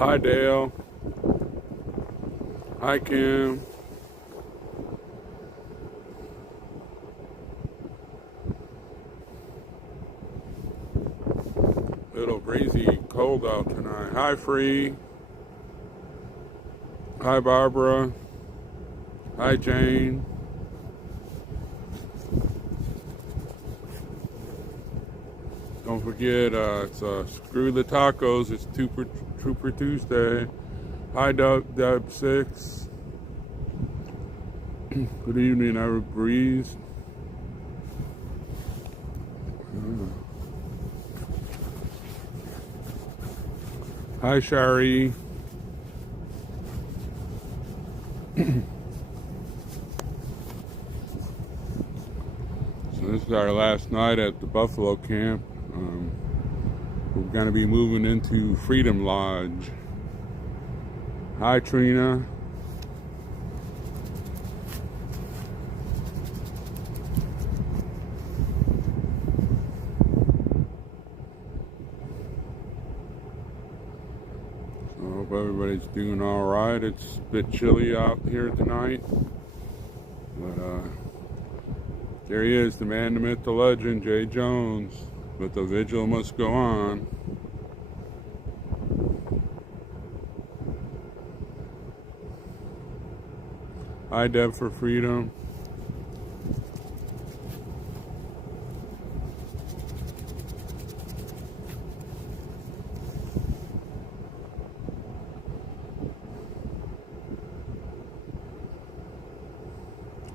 Hi Dale. Hi Kim. Little breezy cold out tonight. Hi Free. Hi Barbara. Hi Jane. Don't forget, it's Screw the Tacos. It's Trooper Tuesday. Hi Dub6. Good evening, Ira Breeze. Hi Shari. So this is our last night at the Buffalo camp. We're going to be moving into Freedom Lodge. Hi Trina. So I hope everybody's doing all right. It's a bit chilly out here tonight, but there he is, the man, the myth, the legend, Jay Jones. But the vigil must go on. Hi Deb for Freedom.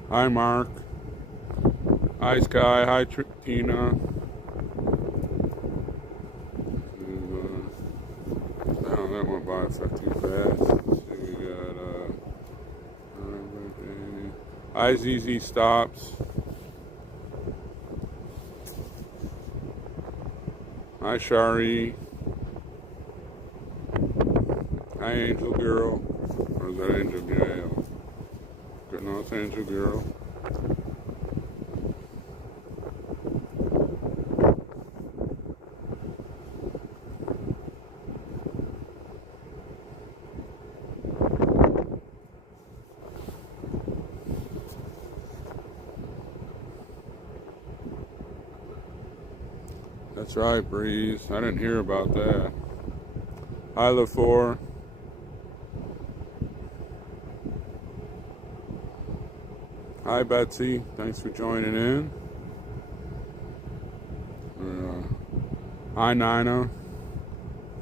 Hi Mark. Hi Sky. Hi Tina. Oh, that went by too fast. Let's see, we got Hi ZZ Stops. Hi Shari. Hi Angel Girl. Or is that Angel Gale? No, it's Angel Girl. That's right, Breeze. I didn't hear about that. Hi, LaFour. Hi, Betsy. Thanks for joining in. Hi, Nina.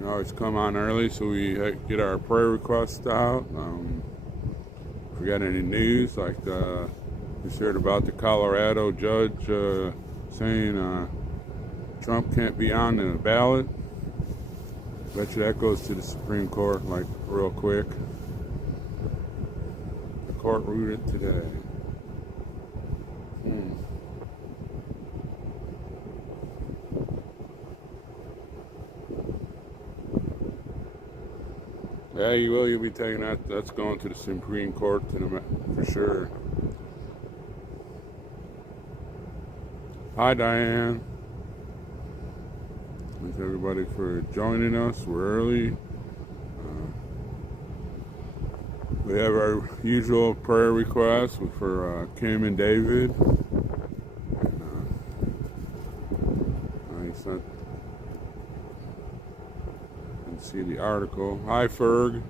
You always come on early so we get our prayer requests out. If we got any news, like we heard about the Colorado judge saying Trump can't be on the ballot. Bet you that goes to the Supreme Court, like, real quick. The court ruled it today. Yeah, you will. You'll be taking that. That's going to the Supreme Court for sure. Hi, Diane. Thanks everybody for joining us. We're early. We have our usual prayer requests for Kim and David. I didn't see the article. Hi, Ferg.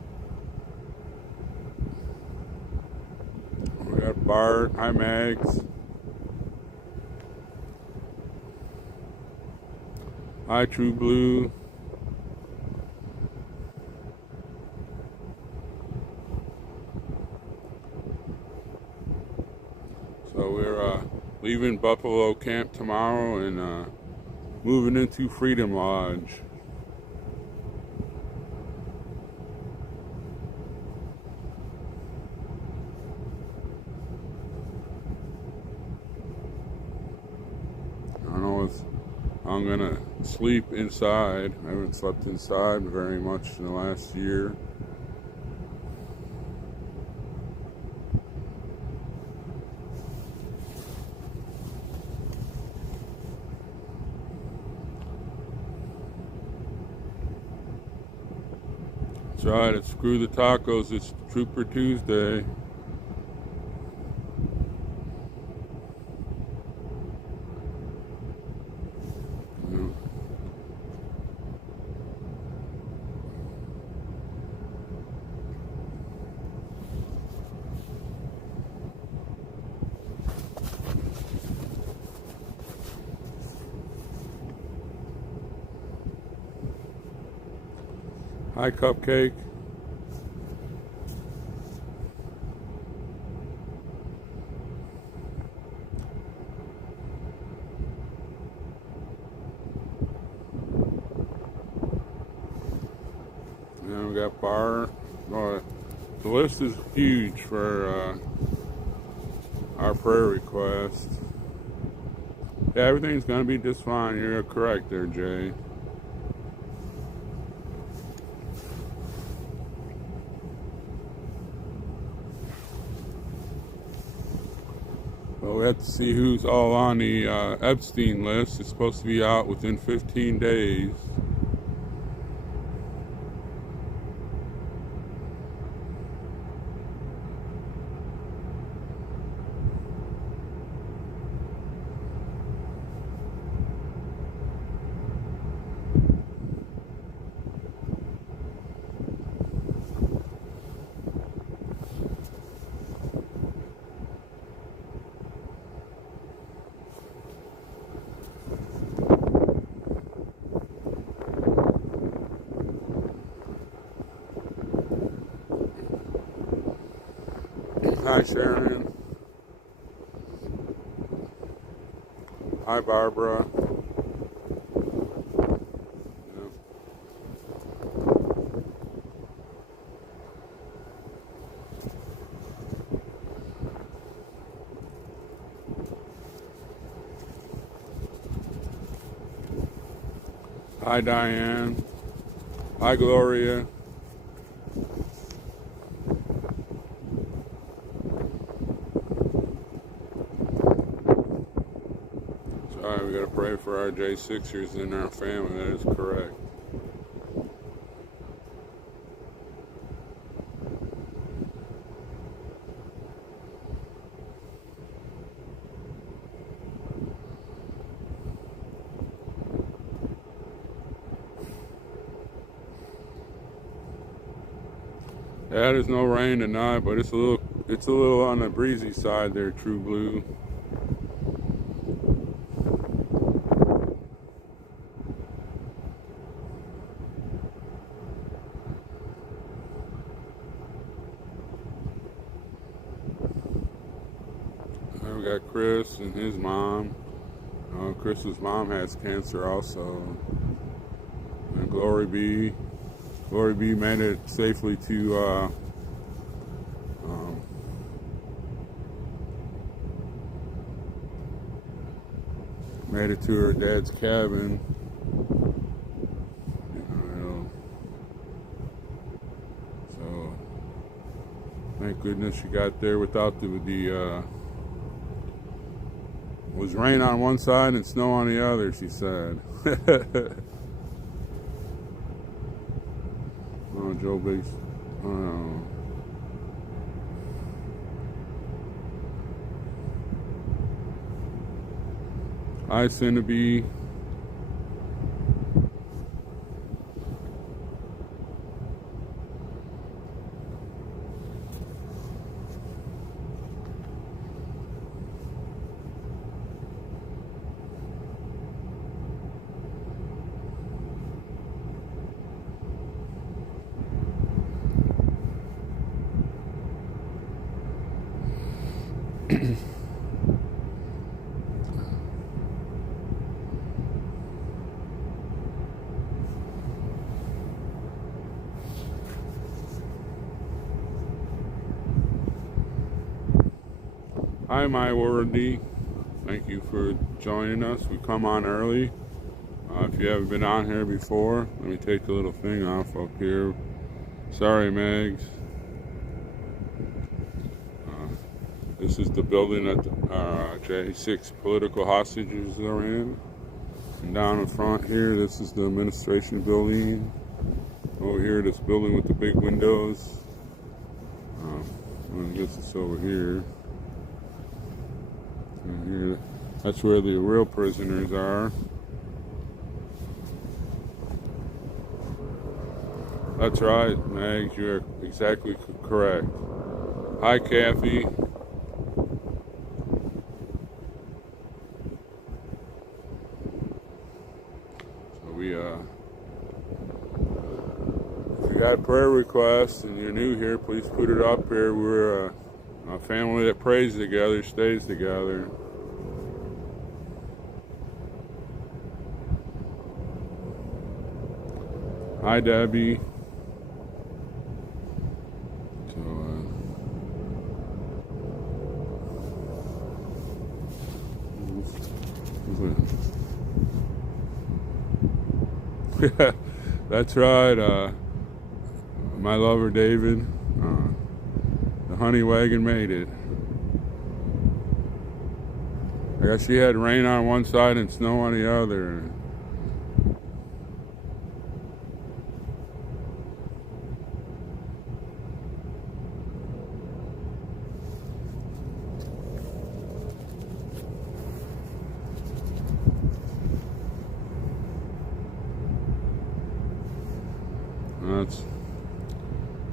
We got Bart. Hi, Mags. Hi, True Blue. So we're leaving Buffalo Camp tomorrow and moving into Freedom Lodge. I know I'm gonna sleep inside. I haven't slept inside very much in the last year. That's right, it's Screw the Tacos. It's Trooper Tuesday. Hi, Cupcake. And we got bar. The list is huge for our prayer request. Yeah, everything's gonna be just fine. You're correct there, Jay. Well, we have to see who's all on the Epstein list. It's supposed to be out within 15 days. Hi, Sharon. Hi, Barbara. Hi, Diane. Hi, Gloria. Sorry, we gotta pray for our J6ers in our family. That is correct. Yeah, there's no rain tonight, but it's a little on the breezy side there, True Blue. And we got Chris and his mom. Chris's mom has cancer also. And Glory B made it safely to made it to her dad's cabin. So thank goodness she got there without the it was rain on one side and snow on the other, she said. Oh, Joe Biggs. Oh. Hi, Cinnabee. Hi, my worthy. Thank you for joining us. We come on early. If you haven't been on here before, let me take the little thing off up here. Sorry, Megs. This is the building that J6 political hostages are in. And down in front here, this is the administration building. over here, this building with the big windows. I guess it's over here. And here, that's where the real prisoners are. That's right, Mags, you're exactly correct. Hi, Kathy. If you got prayer requests and you're new here, please put it up here. We're a family that prays together, stays together. Hi, Debbie. That's right. My lover David, the honey wagon made it. I guess she had rain on one side and snow on the other.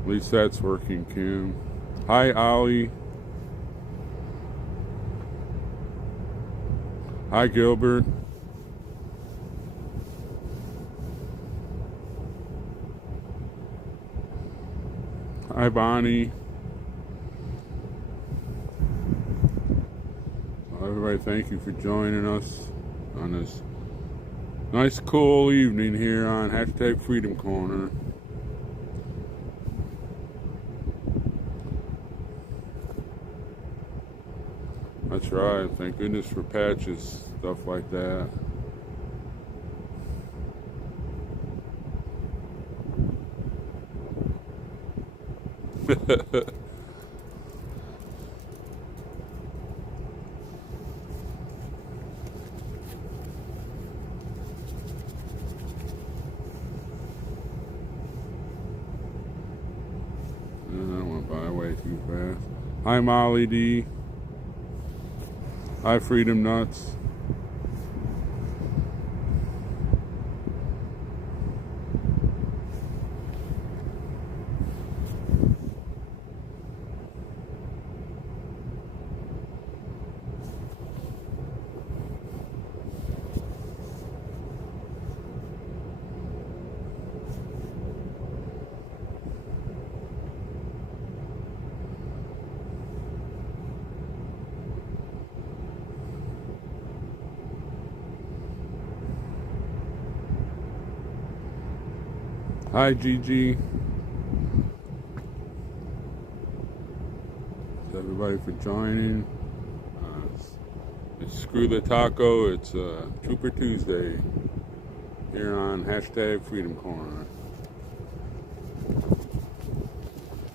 At least that's working, Kim. Hi, Ollie. Hi, Gilbert. Hi, Bonnie. Everybody, thank you for joining us on this nice, cool evening here on #Freedom Corner. That's right. Thank goodness for patches, stuff like that. I don't want to buy way too fast. Hi, Molly D. Hi, Freedom Nuts. Hi, Gigi. Thanks everybody for joining. It's Screw the Taco. It's Trooper Tuesday here on #Freedom Corner.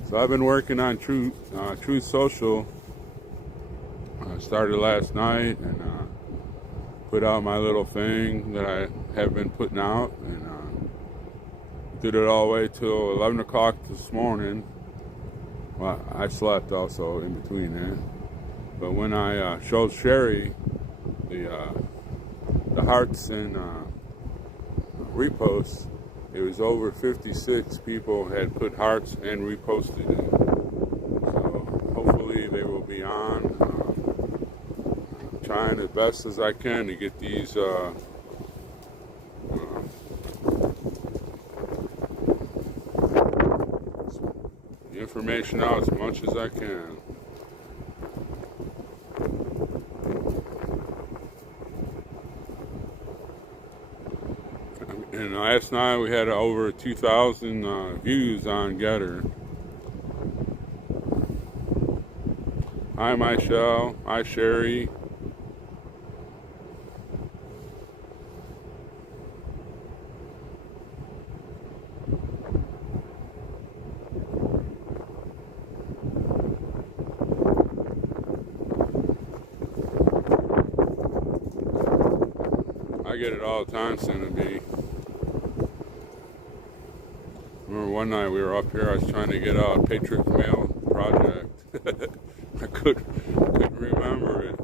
So I've been working on Truth Social. I started last night and put out my little thing that I have been putting out, and did it all the way till 11 o'clock this morning. Well, I slept also in between that. But when I showed Sherry the hearts and reposts, it was over 56 people had put hearts and reposted it. So hopefully they will be on. Trying as best as I can to get these information out as much as I can. And last night we had over 2,000 views on Getter. Hi, Michelle. Hi, Sherry. I get it all the time, Cindy B. Remember one night we were up here, I was trying to get a Patriot Mail project. I couldn't remember it.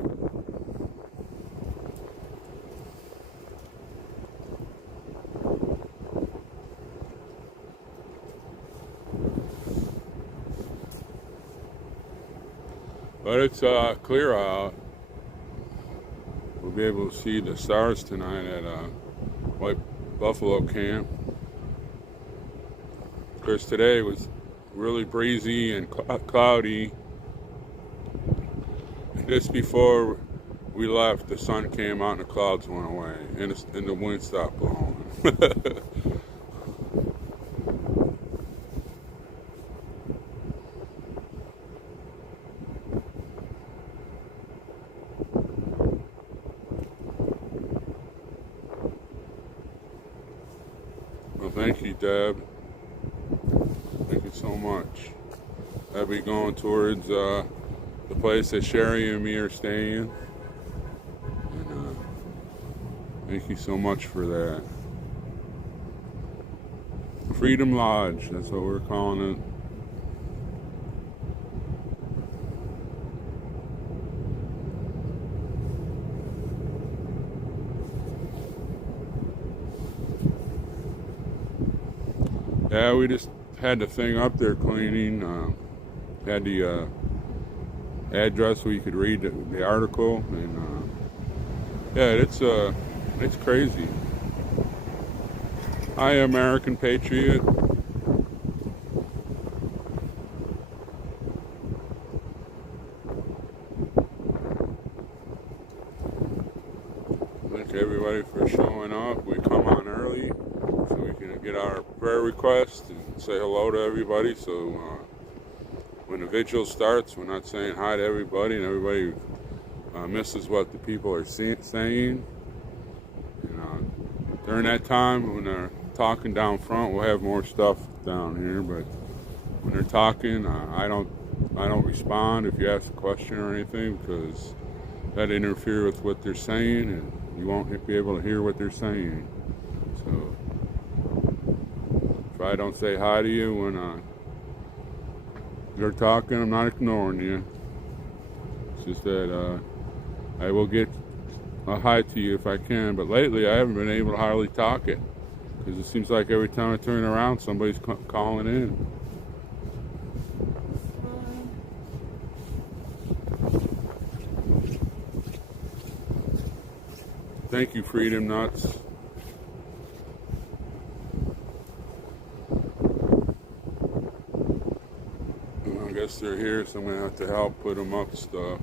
But it's clear out. We'll be able to see the stars tonight at White Buffalo Camp. Of course, today was really breezy and cloudy. And just before we left, the sun came out and the clouds went away, and the wind stopped blowing. Well, thank you, Deb. Thank you so much. I'll be going towards the place that Sherry and me are staying. And thank you so much for that. Freedom Lodge, that's what we're calling it. Yeah, we just had the thing up there cleaning. Had the address where you could read the article, and yeah, it's crazy. Hi, American Patriot. Thank everybody for showing up. We come on early so we can get our prayer request and say hello to everybody. So when the vigil starts, we're not saying hi to everybody, and everybody misses what the people are saying. And during that time, when they're talking down front, we'll have more stuff down here. But when they're talking, I don't respond if you ask a question or anything, because that interfere with what they're saying, and you won't be able to hear what they're saying. So if I don't say hi to you when you're talking, I'm not ignoring you. It's just that I will get a hi to you if I can. But lately, I haven't been able to hardly talk it, because it seems like every time I turn around, somebody's calling in. Thank you, Freedom Nuts. Well, I guess they're here, so I'm going to have to help put them up stuff.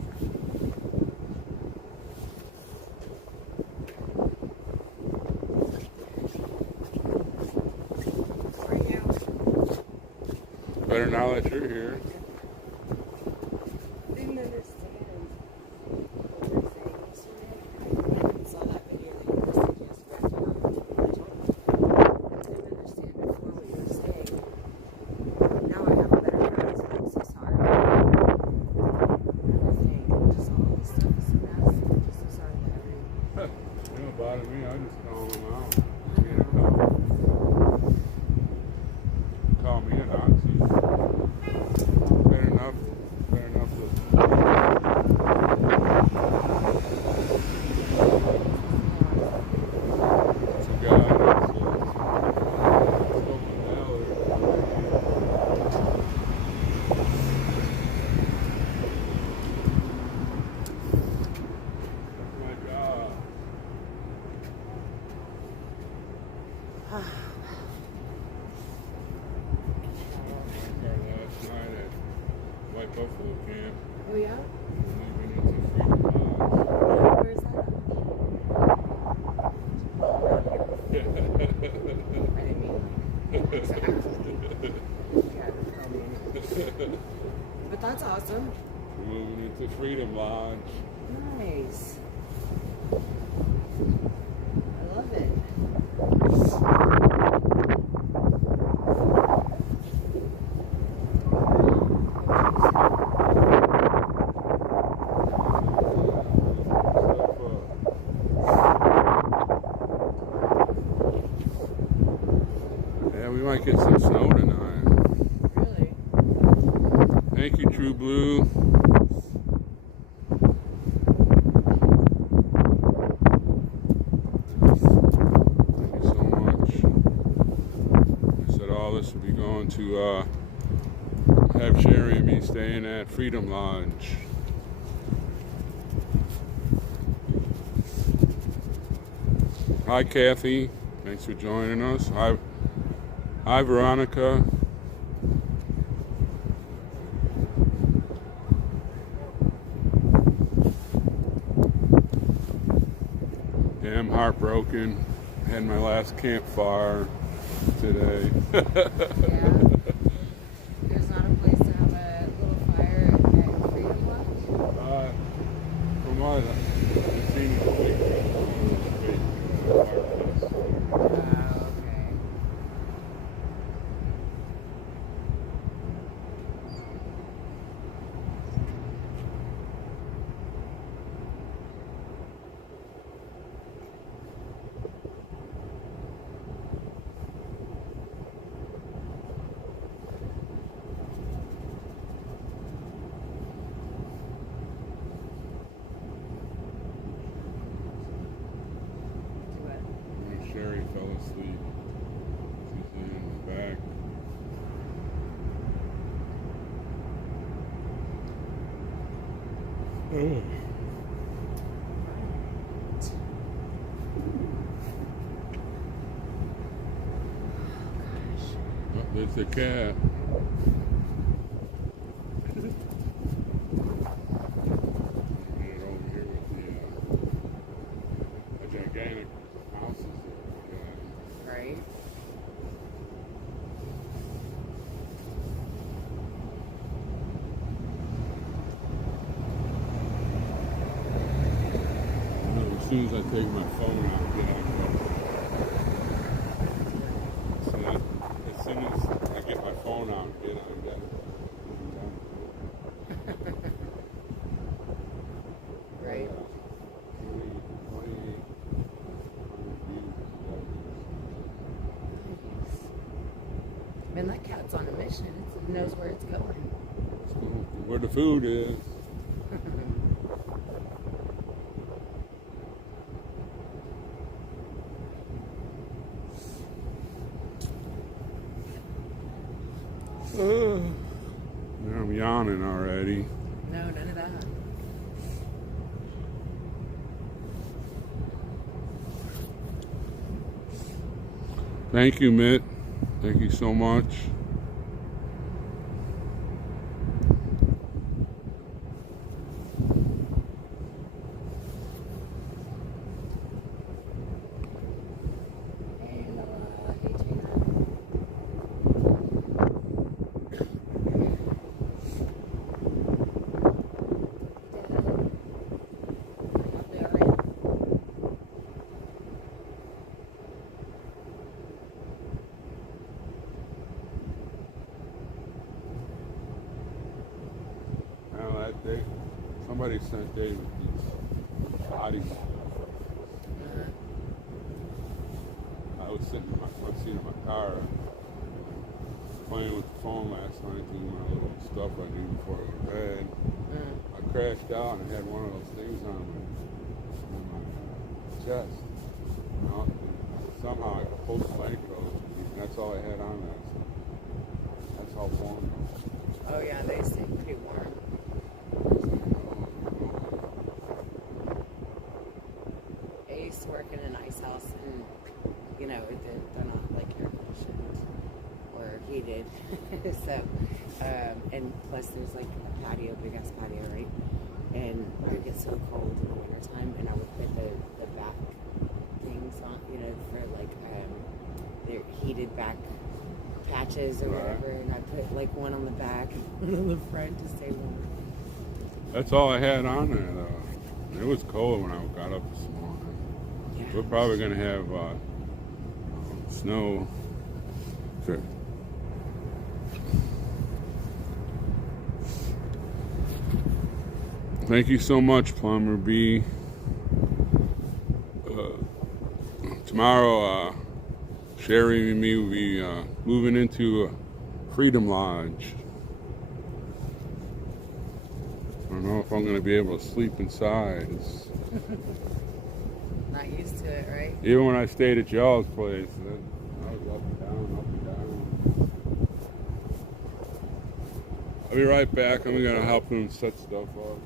Better now that you're here. Didn't understand what you were saying yesterday. I saw that video that you posted yesterday. I didn't understand before what you were saying. Now I have a better grasp. I'm so sorry. Everything. Just all this stuff is so nasty. I'm just so sorry that everything. You don't bother me, I just call them out. Call me a Nazi. Fair enough. It's a guy that's stolen valor. That's my job. Last night at White Buffalo Camp. Oh, yeah? We went into Freedom Lodge. Where's that? I didn't mean exactly. Yeah, but that's awesome. We're moving into Freedom Lodge. Nice. I love it. Yeah, we might get some snow tonight. Really? Thank you, True Blue. Thank you so much. I said all this will be going to have Sherry and me staying at Freedom Lodge. Hi, Kathy. Thanks for joining us. Hi, Veronica. Yeah, I'm heartbroken. Had my last campfire today. Yeah. There's not a place to have a little fire at Freedom Lodge? From what I've seen, it's big. Okay. Sherry fell asleep. She's in the back. Oh, there's the cat. Get it over here with the gigantic houses that we got. Right? As soon as I take my phone out, get out. So as soon as I get my phone out, get out. Right. Man, that cat's on a mission. It knows where it's going. Where the food is. I'm yawning already. No, none of that. Thank you, Mitt. Thank you so much. Somebody sent David these bodies. I was sitting in my front seat of my car playing with the phone last night, doing my little stuff I do before I go to bed. I crashed out and had one of those things on my chest. And somehow I pulled the blanket over, and that's all I had on that. So that's how warm it was. Oh yeah, they stay pretty warm. I used to work in an ice house, and you know they're not like air conditioned or heated. So, and plus there's like a patio, big ass patio, right? And it would get so cold in the wintertime, and I would put the back things on, you know, for like their heated back patches or whatever, and I put like one on the back and one on the front to stay warm. That's all I had on there, though. It was cold when I got up this morning. Yeah. We're probably going to have snow. Okay. Thank you so much, Plumber B. Tomorrow, Sherry and me will be moving into a Freedom Lodge. I don't know if I'm going to be able to sleep inside. Not used to it, right? Even when I stayed at y'all's place, I was up and down, up and down. I'll be right back. I'm going to help them set stuff up.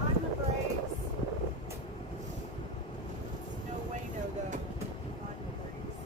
On the brakes. No way, no go. On the brakes.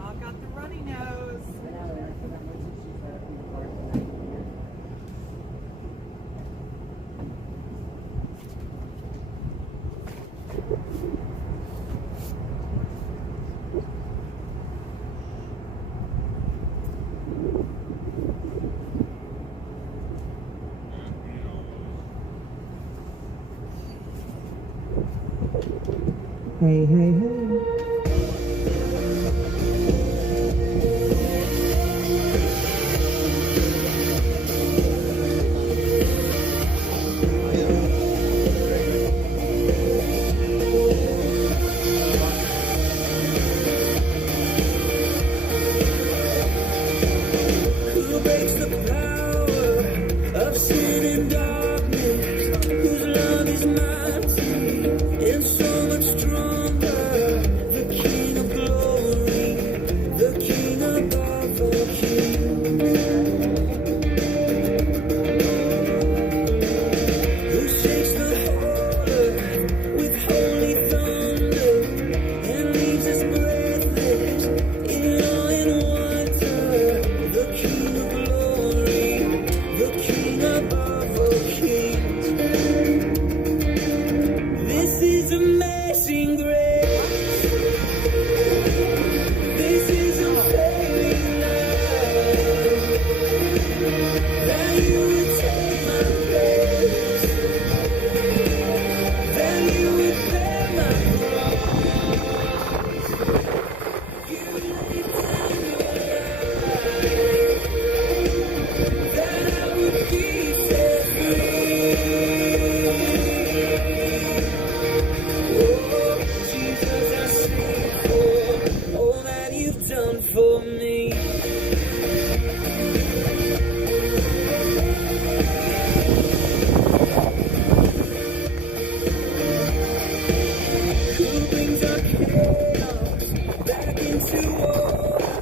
All got the runny nose. Hey, hey, hey. Who breaks the power of sin and darkness? Whose love is mighty and so much stronger? The King of glory, the King above all kings. Who shakes the whole earth with holy thunder and leaves us breathless in awe and wonder? The King of glory, the King above all kings. This is amazing grace. This is unfailing love. That you would take my place. That you would bear my cross. You laid down your life. That I would be set free. Oh, Jesus, I sing for all that you've done for me. Who brings our chaos back into order?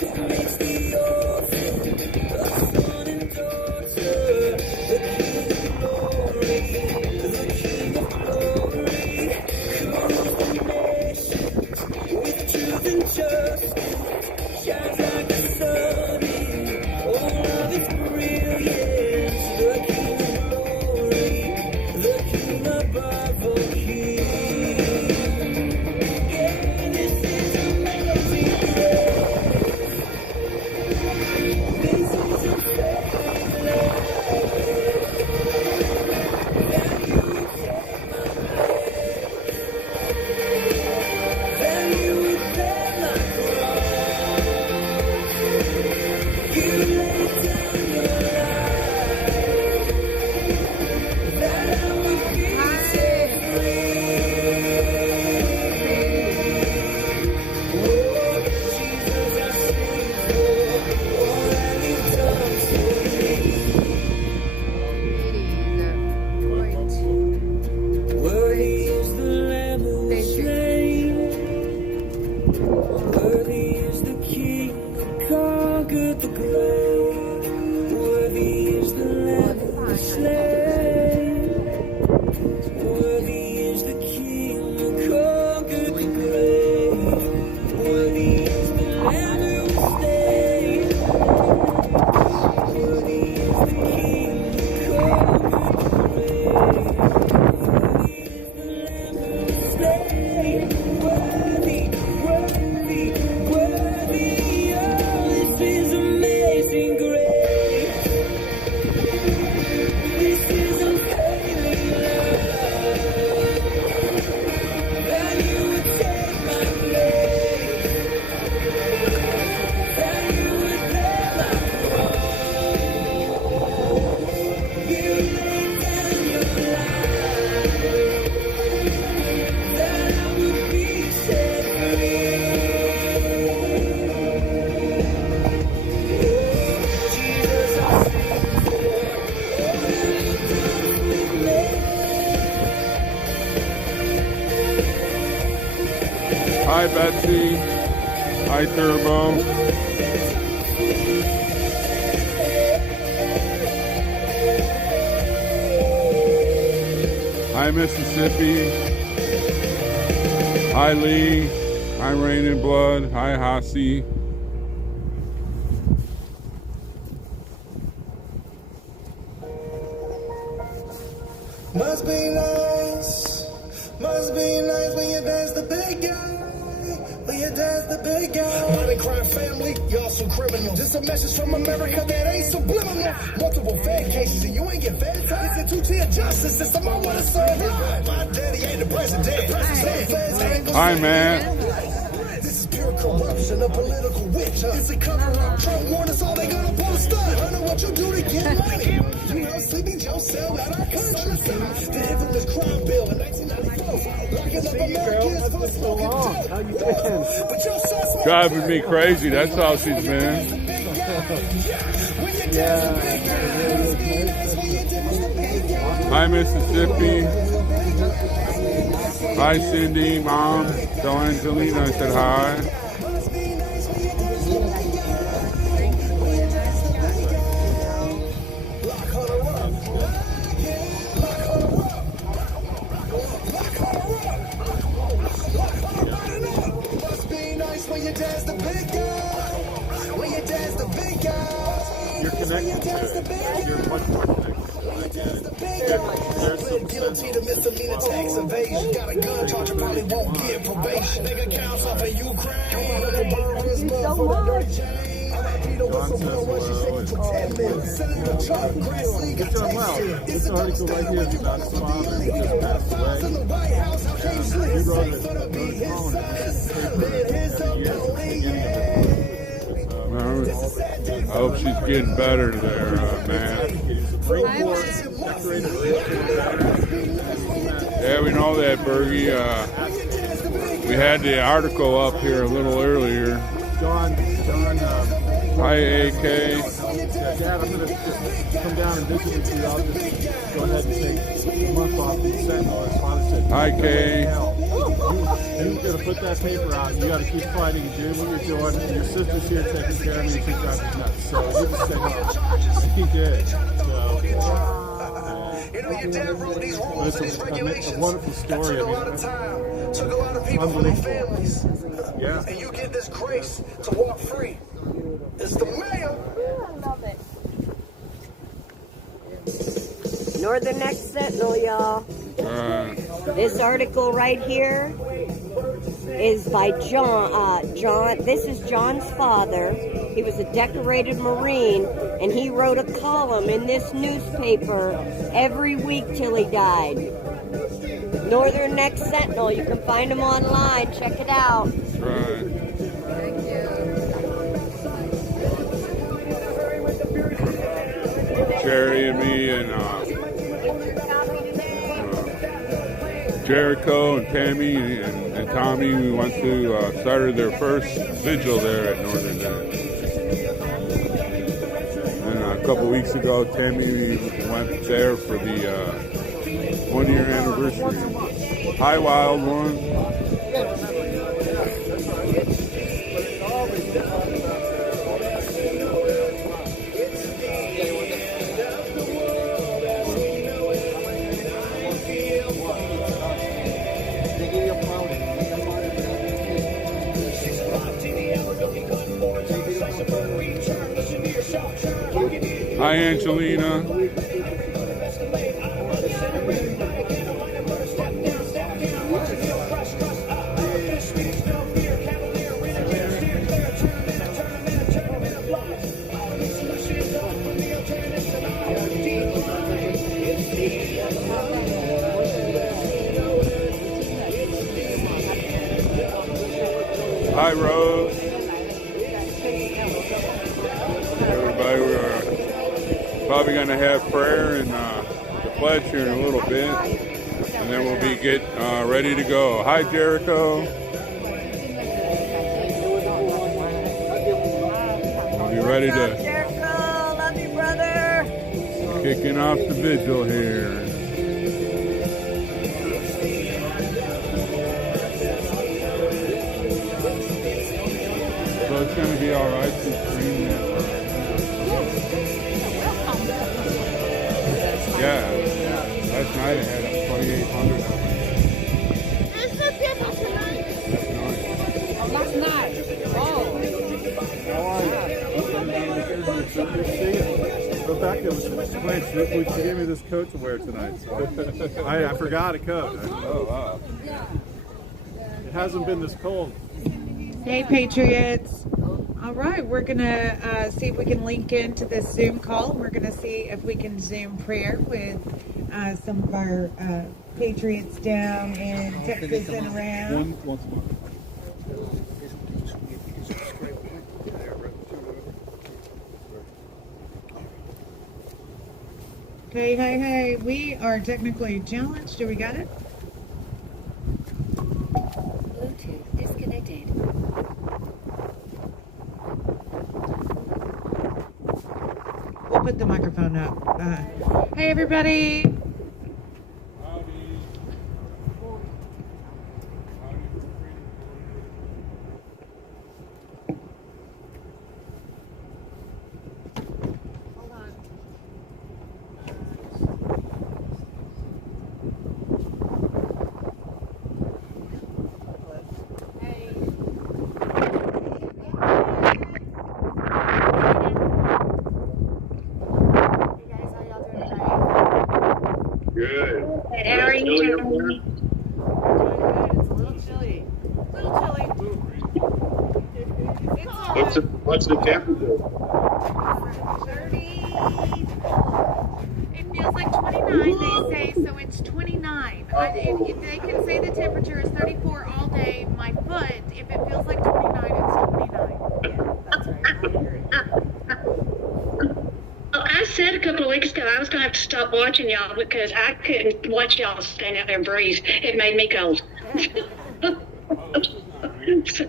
Who makes the orphan a son and daughter? The King of glory, the King of glory, who rules the nations with truth and justice, shines like the sun in all of its brilliance. The King of glory, the King above all kings. Yeah, this is amazing grace. This is unfailing love. That you would take my place. That you would bear my cross. Hi, Betsy. Hi, Turbo. Hi, Mississippi. Hi, Lee. Hi, Rain and Blood. Hi, Hossie. Must be nice when you dance the big guy. When you dance the big guy. Violent crime family, y'all some criminals. Just a message from America that ain't subliminal. Multiple Fed cases and you ain't get fed time. It's a two-tier justice system. I wanna serve it. My daddy ain't the president. Hi, man. This is pure corruption, a political witch. It's a cover-up. Trump warned us all they gonna post up. I know what you do to get money. You know, Sleepy Joe sell out our country. The infamous crime bill in 1994. Locking up Americans for smoking dope. How you been? But your son Driving me crazy. That's how she's been. Hi, Mississippi. Hi, Cindy, Mom. Tell Angelina I said hi. You're connected to it. You're much more connected. There's some guilty to misdemeanor tax evasion. Got a gun charge, you probably won't get probation. Nigga accounts off of Ukraine. It's doing well. This article right here is about his father who just passed away. He wrote it on his I hope she's getting better there, man. Yeah, we know that, Bergie. We had the article up here a little earlier. John, Hi, AK. Dad, I'm going to just come down and visit with you. I'll just go ahead and take a month off from Sentinel. As Father said, Hi, Kay. You got to put that paper out. You got to keep fighting and doing what you're doing. And your sister's here taking care of me. She drives me nuts. So you just say no. He did. So, it's a wonderful story. I mean, took a lot of people from their families. Yeah. And you get this grace to walk free. It's the mayor. I love it. Northern Neck Sentinel, y'all. This article right here is by John. This is John's father. He was a decorated Marine, and he wrote a column in this newspaper every week till he died. Northern Neck Sentinel. You can find him online. Check it out. Right. Jerry and me and Jericho and Tammy and Tommy, we went to started their first vigil there at Northern Neck. And a couple weeks ago, Tammy went there for the 1 year anniversary. Hi, Wild One. Hi, Angelina. Hi, Rose. Everybody, we're probably going to have prayer and the pledge here in a little bit, and then we'll be ready to go. Hi, Jericho. We'll be ready to Jericho, love you, brother. kicking off the vigil here. So it's going to be all right to stream it. Yeah. Last night I had 2,800 of it. There's no people tonight. That's nice. Oh, last night. Oh. How are you? Rebecca was great. She gave me this coat to wear tonight. So I forgot a coat. Oh, wow. It hasn't been this cold. Hey, Patriots. All right, we're going to see if we can link into this Zoom call. We're going to see if we can Zoom prayer with some of our Patriots down in Texas and around. Once more. Hey, we are technically challenged. Do we got it? Bluetooth disconnected. We'll put the microphone up. Hey, everybody. Good. How are you doing? It's a little chilly. What's the temperature? 30. It feels like 29, they say, so it's 29. If they can say the temperature is 34 all day, my foot, if it feels like 29, it's 29. That's right. I agree. Well, I said a couple of weeks ago I was going to have to stop watching y'all because I couldn't watch y'all stand out there and breathe. It made me cold. It's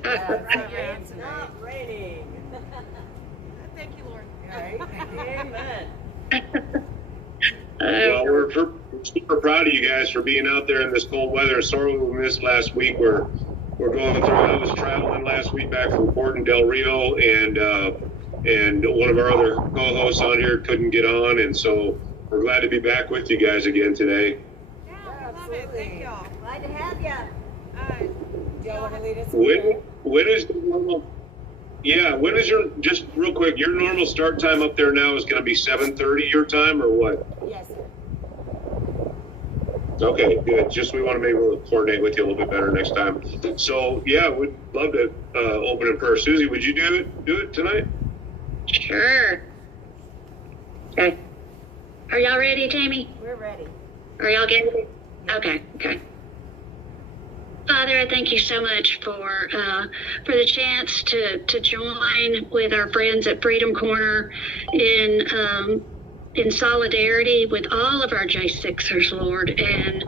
not raining. Thank you, Lord. Right? Amen. Well, we're super proud of you guys for being out there in this cold weather. Sorry we missed last week. We're going through. I was traveling last week back from Port and Del Rio, and one of our other co-hosts on here couldn't get on, and so we're glad to be back with you guys again today. Yeah, we love it. Thank y'all. Glad to have you. Do y'all want to lead us? When is the normal? Yeah, when is your, just real quick, your normal start time up there now is going to be 7:30 your time or what? Yes, sir. Okay, good. Just we want to maybe we'll coordinate with you a little bit better next time. So yeah, we'd love to open in prayer. Susie, would you do it tonight? Sure. Okay. Are y'all ready, Tammy? We're ready. Are y'all getting? Okay. Father, I thank you so much for the chance to join with our friends at Freedom Corner in solidarity with all of our J6ers, Lord, and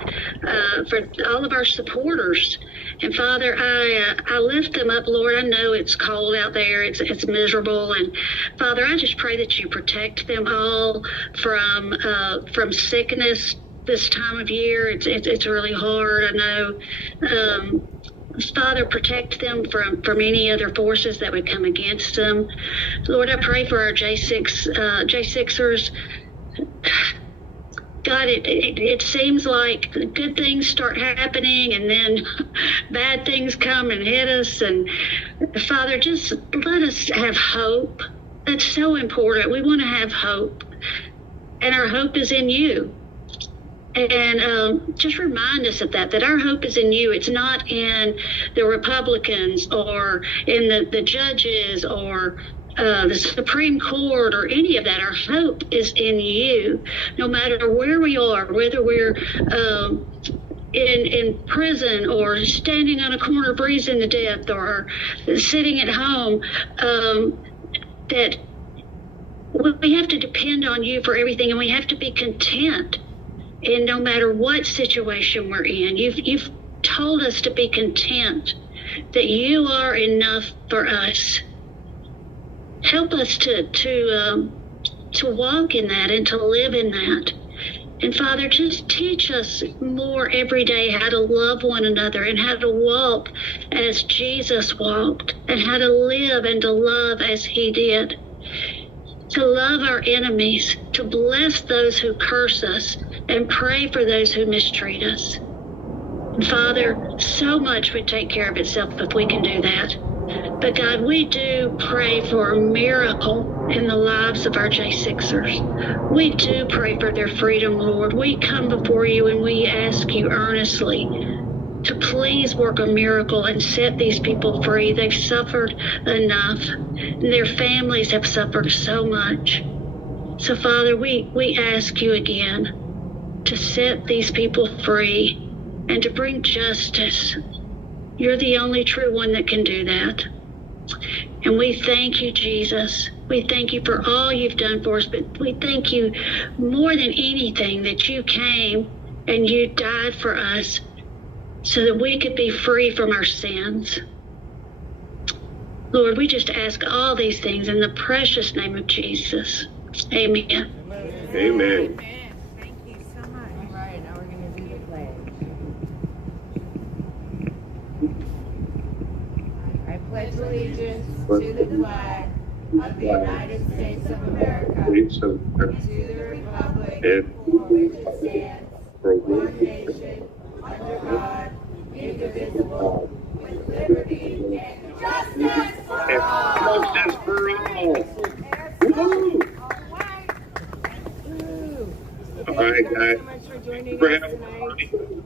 for all of our supporters. And Father, I lift them up, Lord. I know it's cold out there. It's miserable. And Father, I just pray that you protect them all from sickness this time of year. It's really hard. I know. Father, protect them from any other forces that would come against them. Lord, I pray for our J6ers. God, it seems like good things start happening and then bad things come and hit us. And Father, just let us have hope. That's so important. We want to have hope. And our hope is in you. And just remind us of that our hope is in you. It's not in the Republicans or in the judges or the Supreme Court or any of that. Our hope is in you, no matter where we are, whether we're in prison or standing on a corner freezing to death or sitting at home, that we have to depend on you for everything, and we have to be content. And no matter what situation we're in, you've told us to be content, that you are enough for us. Help us to walk in that and to live in that. And Father, just teach us more every day how to love one another and how to walk as Jesus walked and how to live and to love as he did. To love our enemies, to bless those who curse us, and pray for those who mistreat us. And Father, so much would take care of itself if we can do that. But God, we do pray for a miracle in the lives of our J6ers. We do pray for their freedom, Lord. We come before you and we ask you earnestly to please work a miracle and set these people free. They've suffered enough, and their families have suffered so much. So, Father, we ask you again to set these people free and to bring justice. You're the only true one that can do that. And we thank you, Jesus. We thank you for all you've done for us, but we thank you more than anything that you came and you died for us so that we could be free from our sins. Lord, we just ask all these things in the precious name of Jesus. Amen. Amen. Thank you so much. All right, now we're going to do the pledge. I pledge allegiance to the flag of the United States of America, and to the republic for which it stands, one nation, under God, indivisible, with liberty and justice for all. Justice for all. Woo! All right, guys. So much for joining For us having tonight. fun.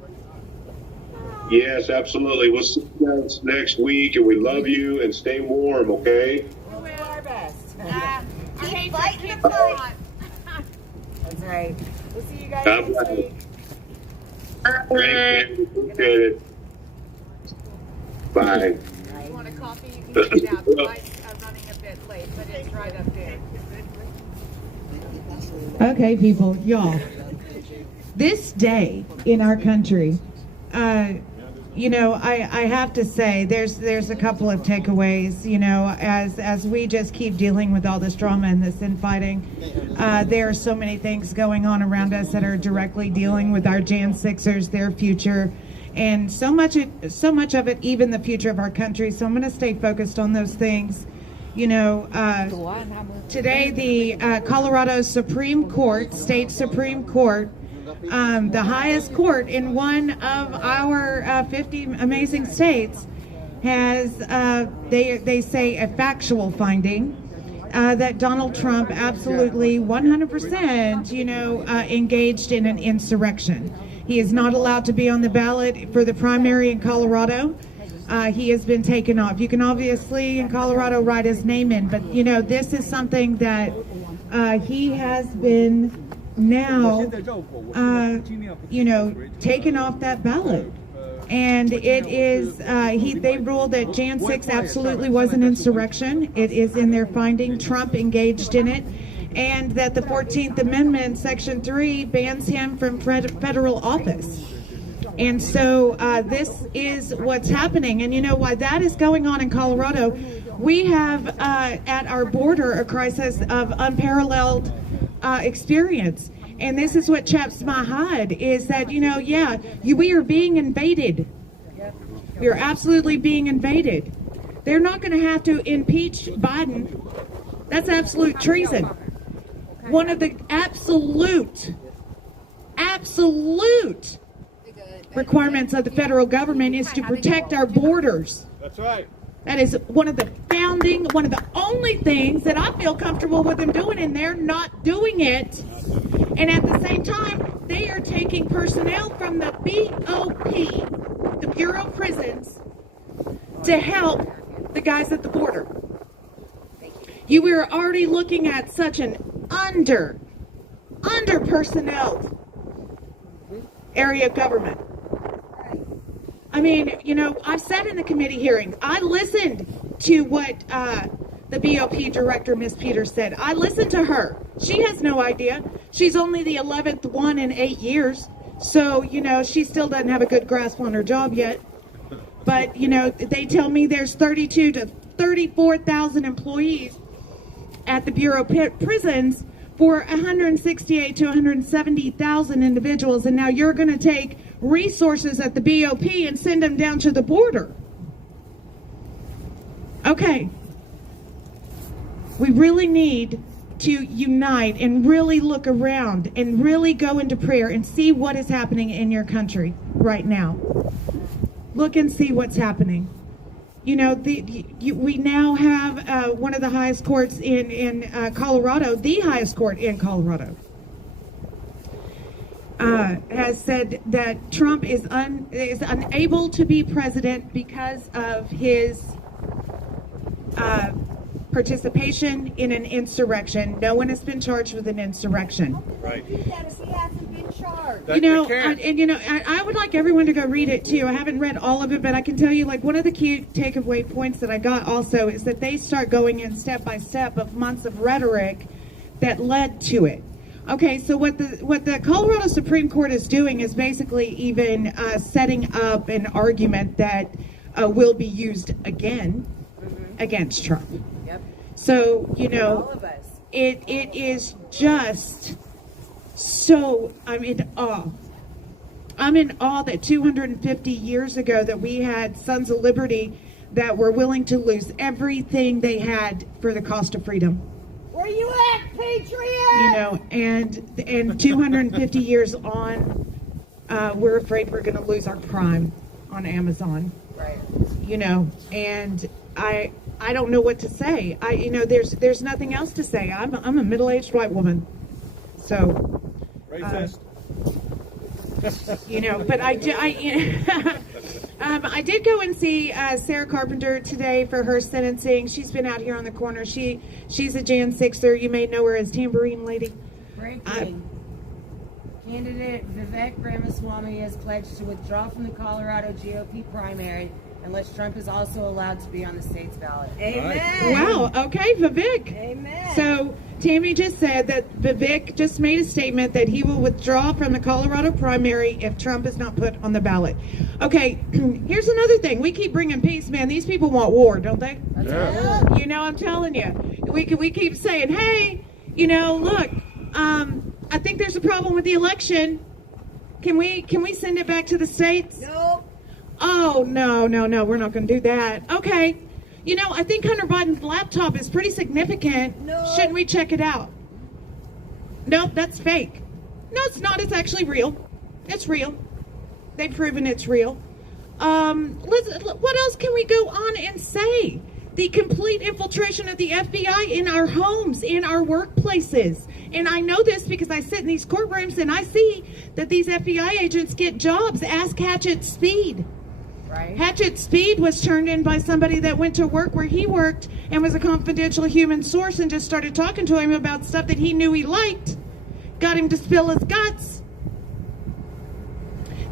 Yes, absolutely. We'll see you guys next week, and we love you, and stay warm, okay? We'll do our best. Keep fighting the fight. That's right. We'll see you guys God next bless. week. Thank you. Appreciate it. Bye. If you want a coffee, you can get it out. The lights are running a bit late, but it's right up there. Okay, people, y'all. This day in our country, you know, I have to say there's a couple of takeaways. You know, as we just keep dealing with all this drama and this infighting, there are so many things going on around us that are directly dealing with our Jan Sixers, their future, and so much of it, even the future of our country. So I'm going to stay focused on those things. You know, today the Colorado Supreme Court, State Supreme Court, the highest court in one of our 50 amazing states, has they say a factual finding that Donald Trump absolutely 100%, you know, engaged in an insurrection. He is not allowed to be on the ballot for the primary in Colorado. He has been taken off. You can obviously in Colorado write his name in, but you know, this is something that he has been now, you know, taken off that ballot. And it is, they ruled that Jan 6 absolutely was an insurrection. It is in their finding. Trump engaged in it. And that the 14th Amendment, Section 3, bans him from federal office. And so this is what's happening. And you know why that is going on in Colorado? We have at our border a crisis of unparalleled experience. And this is what chaps my hide, is that, you know, we are being invaded. We are absolutely being invaded. They're not going to have to impeach Biden. That's absolute treason. One of the absolute requirements of the federal government is to protect our borders. That's right. That is one of the only things that I feel comfortable with them doing, and they're not doing it. And at the same time, they are taking personnel from the BOP, the Bureau of Prisons, to help the guys at the border. You were already looking at such an under personnel area of government. I mean, you know, I've said in the committee hearings, I listened to what the BOP director, Ms. Peters, said. I listened to her. She has no idea. She's only the 11th one in 8 years. So, you know, she still doesn't have a good grasp on her job yet. But, you know, they tell me there's 32 to 34,000 employees at the Bureau of Prisons for 168 to 170,000 individuals, and now you're going to take resources at the BOP and send them down to the border. Okay. We really need to unite and really look around and really go into prayer and see what is happening in your country right now. Look and see what's happening. You know, we now have one of the highest courts in Colorado, the highest court in Colorado, has said that Trump is unable to be president because of his participation in an insurrection. No one has been charged with an insurrection. Right. He hasn't been charged. You know, I would like everyone to go read it too. I haven't read all of it, but I can tell you, like, one of the key takeaway points that I got also is that they start going in step by step of months of rhetoric that led to it. Okay, so what the Colorado Supreme Court is doing is basically even setting up an argument that will be used again against Trump. Yep. So, you know, All of us. it is just so, I'm in awe. I'm in awe that 250 years ago that we had Sons of Liberty that were willing to lose everything they had for the cost of freedom. Where you at, Patriot? You know, and 250 years on, we're afraid we're going to lose our prime on Amazon. Right. You know, and I don't know what to say. You know, there's nothing else to say. I'm a middle-aged white woman, so Racist. you know. But I did go and see Sarah Carpenter today for her sentencing. She's been out here on the corner. She's a Jan 6er. You may know her as Tambourine Lady. Breaking. Candidate Vivek Ramaswamy has pledged to withdraw from the Colorado GOP primary unless Trump is also allowed to be on the state's ballot. Amen. Wow. Okay, Vivek. Amen. So Tammy just said that Vivek just made a statement that he will withdraw from the Colorado primary if Trump is not put on the ballot. Okay, here's another thing. We keep bringing peace, man. These people want war, don't they? Yeah. You know, I'm telling you. We keep saying, hey, you know, look, I think there's a problem with the election. Can we send it back to the states? Nope. Oh, no, we're not going to do that. Okay. You know, I think Hunter Biden's laptop is pretty significant. No. Shouldn't we check it out? Nope, that's fake. No, it's not. It's actually real. It's real. They've proven it's real. What else can we go on and say? The complete infiltration of the FBI in our homes, in our workplaces. And I know this because I sit in these courtrooms and I see that these FBI agents get jobs. Ask Hatchet Speed. Right. Hatchet Speed was turned in by somebody that went to work where he worked and was a confidential human source and just started talking to him about stuff that he knew he liked. Got him to spill his guts.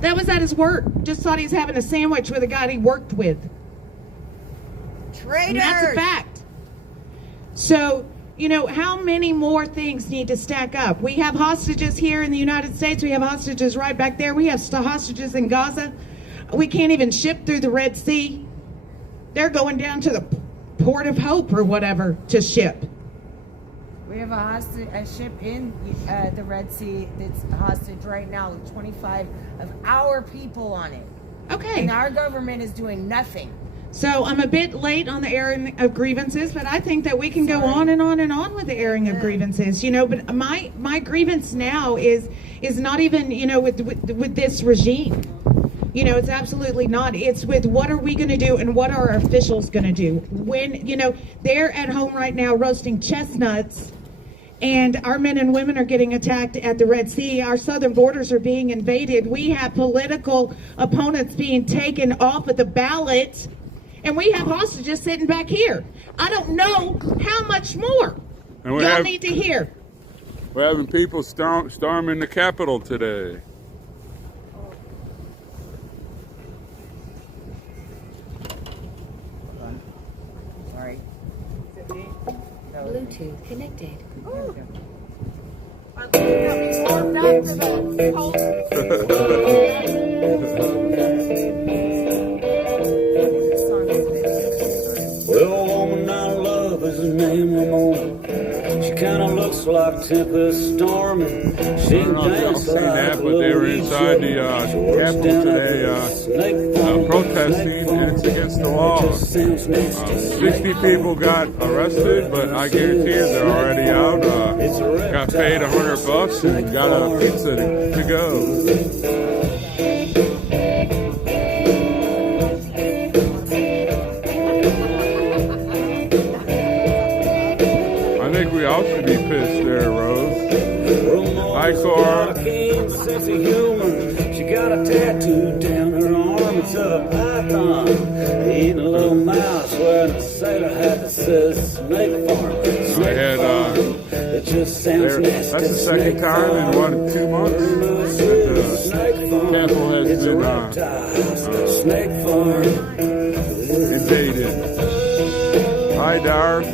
That was at his work. Just thought he was having a sandwich with a guy he worked with. Traitors. And that's a fact. So, you know, how many more things need to stack up? We have hostages here in the United States. We have hostages right back there. We have hostages in Gaza. We can't even ship through the Red Sea. They're going down to the Port of Hope or whatever to ship. We have a ship in the Red Sea that's hostage right now with 25 of our people on it. Okay. And our government is doing nothing. So I'm a bit late on the airing of grievances, but I think that we can go on and on and on with the airing of grievances. You know, but my grievance now is not even, you know, with this regime. You know, it's absolutely not. It's with what are we going to do and what are our officials going to do? When, you know, they're at home right now roasting chestnuts and our men and women are getting attacked at the Red Sea. Our southern borders are being invaded. We have political opponents being taken off of the ballot. And we have hostages sitting back here. I don't know how much more And y'all need to hear. We're having people storming the Capitol today. Sorry. Bluetooth connected. Well, a woman I love is her name Ramona. She kinda looks like tempest storm, and she I don't know if y'all danced seen that, like but they were Louis inside the Capitol today protesting, and it's against the law. 60 people got arrested, but I guarantee you they're already out. Got paid $100 and got a pizza to go. I think we all should be pissed there, Rose. Hi, Cora. Sexy human. She got a tattoo down her arm. It's a python eating a little mouse wearing a sailor hat that says Snake Farm. Snake Farm. It just sounds nasty. That's the second time in 2 months that the Capitol has been Snake Farm invaded. Hi, Darth.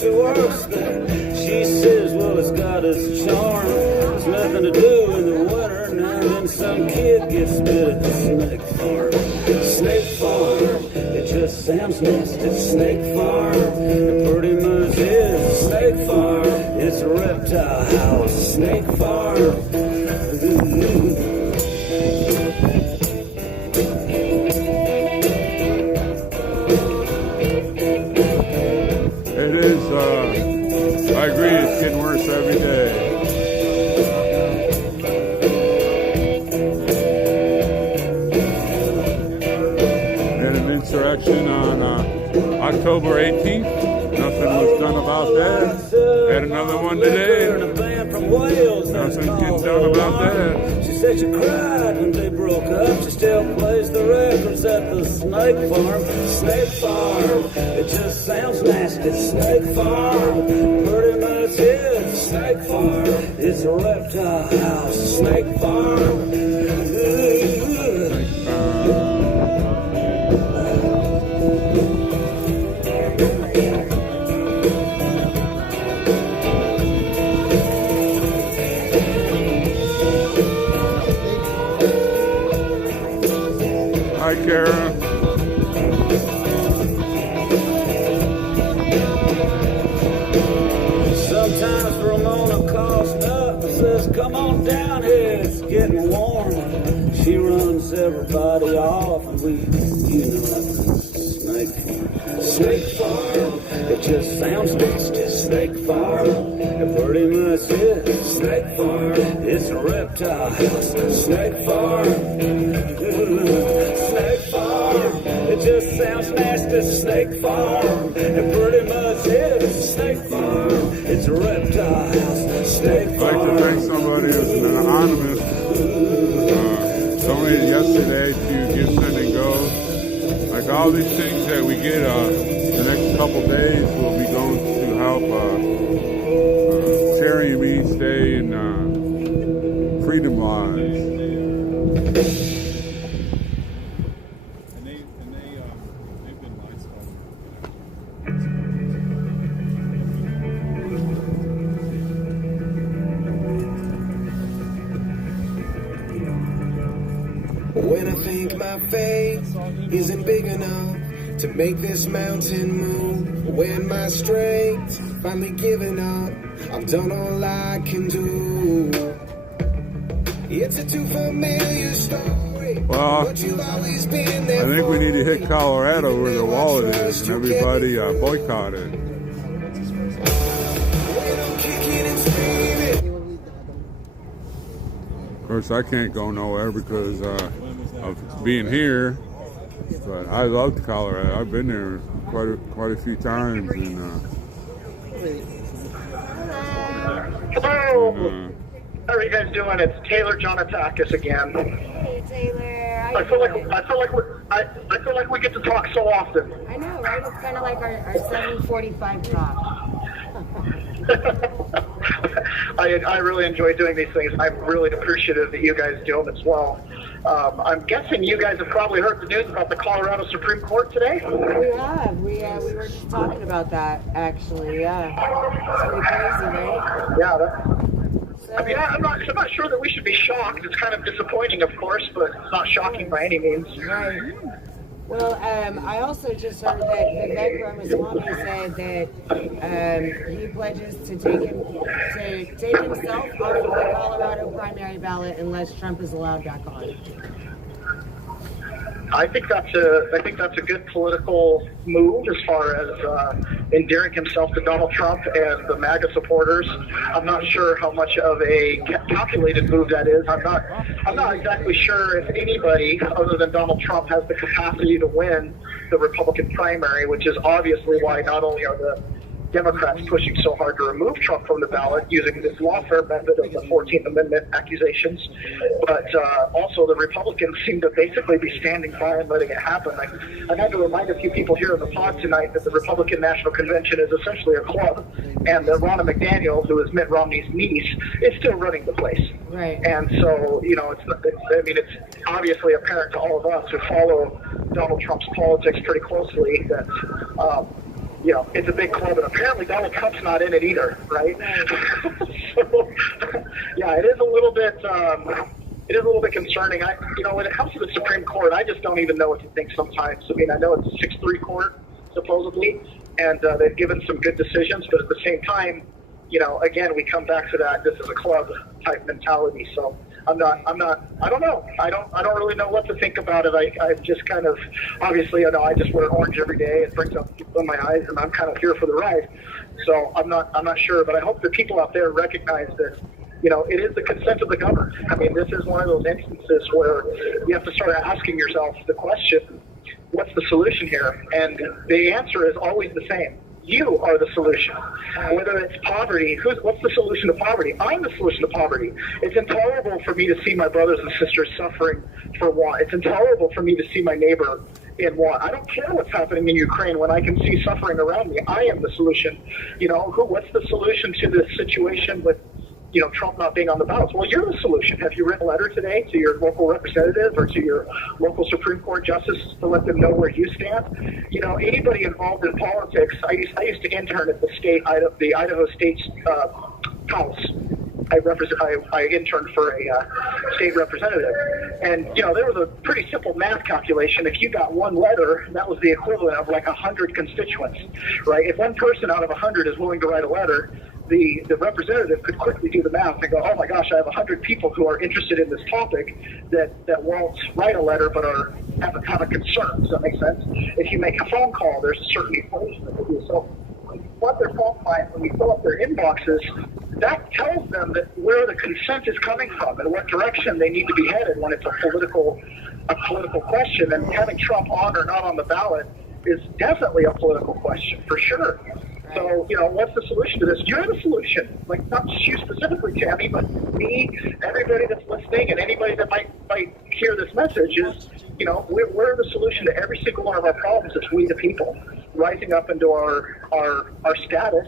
She works there. She says, well, it's got its charm. There's nothing to do in the winter. Now and then some kid gets bit at the Snake Farm. Snake Farm, it just sounds nasty. Snake Farm, it pretty much is. Snake Farm, it's a reptile house. Snake Farm. I agree, it's getting worse every day. We had an insurrection on October 18th. Nothing was done about that. Had another one today. Nothing getting done about that. She said she cried when they broke up. She still plays the records at the Snake Farm. Snake Farm, it just sounds nasty. Snake Farm, pretty much is. Snake Farm, it's a reptile house. Snake Farm. Hi, Kara. Sometimes Ramona calls me up and says, come on down here, it's getting warm. She runs everybody off and we, Snake Farm, it just sounds nasty. Snake Farm, it pretty much is. Snake Farm, it's a reptile house. Snake Farm, Snake Farm, it just sounds nasty. Snake Farm, it pretty much is. Snake Farm, it's a reptile house. Snake Farm. I'd like to thank somebody who's an anonymous donated yesterday to Give, Send, and Go. Like all these things that we get the next couple days will be going to help Sherry and me stay in Freedom Lodge. And they've been nice about When I think my fate isn't big enough to make this mountain move, when my strength finally given up, I've done all I can do. It's a too familiar story. Well, but you've always been there. I think we need to hit Colorado where the wallet is and everybody boycott it. Of course, I can't go nowhere because of being here, but I loved Colorado. I've been there quite a few times. And, hello. How are you guys doing? It's Taylor Jonatakis again. Hey Taylor, I feel like we get to talk so often. I know, right? It's kind of like our 7:45 talk. I really enjoy doing these things. I'm really appreciative that you guys do them as well. I'm guessing you guys have probably heard the news about the Colorado Supreme Court today. We have. We were just talking about that, actually. Yeah. It's pretty crazy, right? Yeah. I mean, I'm not sure that we should be shocked. It's kind of disappointing, of course, but it's not shocking by any means. Right. Well, I also just heard that Vivek Ramaswamy said that he pledges to take himself off of the Colorado primary ballot unless Trump is allowed back on. I think that's a good political move as far as endearing himself to Donald Trump and the MAGA supporters. I'm not sure how much of a calculated move that is. I'm not exactly sure if anybody other than Donald Trump has the capacity to win the Republican primary, which is obviously why not only are the Democrats pushing so hard to remove Trump from the ballot using this lawfare method of the 14th Amendment accusations, but also the Republicans seem to basically be standing by and letting it happen. I've had to remind a few people here in the pod tonight that the Republican National Convention is essentially a club, and that Ronna McDaniel, who is Mitt Romney's niece, is still running the place. Right. And so, it's obviously apparent to all of us who follow Donald Trump's politics pretty closely that it's a big club, and apparently Donald Trump's not in it either, right? So, yeah, it is a little bit concerning. When it comes to the Supreme Court, I just don't even know what to think sometimes. I mean, I know it's a 6-3 court, supposedly, and they've given some good decisions, but at the same time, again, we come back to that this is a club type mentality. So I don't know. I don't really know what to think about it. I just kind of, obviously, I just wear orange every day. It brings up people in my eyes, and I'm kind of here for the ride. So I'm not sure, but I hope that people out there recognize that, it is the consent of the governed. I mean, this is one of those instances where you have to start asking yourself the question, what's the solution here? And the answer is always the same. You are the solution. Whether it's poverty, what's the solution to poverty? I'm the solution to poverty. It's intolerable for me to see my brothers and sisters suffering for want. It's intolerable for me to see my neighbor in want. I don't care what's happening in Ukraine when I can see suffering around me. I am the solution. What's the solution to this situation with Trump not being on the ballot? Well, you're the solution. Have you written a letter today to your local representative or to your local Supreme Court justice to let them know where you stand? Anybody involved in politics, I used to intern at the Idaho State's House. I interned for a state representative, and there was a pretty simple math calculation. If you got one letter, that was the equivalent of like 100 constituents, right? If one person out of 100 is willing to write a letter, the representative could quickly do the math and go, oh my gosh, I have 100 people who are interested in this topic that won't write a letter but have a concern. Does that make sense? If you make a phone call, there's a certain equation that they do. So when you flood their phone lines, when you fill up their inboxes, that tells them that where the consent is coming from and what direction they need to be headed when it's a political question. And having Trump on or not on the ballot is definitely a political question, for sure. So, what's the solution to this? You're the solution. Like, not just you specifically, Tammy, but me, everybody that's listening, and anybody that might hear this message is, we're the solution to every single one of our problems. It's we the people rising up into our status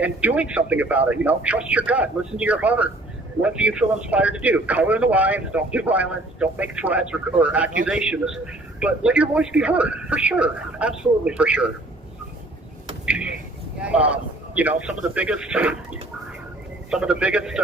and doing something about it. Trust your gut. Listen to your heart. What do you feel inspired to do? Color the lines. Don't do violence. Don't make threats or accusations. But let your voice be heard, for sure. Absolutely, for sure. Some of the biggest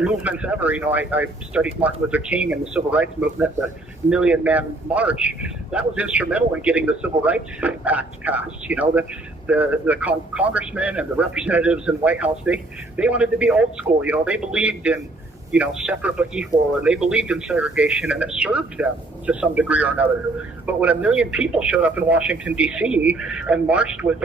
movements ever. I studied Martin Luther King and the Civil Rights Movement, the Million Man March. That was instrumental in getting the Civil Rights Act passed. The congressmen and the representatives in the White House, they wanted to be old school. They believed in separate but equal, and they believed in segregation, and it served them to some degree or another. But when 1 million people showed up in Washington, D.C. and marched with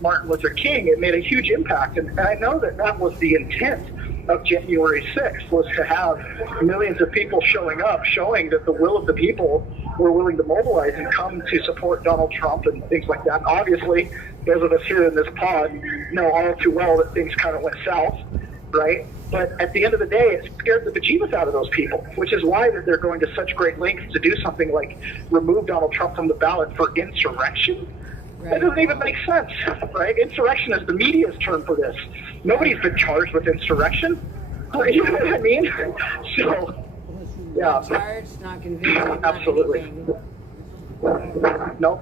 Martin Luther King, it made a huge impact. And I know that was the intent of January 6th, was to have millions of people showing up, showing that the will of the people were willing to mobilize and come to support Donald Trump and things like that. And obviously, those of us here in this pod know all too well that things kind of went south, right? But at the end of the day, it scared the bejeebus out of those people, which is why they're going to such great lengths to do something like remove Donald Trump from the ballot for insurrection. That doesn't even make sense, right? Insurrection is the media's term for this. Nobody's been charged with insurrection. You know what I mean? So, yeah. Not charged, not convicted. Absolutely. Nope.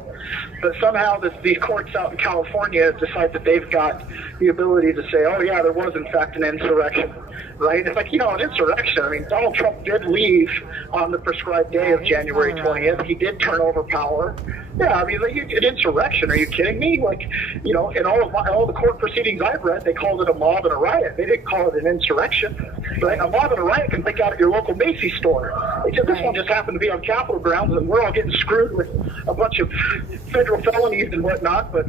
But somehow these courts out in California decide that they've got the ability to say, oh, yeah, there was, in fact, an insurrection, right? It's like, an insurrection. I mean, Donald Trump did leave on the prescribed day of January 20th. He did turn over power. Yeah, I mean, an insurrection. Are you kidding me? Like, in all the court proceedings I've read, they called it a mob and a riot. They didn't call it an insurrection. Right? A mob and a riot can break out at your local Macy's store. They said this one just happened to be on Capitol grounds, and we're all getting screwed with a bunch of federal felonies and whatnot. But,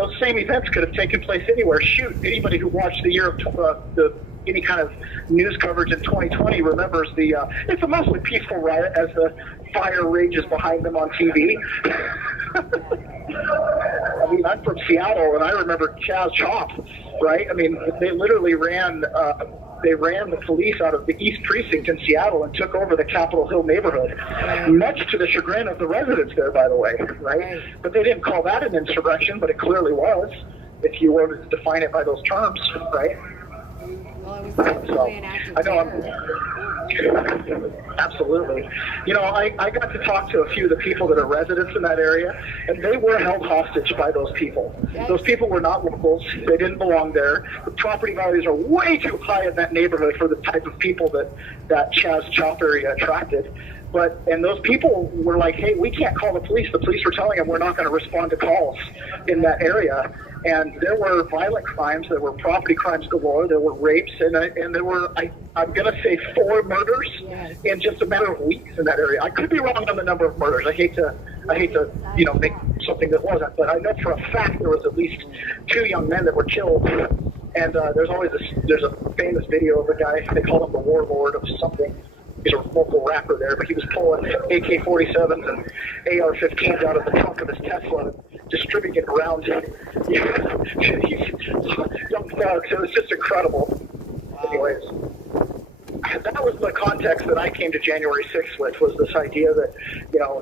those same events could have taken place anywhere. Shoot, anybody who watched the year of any kind of news coverage in 2020 remembers it's a mostly peaceful riot as the fire rages behind them on TV. I mean, I'm from Seattle, and I remember Chaz Chop, right? I mean, they literally ran the police out of the East Precinct in Seattle and took over the Capitol Hill neighborhood, much to the chagrin of the residents there, by the way, right? But they didn't call that an insurrection, but it clearly was, if you wanted to define it by those terms, right? Well, it was definitely an act of terror. Absolutely. I got to talk to a few of the people that are residents in that area, and they were held hostage by those people. Yes. Those people were not locals. They didn't belong there. The property values are way too high in that neighborhood for the type of people that Chaz Chop area attracted. And those people were like, hey, we can't call the police. The police were telling them we're not going to respond to calls in that area. And there were violent crimes. There were property crimes galore. There were rapes. And there were, I'm going to say, 4 murders in just a matter of weeks in that area. I could be wrong on the number of murders. I hate to make something that wasn't. But I know for a fact there was at least 2 young men that were killed. And there's a famous video of a guy, they call him the warlord of something. He's a local rapper there, but he was pulling AK-47s and AR-15s out of the trunk of his Tesla and distributing it around young thugs. It was just incredible. Anyways, that was the context that I came to January 6th with, was this idea that,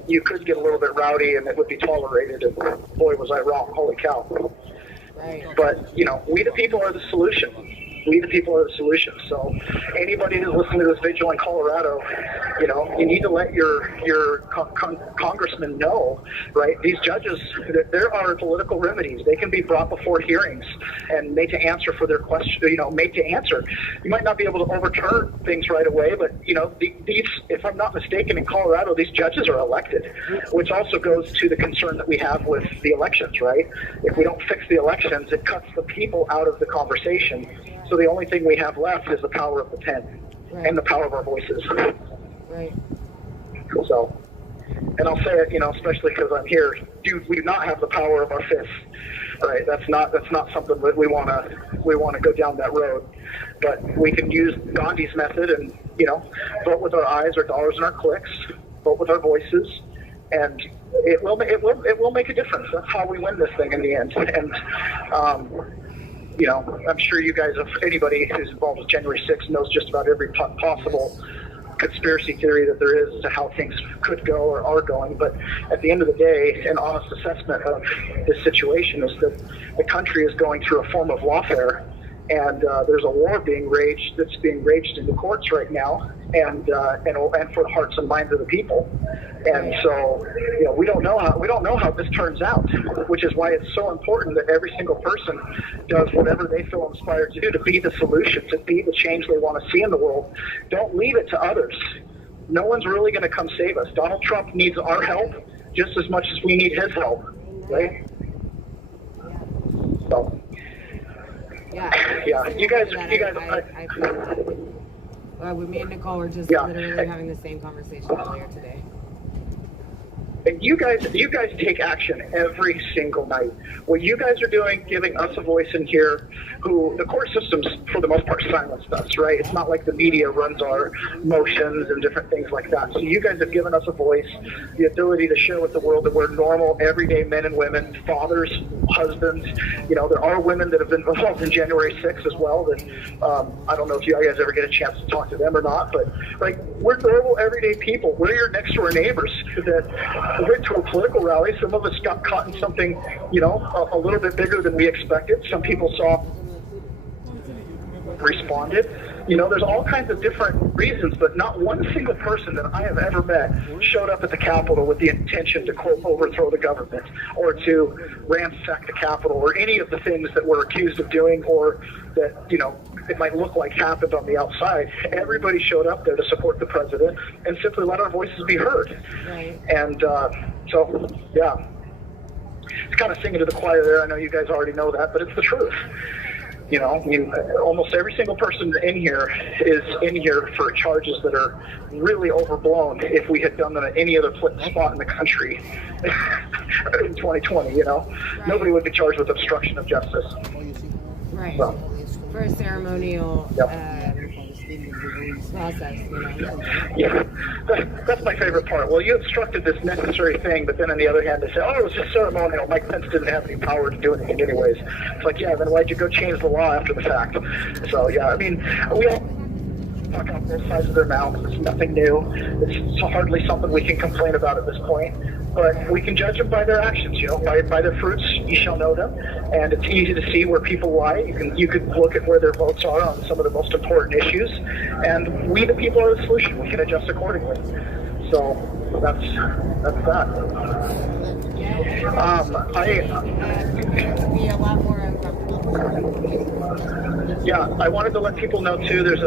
you could get a little bit rowdy and it would be tolerated, and boy, was I wrong. Holy cow. Right. But, we the people are the solution. We the people are the solution. So anybody that's listening to this vigil in Colorado, you need to let your congressman know, right? These judges, there are political remedies. They can be brought before hearings and made to answer for their question, made to answer. You might not be able to overturn things right away, but, these, if I'm not mistaken, in Colorado, these judges are elected, which also goes to the concern that we have with the elections, right? If we don't fix the elections, it cuts the people out of the conversation. So the only thing we have left is the power of the pen and the power of our voices. Right. So, and I'll say it, especially because I'm here. We do not have the power of our fists. Right. That's not something that we want to go down that road. But we can use Gandhi's method and vote with our eyes, our dollars, and our clicks. Vote with our voices, and it will make a difference. That's how we win this thing in the end. And I'm sure you guys, if anybody who's involved with January 6th knows just about every possible conspiracy theory that there is as to how things could go or are going. But at the end of the day, an honest assessment of this situation is that the country is going through a form of lawfare, and there's a war being waged in the courts right now, and for the hearts and minds of the people. And so, we don't know how this turns out, which is why it's so important that every single person does whatever they feel inspired to do to be the solution, to be the change they want to see in the world. Don't leave it to others. No one's really going to come save us. Donald Trump needs our help just as much as we need his help, right? So, yeah. You guys. I feel that. With me and Nicole were just literally having the same conversation earlier today. And you guys take action every single night. What you guys are doing, giving us a voice in here, who the court systems, for the most part, silenced us, right? It's not like the media runs our motions and different things like that. So you guys have given us a voice, the ability to share with the world that we're normal, everyday men and women, fathers, husbands. There are women that have been involved in January 6th as well that I don't know if you guys ever get a chance to talk to them or not, but we're normal, everyday people. We're your next door neighbors that went to a political rally. Some of us got caught in something, a little bit bigger than we expected. Some people responded. There's all kinds of different reasons, but not one single person that I have ever met showed up at the Capitol with the intention to, quote, overthrow the government or to ransack the Capitol or any of the things that we're accused of doing or that, it might look like happened on the outside. Everybody showed up there to support the president and simply let our voices be heard. Right. And so, yeah. It's kind of singing to the choir there. I know you guys already know that, but it's the truth. Almost every single person in here is in here for charges that are really overblown if we had done them at any other spot in the country in 2020, Right. Nobody would be charged with obstruction of justice. Right. So, For a ceremonial Yep. Process, yeah, that's my favorite part. Well, you obstructed this necessary thing, but then on the other hand, they say, oh, it was just ceremonial. Mike Pence didn't have any power to do anything anyways. It's like, yeah, then why'd you go change the law after the fact? So, yeah, I mean, we all talk out both sides of their mouths. It's nothing new. It's hardly something we can complain about at this point. But we can judge them by their actions, by their fruits you shall know them. And it's easy to see where people lie. You can look at where their votes are on some of the most important issues. And we, the people, are the solution. We can adjust accordingly. So that's that. Be a lot more uncomfortable. Yeah, I wanted to let people know too. There's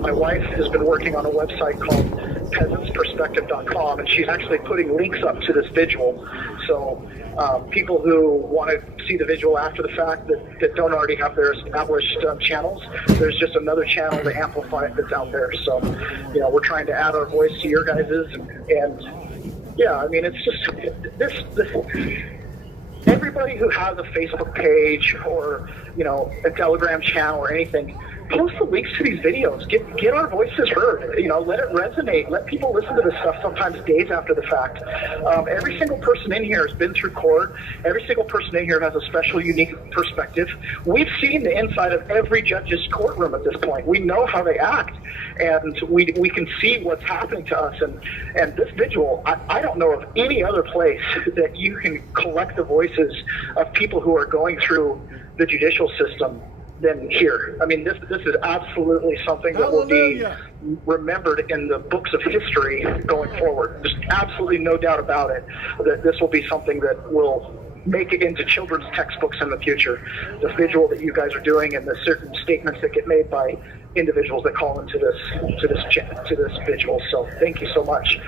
my wife has been working on a website called peasantsperspective.com, and she's actually putting links up to this visual. So people who want to see the visual after the fact that don't already have their established channels, there's just another channel to amplify it that's out there. So, we're trying to add our voice to your guys's, and yeah, I mean, it's just this. Everybody who has a Facebook page or, a Telegram channel or anything, post the links to these videos. Get our voices heard. Let it resonate. Let people listen to this stuff sometimes days after the fact. Every single person in here has been through court. Every single person in here has a special, unique perspective. We've seen the inside of every judge's courtroom at this point. We know how they act, and we can see what's happening to us. And this visual, I don't know of any other place that you can collect the voices of people who are going through the judicial system than here. I mean, this is absolutely something that will be remembered in the books of history going forward. There's absolutely no doubt about it that this will be something that will make it into children's textbooks in the future. The visual that you guys are doing and the certain statements that get made by individuals that call into this visual. So thank you so much.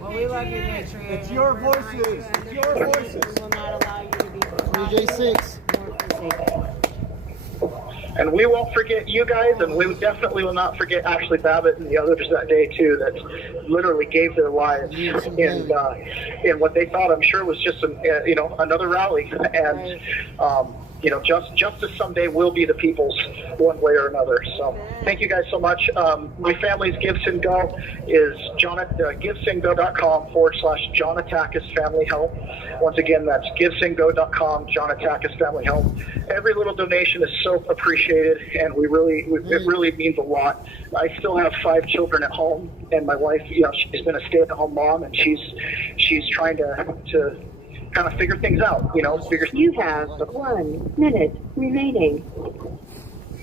Well, we love you, Patriot. It's your voices. It's your voices. We will not allow you to be J6. more forsaken. And we won't forget you guys, and we definitely will not forget Ashley Babbitt and the others that day too, that literally gave their lives in what they thought, I'm sure, was just another rally. And justice someday will be the people's, one way or another. So thank you guys so much. My family's GiveSendGo is GiveSendGo.com/John Attackis Family Help. Once again, that's GiveSendGo.com, John Attackis Family Help. Every little donation is so appreciated, and it really means a lot. I still have 5 children at home, and my wife, she's been a stay-at-home mom, and she's trying to kind of figure things out, You have 1 minute remaining.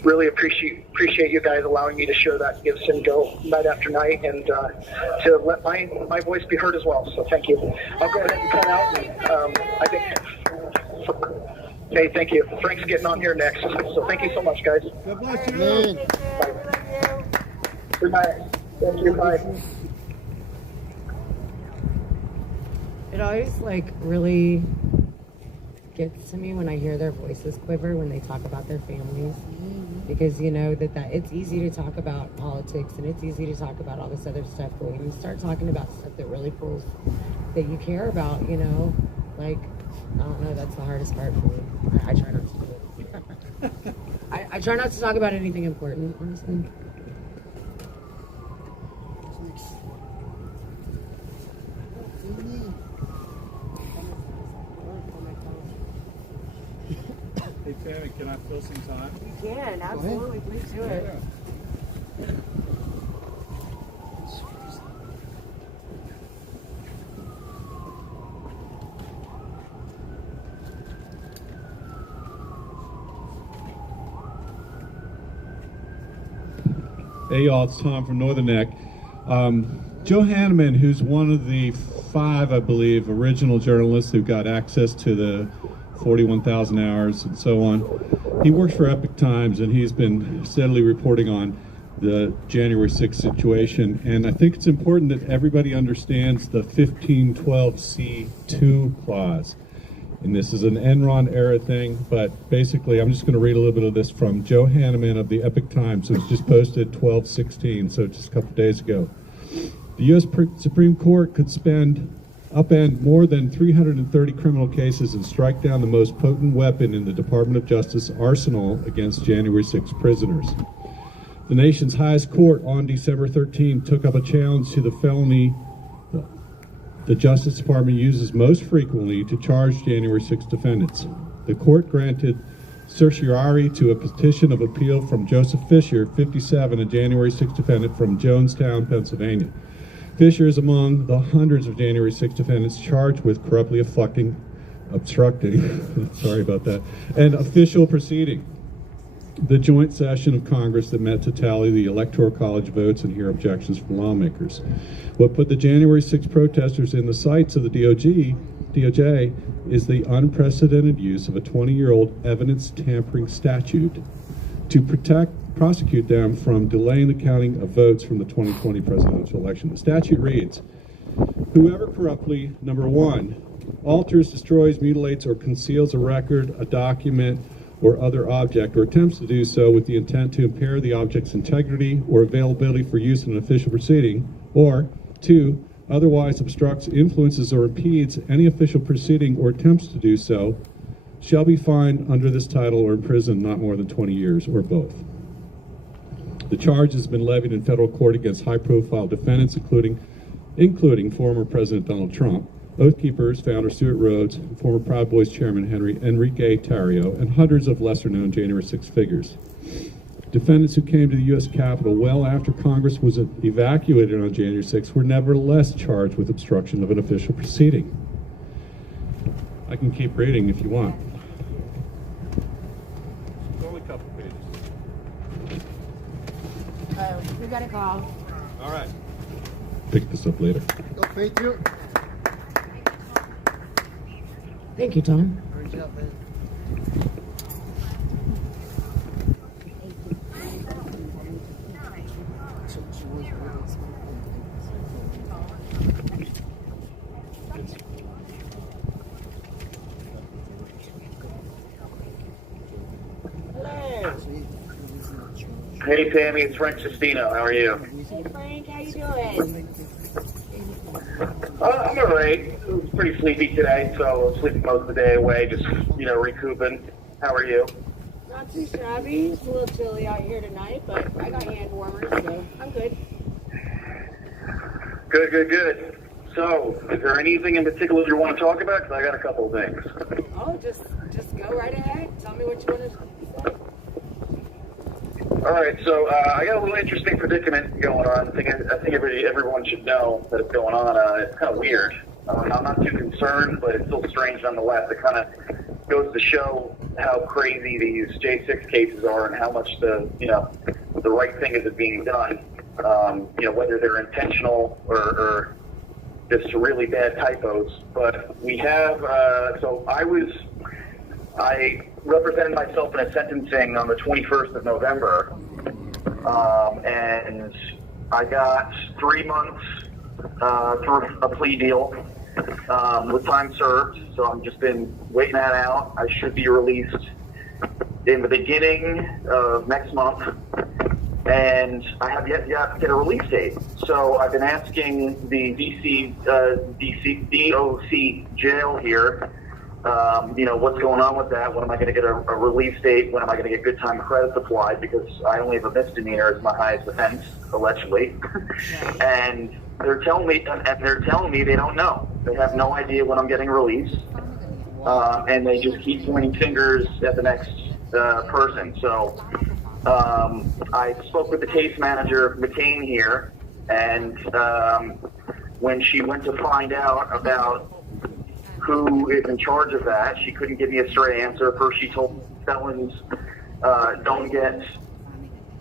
Really appreciate you guys allowing me to share that GiveSendGo night after night, and to let my voice be heard as well. So thank you. I'll go ahead and cut out. And, I think. Hey, thank you. Frank's getting on here next. So thank you so much, guys. God bless you, man. Bye. Good night. Thank you. Bye. It always really gets to me when I hear their voices quiver when they talk about their families, because that it's easy to talk about politics and it's easy to talk about all this other stuff, but when you start talking about stuff that really pulls, that you care about, I don't know, that's the hardest part for me. I try not to do it. I try not to talk about anything important, honestly. Hey, Tammy, can I fill some time? You can, absolutely, please do it. Yeah. Hey y'all, it's Tom from Northern Neck. Joe Hanneman, who's one of the 5, I believe, original journalists who got access to the 41,000 hours and so on, he works for Epoch Times, and he's been steadily reporting on the January 6th situation. And I think it's important that everybody understands the 1512C2 clause. And this is an Enron era thing, but basically I'm just going to read a little bit of this from Joe Hanneman of the Epoch Times. So it's just posted 12/16, so just a couple days ago. The U.S. Supreme Court could upend more than 330 criminal cases and strike down the most potent weapon in the Department of Justice arsenal against January 6 prisoners. The nation's highest court on December 13 took up a challenge to the felony the Justice Department uses most frequently to charge January 6 defendants. The court granted certiorari to a petition of appeal from Joseph Fisher, 57, a January 6 defendant from Jonestown, Pennsylvania. Fisher is among the hundreds of January 6 defendants charged with corruptly obstructing, sorry about that, an official proceeding. The joint session of Congress that met to tally the Electoral College votes and hear objections from lawmakers. What put the January 6 protesters in the sights of the DOJ is the unprecedented use of a 20-year-old evidence tampering statute to prosecute them from delaying the counting of votes from the 2020 presidential election. The statute reads, whoever corruptly, number 1, alters, destroys, mutilates, or conceals a record, a document, or other object, or attempts to do so with the intent to impair the object's integrity or availability for use in an official proceeding, or 2, otherwise obstructs, influences, or impedes any official proceeding or attempts to do so, shall be fined under this title or imprisoned not more than 20 years, or both. The charge has been levied in federal court against high-profile defendants, including former President Donald Trump, Oath Keepers founder Stuart Rhodes, former Proud Boys chairman Enrique Tarrio, and hundreds of lesser-known January 6 figures. Defendants who came to the U.S. Capitol well after Congress was evacuated on January 6 were nevertheless charged with obstruction of an official proceeding. I can keep reading if you want. It's only a couple pages. We got a call. All right. Pick this up later. Thank you. Thank you, Tom. Great job, man. Hey, Tammy, it's Frank Sestino. How are you? Hey, Frank, how you doing? I'm all right. It was pretty sleepy today, so I was sleeping most of the day away, just, recouping. How are you? Not too shabby. It's a little chilly out here tonight, but I got hand warmers, so I'm good. Good. So, is there anything in particular you want to talk about? Because I got a couple of things. Oh, just go right ahead. Tell me what you want to say. All right, so I got a little interesting predicament going on. I think everyone should know that it's going on. It's kind of weird. I'm not too concerned, but it's still strange nonetheless. It kind of goes to show how crazy these J6 cases are and how much the right thing is being done. Whether they're intentional or just really bad typos. But we have. I represented myself in a sentencing on the 21st of November, and I got 3 months through a plea deal with time served, so I've just been waiting that out. I should be released in the beginning of next month, and I have yet to get a release date. So I've been asking the DOC jail here, what's going on with that? When am I going to get a release date? When am I going to get good time credits applied? Because I only have a misdemeanor as my highest offense, allegedly. And they're telling me they don't know. They have no idea when I'm getting released. And they just keep pointing fingers at the next person. So I spoke with the case manager, McCain, here, and when she went to find out about who is in charge of that, she couldn't give me a straight answer. First, she told felons don't get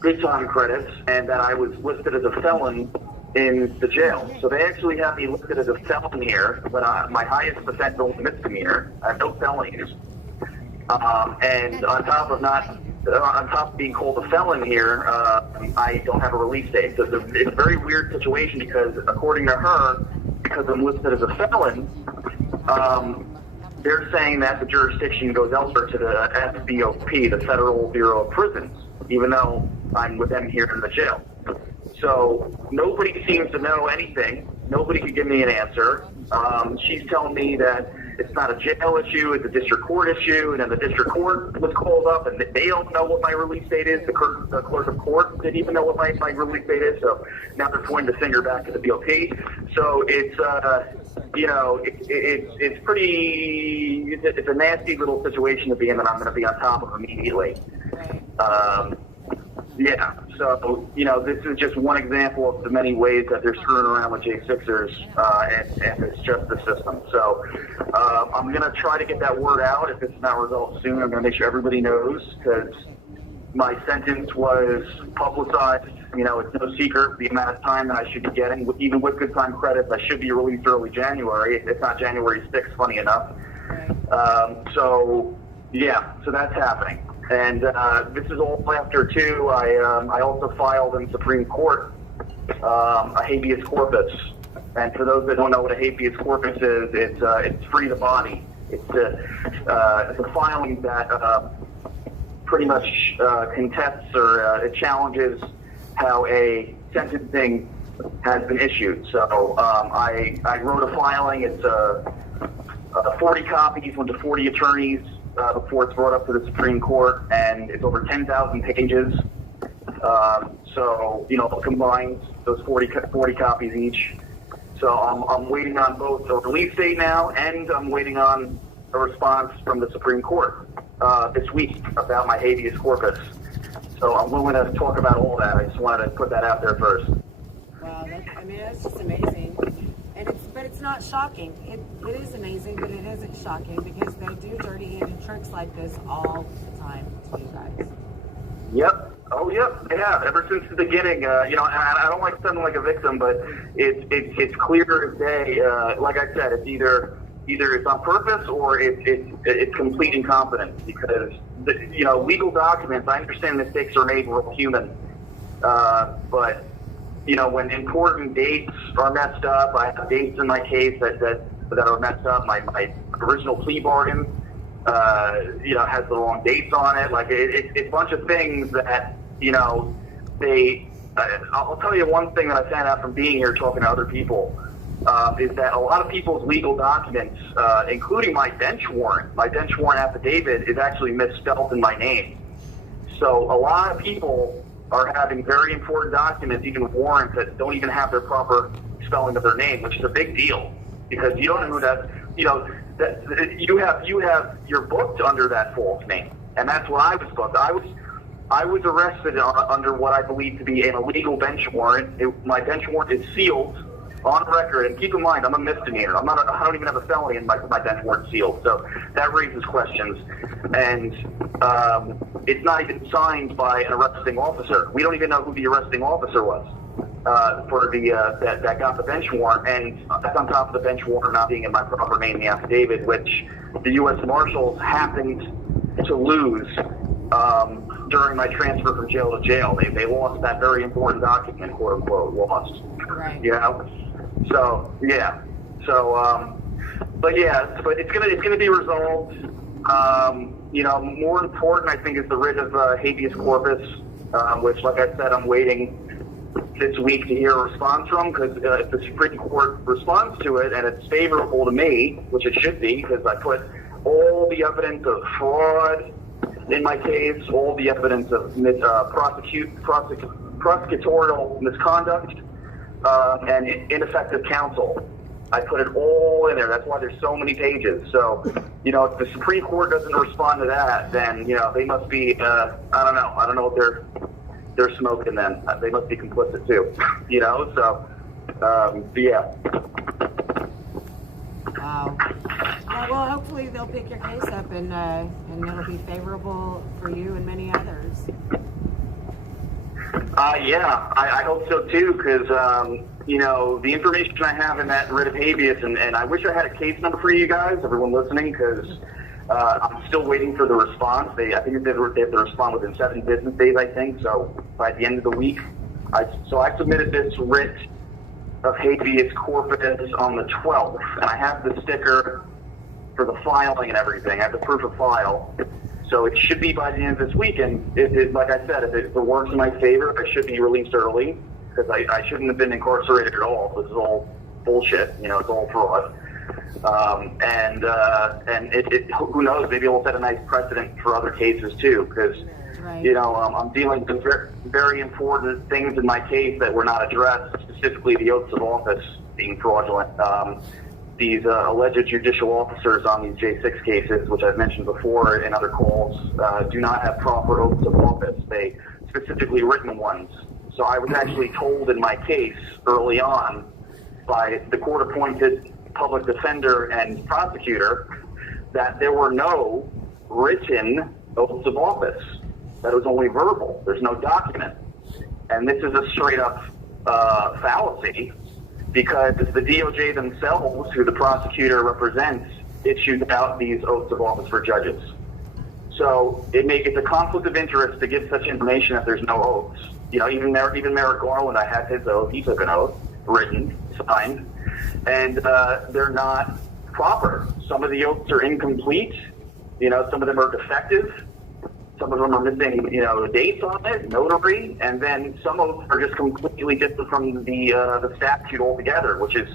good time credits and that I was listed as a felon in the jail. So they actually have me listed as a felon here, but my highest offense is only misdemeanor. I have no felonies. And on top of being called a felon here, I don't have a release date. So it's a very weird situation because according to her, because I'm listed as a felon, they're saying that the jurisdiction goes elsewhere to the FBOP, the Federal Bureau of Prisons, even though I'm with them here in the jail. So nobody seems to know anything. Nobody could give me an answer. She's telling me that it's not a jail issue, it's a district court issue, and then the district court was called up, and they don't know what my release date is. The clerk of court didn't even know what my release date is, so now they're pointing the finger back to the BOP. So it's, it's pretty, it's a nasty little situation to be in that I'm going to be on top of immediately. Yeah, so, this is just one example of the many ways that they're screwing around with J6ers, and it's just the system. So I'm going to try to get that word out. If it's not resolved soon, I'm going to make sure everybody knows, because my sentence was publicized. It's no secret the amount of time that I should be getting. Even with good time credits, I should be released early January. It's not January 6th, funny enough. So that's happening. And this is all after, too, I also filed in Supreme Court a habeas corpus. And for those that don't know what a habeas corpus is, it's free the body. It's a filing that pretty much contests or it challenges how a sentencing has been issued. So I wrote a filing. It's 40 copies, went to 40 attorneys before it's brought up to the Supreme Court, and it's over 10,000 pages. So, combined those 40 copies each. So I'm waiting on both a release date now, and I'm waiting on a response from the Supreme Court this week about my habeas corpus. So I'm willing to talk about all that. I just wanted to put that out there first. Wow, that's just amazing. But it's not shocking. It is amazing, but it isn't shocking because they do dirty-handed tricks like this all the time to you guys. Yep. Oh, yep. Yeah. Ever since the beginning, I don't like sounding like a victim, but it's clear as day. Like I said, it's either it's on purpose or it's complete incompetence because legal documents. I understand mistakes are made. We're all human, but. When important dates are messed up, I have dates in my case that are messed up. My original plea bargain, has the wrong dates on it. Like it's a bunch of things that I'll tell you one thing that I found out from being here talking to other people is that a lot of people's legal documents, including my bench warrant affidavit, is actually misspelled in my name. So a lot of people are having very important documents, even warrants, that don't even have their proper spelling of their name, which is a big deal because you don't know who that. You're booked under that false name, and that's what I was booked. I was arrested under what I believe to be an illegal bench warrant. My bench warrant is sealed on record, and keep in mind, I'm a misdemeanor. I don't even have a felony, and my bench warrant sealed. So that raises questions, and it's not even signed by an arresting officer. We don't even know who the arresting officer was for that got the bench warrant, and that's on top of the bench warrant not being in my proper name in the affidavit, which the U.S. Marshals happened to lose during my transfer from jail to jail. They lost that very important document, quote unquote, lost. Right. So yeah. So but it's gonna be resolved. More important, I think, is the writ of habeas corpus, which, like I said, I'm waiting this week to hear a response from, because if the Supreme Court responds to it and it's favorable to me, which it should be, because I put all the evidence of fraud in my case, all the evidence of prosecutorial misconduct, and ineffective counsel. I put it all in there. That's why there's so many pages. So, if the Supreme Court doesn't respond to that, then, they must be, I don't know. I don't know what they're smoking then. They must be complicit too, so, yeah. Wow. Well, hopefully they'll pick your case up and it'll be favorable for you and many others. Yeah, I hope so too, because the information I have in that writ of habeas, and I wish I had a case number for you guys, everyone listening, because I'm still waiting for the response. I think they have to respond within 7 business days, I think. So by the end of the week, I submitted this writ of habeas corpus on the 12th, and I have the sticker for the filing and everything. I have the proof of file. So it should be by the end of this week, and like I said, if it works in my favor, I should be released early, because I shouldn't have been incarcerated at all. This is all bullshit. It's all fraud. And who knows? Maybe it will set a nice precedent for other cases too, because I'm dealing with very, very important things in my case that were not addressed, specifically the oaths of office being fraudulent. These alleged judicial officers on these J6 cases, which I've mentioned before in other calls, do not have proper oaths of office. They specifically written ones. So I was actually told in my case early on by the court-appointed public defender and prosecutor that there were no written oaths of office. That it was only verbal. There's no document. And this is a straight-up fallacy, because the DOJ themselves, who the prosecutor represents, issued out these oaths of office for judges. So it's a conflict of interest to give such information if there's no oaths. Even Merrick Garland, I had his oath. He took an oath, written, signed, and they're not proper. Some of the oaths are incomplete. Some of them are defective. Some of them are missing, dates on it, notary, and then some oaths are just completely different from the statute altogether, which is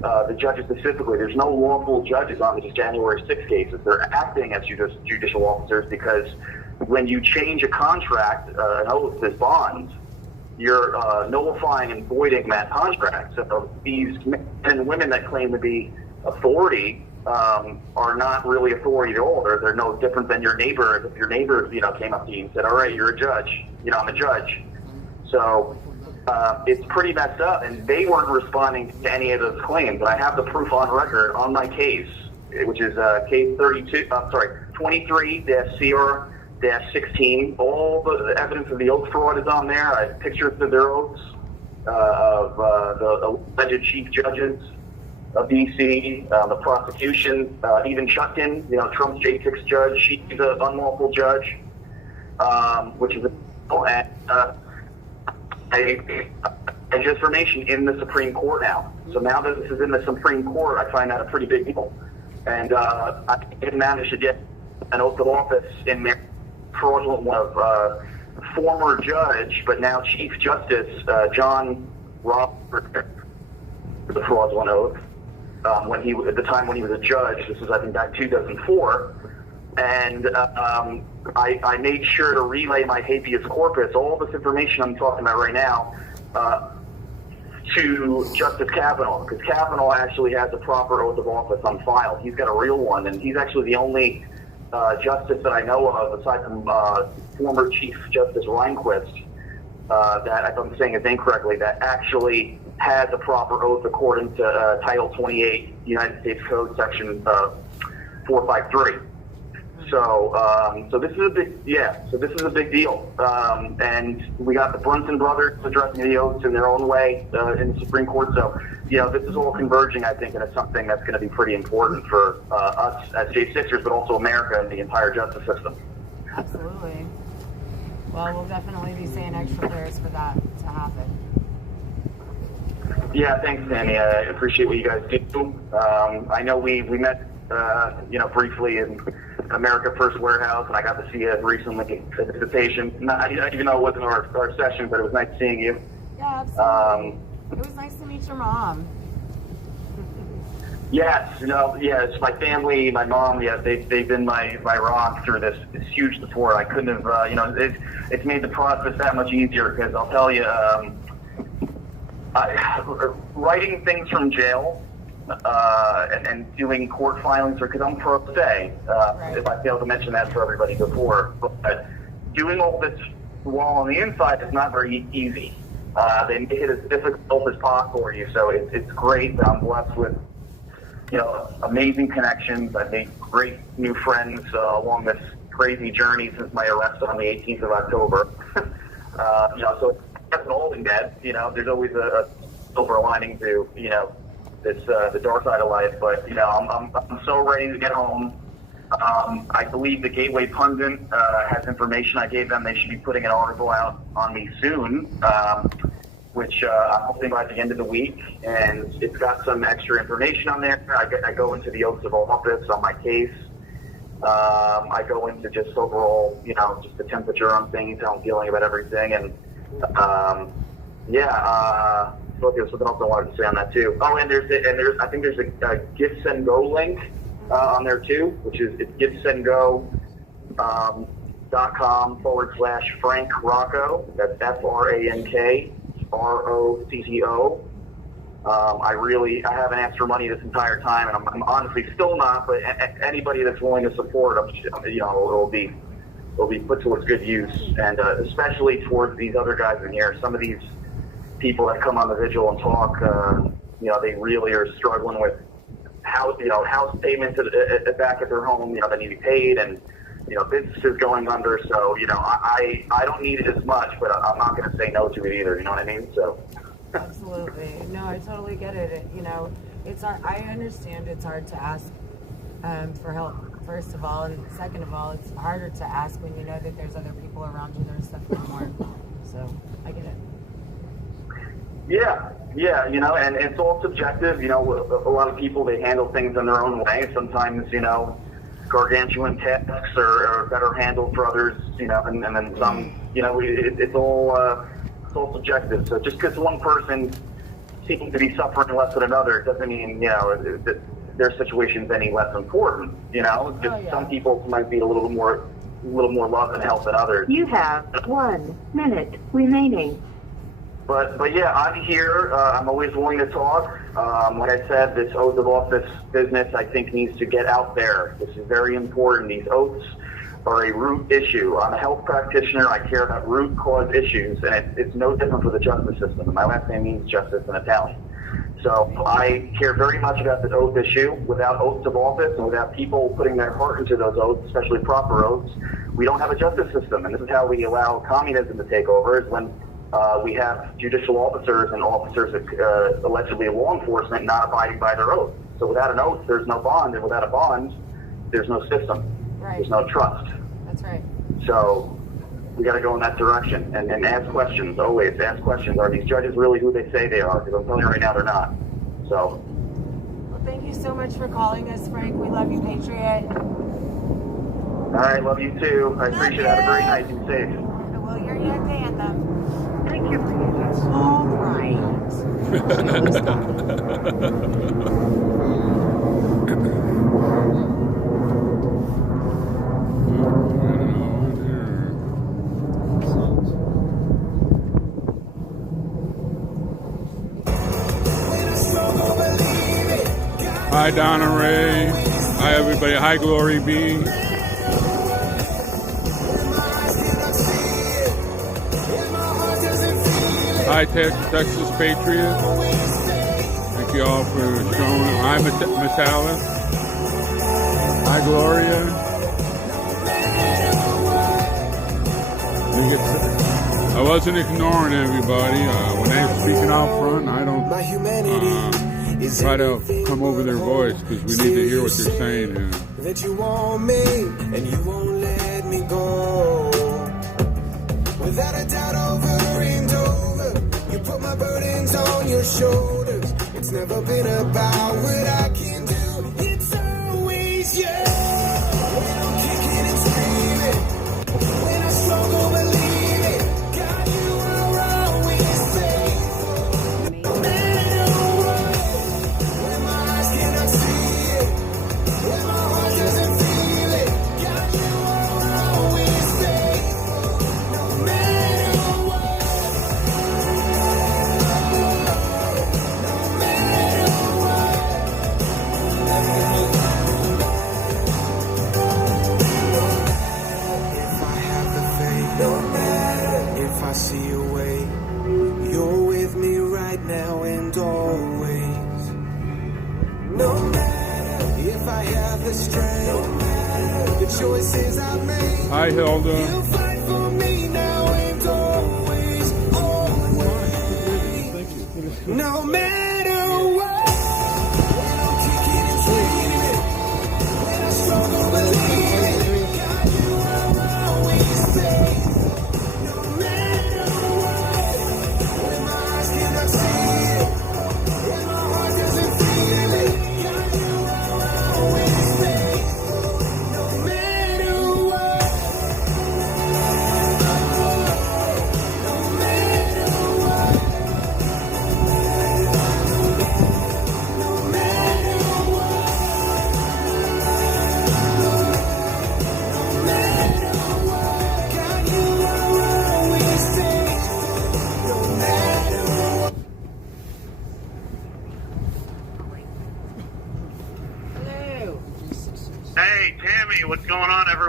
the judges specifically. There's no lawful judges on these January 6 cases. They're acting as judicial officers, because when you change a contract, an oath is bonds, you're nullifying and voiding that contract. So these men and women that claim to be authority are not really authority at all. They're no different than your neighbor. If your neighbor, came up to you and said, "All right, you're a judge. I'm a judge." So it's pretty messed up, and they weren't responding to any of those claims. But I have the proof on record on my case, which is case 23-CR-16. All the evidence of the oath fraud is on there. I have pictures of their oaths, of the alleged chief judges of D.C., the prosecution, even Chutkin, Trump's J6 judge, she's an unlawful judge, which is information in the Supreme Court now. So now that this is in the Supreme Court, I find that a pretty big deal. And I didn't manage to get an oath of office in there, fraudulent one of former judge, but now Chief Justice John Roberts, the fraudulent oath. At the time when he was a judge, this was I think back 2004, and I made sure to relay my habeas corpus, all this information I'm talking about right now, to Justice Kavanaugh, because Kavanaugh actually has a proper oath of office on file. He's got a real one, and he's actually the only justice that I know of, aside from former Chief Justice Rehnquist, that, if I'm saying his name correctly, that actually has a proper oath according to Title 28 United States Code Section 453. So this is a big deal. And we got the Brunson brothers addressing the oaths in their own way in the Supreme Court. So this is all converging, I think, and it's something that's going to be pretty important for us as J6ers, but also America and the entire justice system. Absolutely. Well, we'll definitely be saying extra prayers for that to happen. Yeah, thanks, Sammy. I appreciate what you guys do. I know we met, briefly in America First Warehouse, and I got to see you recently at the visitation. Even though it wasn't our session, but it was nice seeing you. Yeah, absolutely. It was nice to meet your mom. Yes, it's my family, my mom. Yeah, they've been my rock through this huge support. I couldn't have, it's made the process that much easier, because I'll tell you, writing things from jail and doing court filings, because I'm pro se, if I failed to mention that for everybody before, but doing all this while on the inside is not very easy. They make it as difficult as possible for you, so it's great that I'm blessed with amazing connections. I've made great new friends along this crazy journey since my arrest on the 18th of October. So hasn't all been bad. You know, there's always a silver lining to, you know, this the dark side of life. But you know, I'm so ready to get home. I believe the Gateway Pundit has information I gave them. They should be putting an article out on me soon, which I'm hoping by the end of the week. And it's got some extra information on there. I go into the oaths of office on my case. I go into just overall, you know, just the temperature on things, how I'm feeling about everything. And so there's something else I wanted to say on that too. Oh, and I think there's a Gift Send Go link on there too, which is it's giftsendgo.com/Frank Rocco. That's FrankRocco. I haven't asked for money this entire time, and I'm honestly still not. But anybody that's willing to support, you know, it'll be put towards good use, and especially towards these other guys in here. Some of these people that come on the vigil and talk, you know, they really are struggling with house payments back at their home. You know, they need to be paid, and you know, businesses going under. So you know, I don't need it as much, but I'm not going to say no to it either. You know what I mean? So. Absolutely. No, I totally get it. You know, I understand it's hard to ask for help, first of all, and second of all, it's harder to ask when you know that there's other people around you that are suffering more. So I get it. Yeah, you know, and it's all subjective. You know, a lot of people, they handle things in their own way. Sometimes, you know, gargantuan tasks are better handled for others, you know, and then some, you know, it's all subjective. So just because one person seems to be suffering less than another doesn't mean, you know, that their situation's any less important. You know, just some people might need a little more love and help than others. You have 1 minute remaining. But yeah, I'm here. I'm always willing to talk. Like I said, this oath of office business, I think, needs to get out there. This is very important. These oaths are a root issue. I'm a health practitioner. I care about root cause issues, and it's no different for the justice system. My last name means justice in Italian. So I care very much about this oath issue. Without oaths of office and without people putting their heart into those oaths, especially proper oaths, we don't have a justice system. And this is how we allow communism to take over, is when we have judicial officers and officers allegedly law enforcement not abiding by their oath. So without an oath, there's no bond, and without a bond, there's no system. Right. There's no trust. That's right. So we got to go in that direction and ask questions. Always ask questions. Are these judges really who they say they are? Because I'm telling you right now, they're not. So. Well, thank you so much for calling us, Frank. We love you, Patriot. All right, love you too. I appreciate it. Have a great night. Be safe. We'll hear you at the anthem. Thank you. All right. Hi, Donna Ray. Hi, everybody. Hi, Glory B. Hi, Texas Patriot. Thank you all for showing. Hi, Miss Alice. Hi, Gloria. I wasn't ignoring everybody. When they're speaking out front, I don't try to come over their voice, because we need to hear what they're saying here. That you want me and you won't let me go. Without a doubt, over and over, you put my burdens on your shoulders. It's never been about what I can do. It's always you. When I'm kicking and screaming, when I struggle believing, God, you are always faithful. No matter what, when my eyes cannot see it, when my heart doesn't feel it, God, you are always faithful. No matter what, no matter what. If I have the faith, no matter if I see a way, you're with me right now and always. No matter if I have the strength, no matter the choices I make. Hi, Hilda. You'll fight for me now and always, always.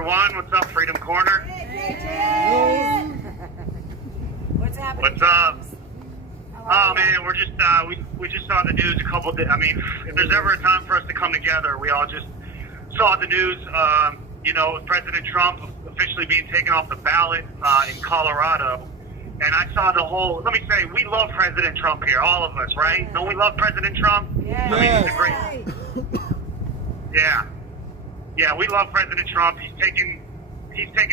everyone. What's up, Freedom Corner? What's happening? What's up? Oh man, we're just we just saw the news a couple days. I mean, if there's ever a time for us to come together, we all just saw the news. You know, President Trump officially being taken off the ballot in Colorado, and I saw the whole. Let me say, we love President Trump here, all of us, right? Don't we love President Trump? Yeah. I mean, he's a great. Yeah, we love President Trump. He's taking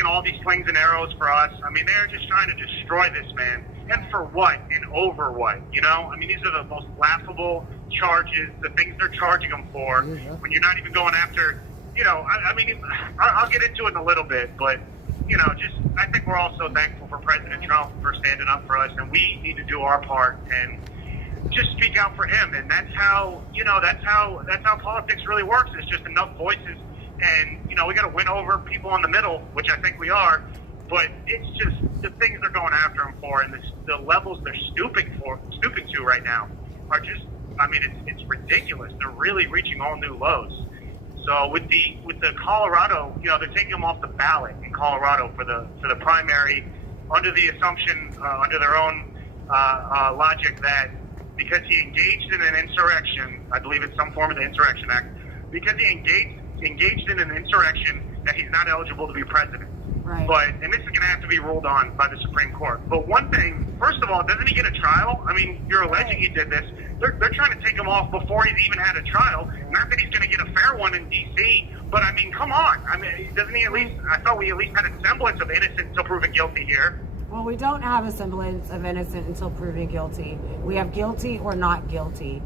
all these slings and arrows for us. I mean, they're just trying to destroy this man. And for what? And over what? You know? I mean, these are the most laughable charges, the things they're charging him for, when you're not even going after, you know, I mean, I'll get into it in a little bit, but, you know, just, I think we're all so thankful for President Trump for standing up for us, and we need to do our part and just speak out for him. And that's how, you know, that's how politics really works. It's just enough voices. And, you know, we got to win over people in the middle, which I think we are. But it's just the things they're going after him for, and the levels they're stooping to right now are just, I mean, it's ridiculous. They're really reaching all new lows. So with the Colorado, you know, they're taking him off the ballot in Colorado for the primary, under the assumption, under their own logic, that because he engaged in an insurrection, I believe it's some form of the Insurrection Act, because he engaged in an insurrection, that he's not eligible to be president. Right. But, and this is going to have to be ruled on by the Supreme Court. But one thing, first of all, doesn't he get a trial? I mean, you're alleging he did this. They're trying to take him off before he's even had a trial. Not that he's going to get a fair one in D.C., but I mean, come on. I mean, doesn't he at least, I thought we at least had a semblance of innocent until proven guilty here. Well, we don't have a semblance of innocent until proven guilty. We have guilty or not guilty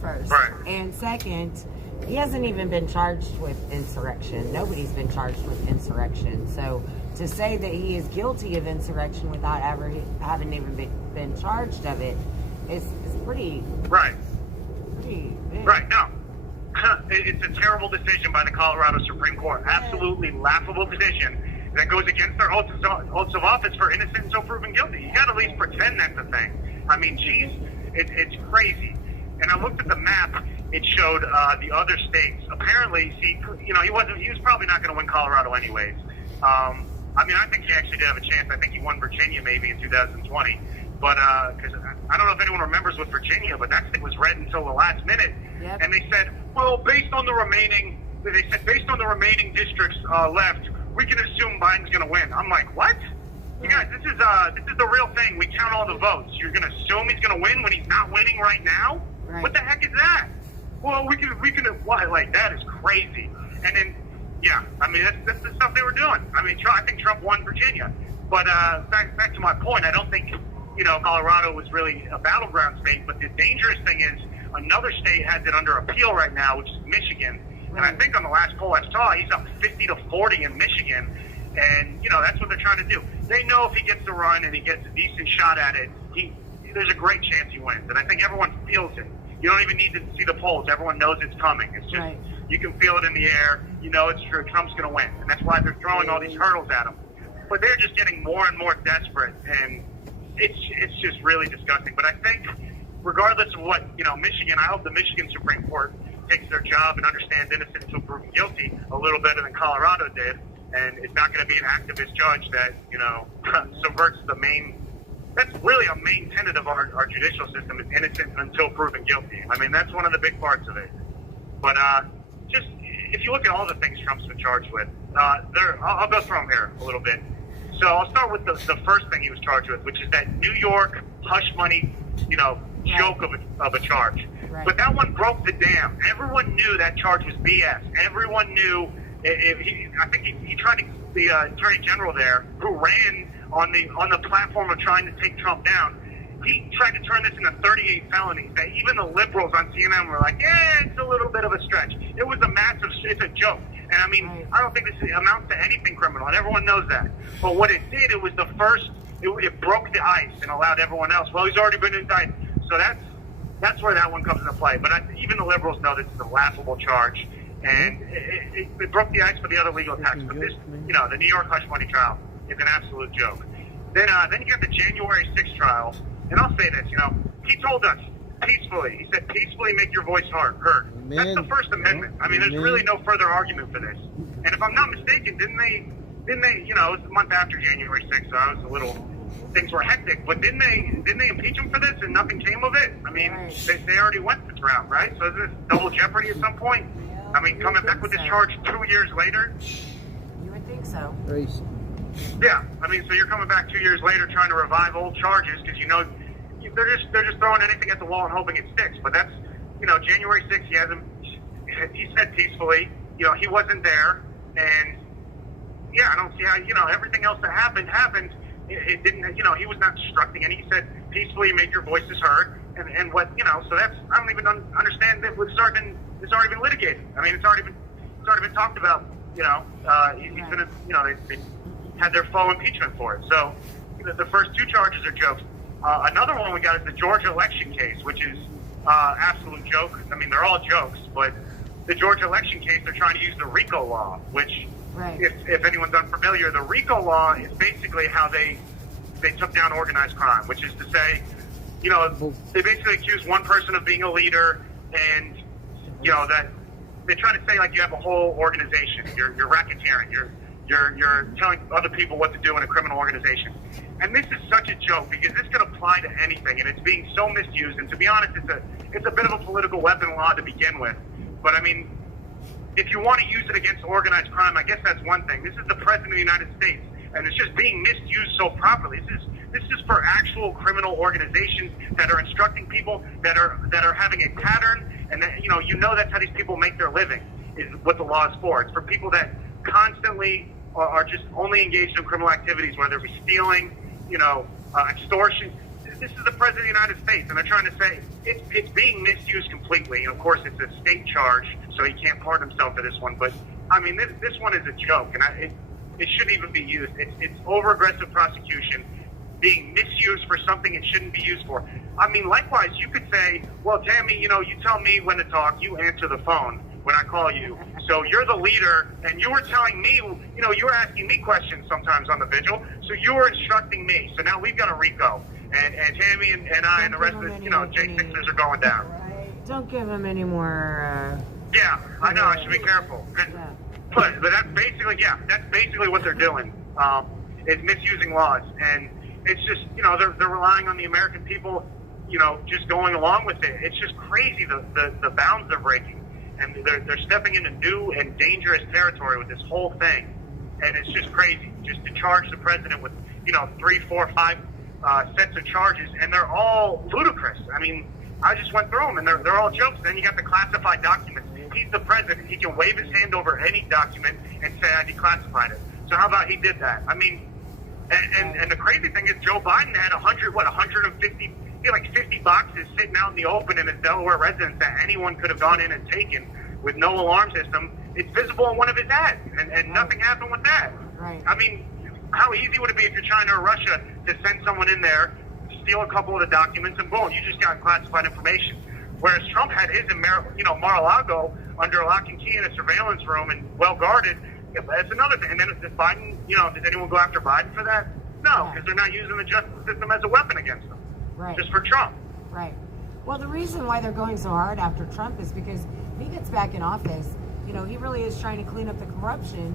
first. Right. And second, he hasn't even been charged with insurrection. Nobody's been charged with insurrection. So to say that he is guilty of insurrection without ever having even been charged of it is pretty... Right. Pretty big. Right, no. It's a terrible decision by the Colorado Supreme Court. Absolutely laughable decision that goes against their oaths of office for innocent until proven guilty. You got to at least pretend that's a thing. I mean, geez, it's crazy. And I looked at the map. It showed the other states. Apparently, see, you know, he was probably not going to win Colorado anyways. I mean, I think he actually did have a chance. I think he won Virginia maybe in 2020. But, because I don't know if anyone remembers with Virginia, but that thing was read until the last minute. Yep. And they said, well, based on the remaining districts left, we can assume Biden's going to win. I'm like, what? You guys, this is the real thing. We count all the votes. You're going to assume he's going to win when he's not winning right now? Right. What the heck is that? Well, we can, what? Like, that is crazy. And then, yeah, I mean, that's the stuff they were doing. I mean, I think Trump won Virginia. But back to my point, I don't think, you know, Colorado was really a battleground state. But the dangerous thing is another state has it under appeal right now, which is Michigan. And I think on the last poll I saw, he's up 50-40 in Michigan. And, you know, that's what they're trying to do. They know if he gets the run and he gets a decent shot at it, there's a great chance he wins. And I think everyone feels it. You don't even need to see the polls. Everyone knows it's coming. It's just, right. You can feel it in the air. You know it's true. Trump's going to win. And that's why they're throwing all these hurdles at him. But they're just getting more and more desperate. And it's just really disgusting. But I think regardless of what, you know, Michigan, I hope the Michigan Supreme Court takes their job and understands innocent until proven guilty a little better than Colorado did. And it's not going to be an activist judge that, you know, subverts the main... That's really a main tenet of our judicial system, is innocent until proven guilty. I mean, that's one of the big parts of it. But just, if you look at all the things Trump's been charged with, I'll go through them here a little bit. So I'll start with the first thing he was charged with, which is that New York hush money, you know, joke of a charge. Right. But that one broke the dam. Everyone knew that charge was BS. Everyone knew. I think he tried to, the Attorney General there, who ran on the platform of trying to take Trump down, he tried to turn this into 38 felonies that even the liberals on CNN were like, yeah, it's a little bit of a stretch. It was it's a joke. And I mean, I don't think this amounts to anything criminal, and everyone knows that. But what it did, it was the first, it broke the ice and allowed everyone else, well, he's already been indicted. So that's where that one comes into play. But even the liberals know this is a laughable charge. And it broke the ice for the other legal attacks. But this, you know, the New York hush money trial is an absolute joke. Then you got the January 6th trial. And I'll say this, you know, he told us peacefully. He said, peacefully make your voice heard. That's the First Amendment. I mean, there's really no further argument for this. And if I'm not mistaken, didn't they, it was the month after January 6th, so I was a little, things were hectic, but didn't they impeach him for this and nothing came of it? I mean, they already went this route, right? So is this double jeopardy at some point? I mean, coming back with this charge 2 years later? You would think so. Yeah, I mean, so you're coming back 2 years later trying to revive old charges because they're just throwing anything at the wall and hoping it sticks. But that's, January 6th, he said peacefully, he wasn't there, and yeah, I don't see how, everything else that happened. It didn't, he was not instructing any. He said peacefully make your voices heard, and what, so that's, I don't even understand that it's already been litigated. I mean, it's already been talked about. He's gonna, they had their faux impeachment for it. So the first two charges are jokes. Another one we got is the Georgia election case, which is absolute joke. I mean, they're all jokes, but the Georgia election case, they're trying to use the RICO law, which, if anyone's unfamiliar, the RICO law is basically how they took down organized crime, which is to say, they basically accuse one person of being a leader, and that they try to say like you have a whole organization, you're racketeering, you're telling other people what to do in a criminal organization. And this is such a joke because this could apply to anything, and it's being so misused. And to be honest, it's a bit of a political weapon law to begin with. But I mean, if you want to use it against organized crime, I guess that's one thing. This is the President of the United States, and it's just being misused so properly. This is for actual criminal organizations that are instructing people that are having a pattern, and that that's how these people make their living, is what the law is for. It's for people that constantly are just only engaged in criminal activities, whether it be stealing, extortion. This is the President of the United States, and they're trying to say it's being misused completely. And of course, it's a state charge, so he can't pardon himself for this one. But I mean, this one is a joke, and it shouldn't even be used. It's over-aggressive prosecution being misused for something it shouldn't be used for. I mean, likewise, you could say, well, Tammy, you tell me when to talk, you answer the phone when I call you. So you're the leader, and you were telling me, you were asking me questions sometimes on the vigil, so you were instructing me. So now we've got a RICO, and Tammy and I and the rest of the, J6ers are going down. Don't give him any more... Yeah, I know, I should be careful. But that's basically what they're doing, is misusing laws. And it's just, they're relying on the American people, just going along with it. It's just crazy, the bounds they're breaking. And they're stepping into new and dangerous territory with this whole thing. And it's just crazy, just to charge the president with, 3, 4, 5 sets of charges, and they're all ludicrous. I mean, I just went through them, and they're all jokes. Then you got the classified documents. He's the president. He can wave his hand over any document and say, I declassified it. So how about he did that? I mean, and the crazy thing is Joe Biden had 150, like 50 boxes sitting out in the open in his Delaware residence that anyone could have gone in and taken with no alarm system. It's visible in one of his ads, and nothing happened with that. Right. I mean, how easy would it be if you're China or Russia to send someone in there, steal a couple of the documents, and boom, you just got classified information. Whereas Trump had his in Mar-a-Lago under lock and key in a surveillance room and well guarded. Yeah, that's another thing. And then does Biden, does anyone go after Biden for that? No, because they're not using the justice system as a weapon against them. Right. Just for Trump. Right. Well, the reason why they're going so hard after Trump is because if he gets back in office, he really is trying to clean up the corruption.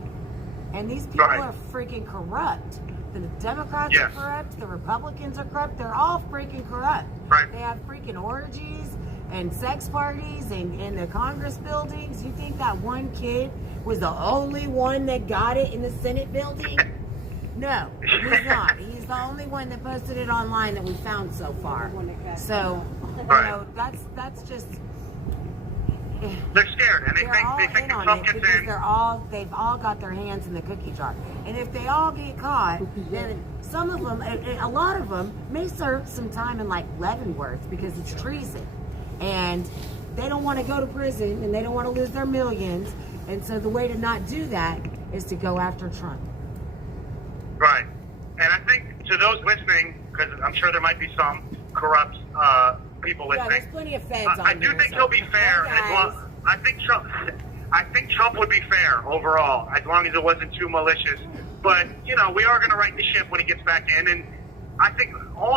And these people are freaking corrupt. The Democrats are corrupt. The Republicans are corrupt. They're all freaking corrupt. Right. They have freaking orgies and sex parties in the Congress buildings. You think that one kid was the only one that got it in the Senate building? No, he's not. He's the only one that posted it online that we found so far. So, that's just... They're scared, and they think on Trump it gets because in. they've all got their hands in the cookie jar. And if they all get caught, then some of them, a lot of them, may serve some time in like Leavenworth because it's treason. And they don't want to go to prison, and they don't want to lose their millions. And so the way to not do that is to go after Trump. Right. And I think to those listening, because I'm sure there might be some corrupt people listening. Yeah, there's plenty of feds on I do think he'll be fair. I think Trump would be fair overall, as long as it wasn't too malicious. But we are going to right the ship when he gets back in, and I think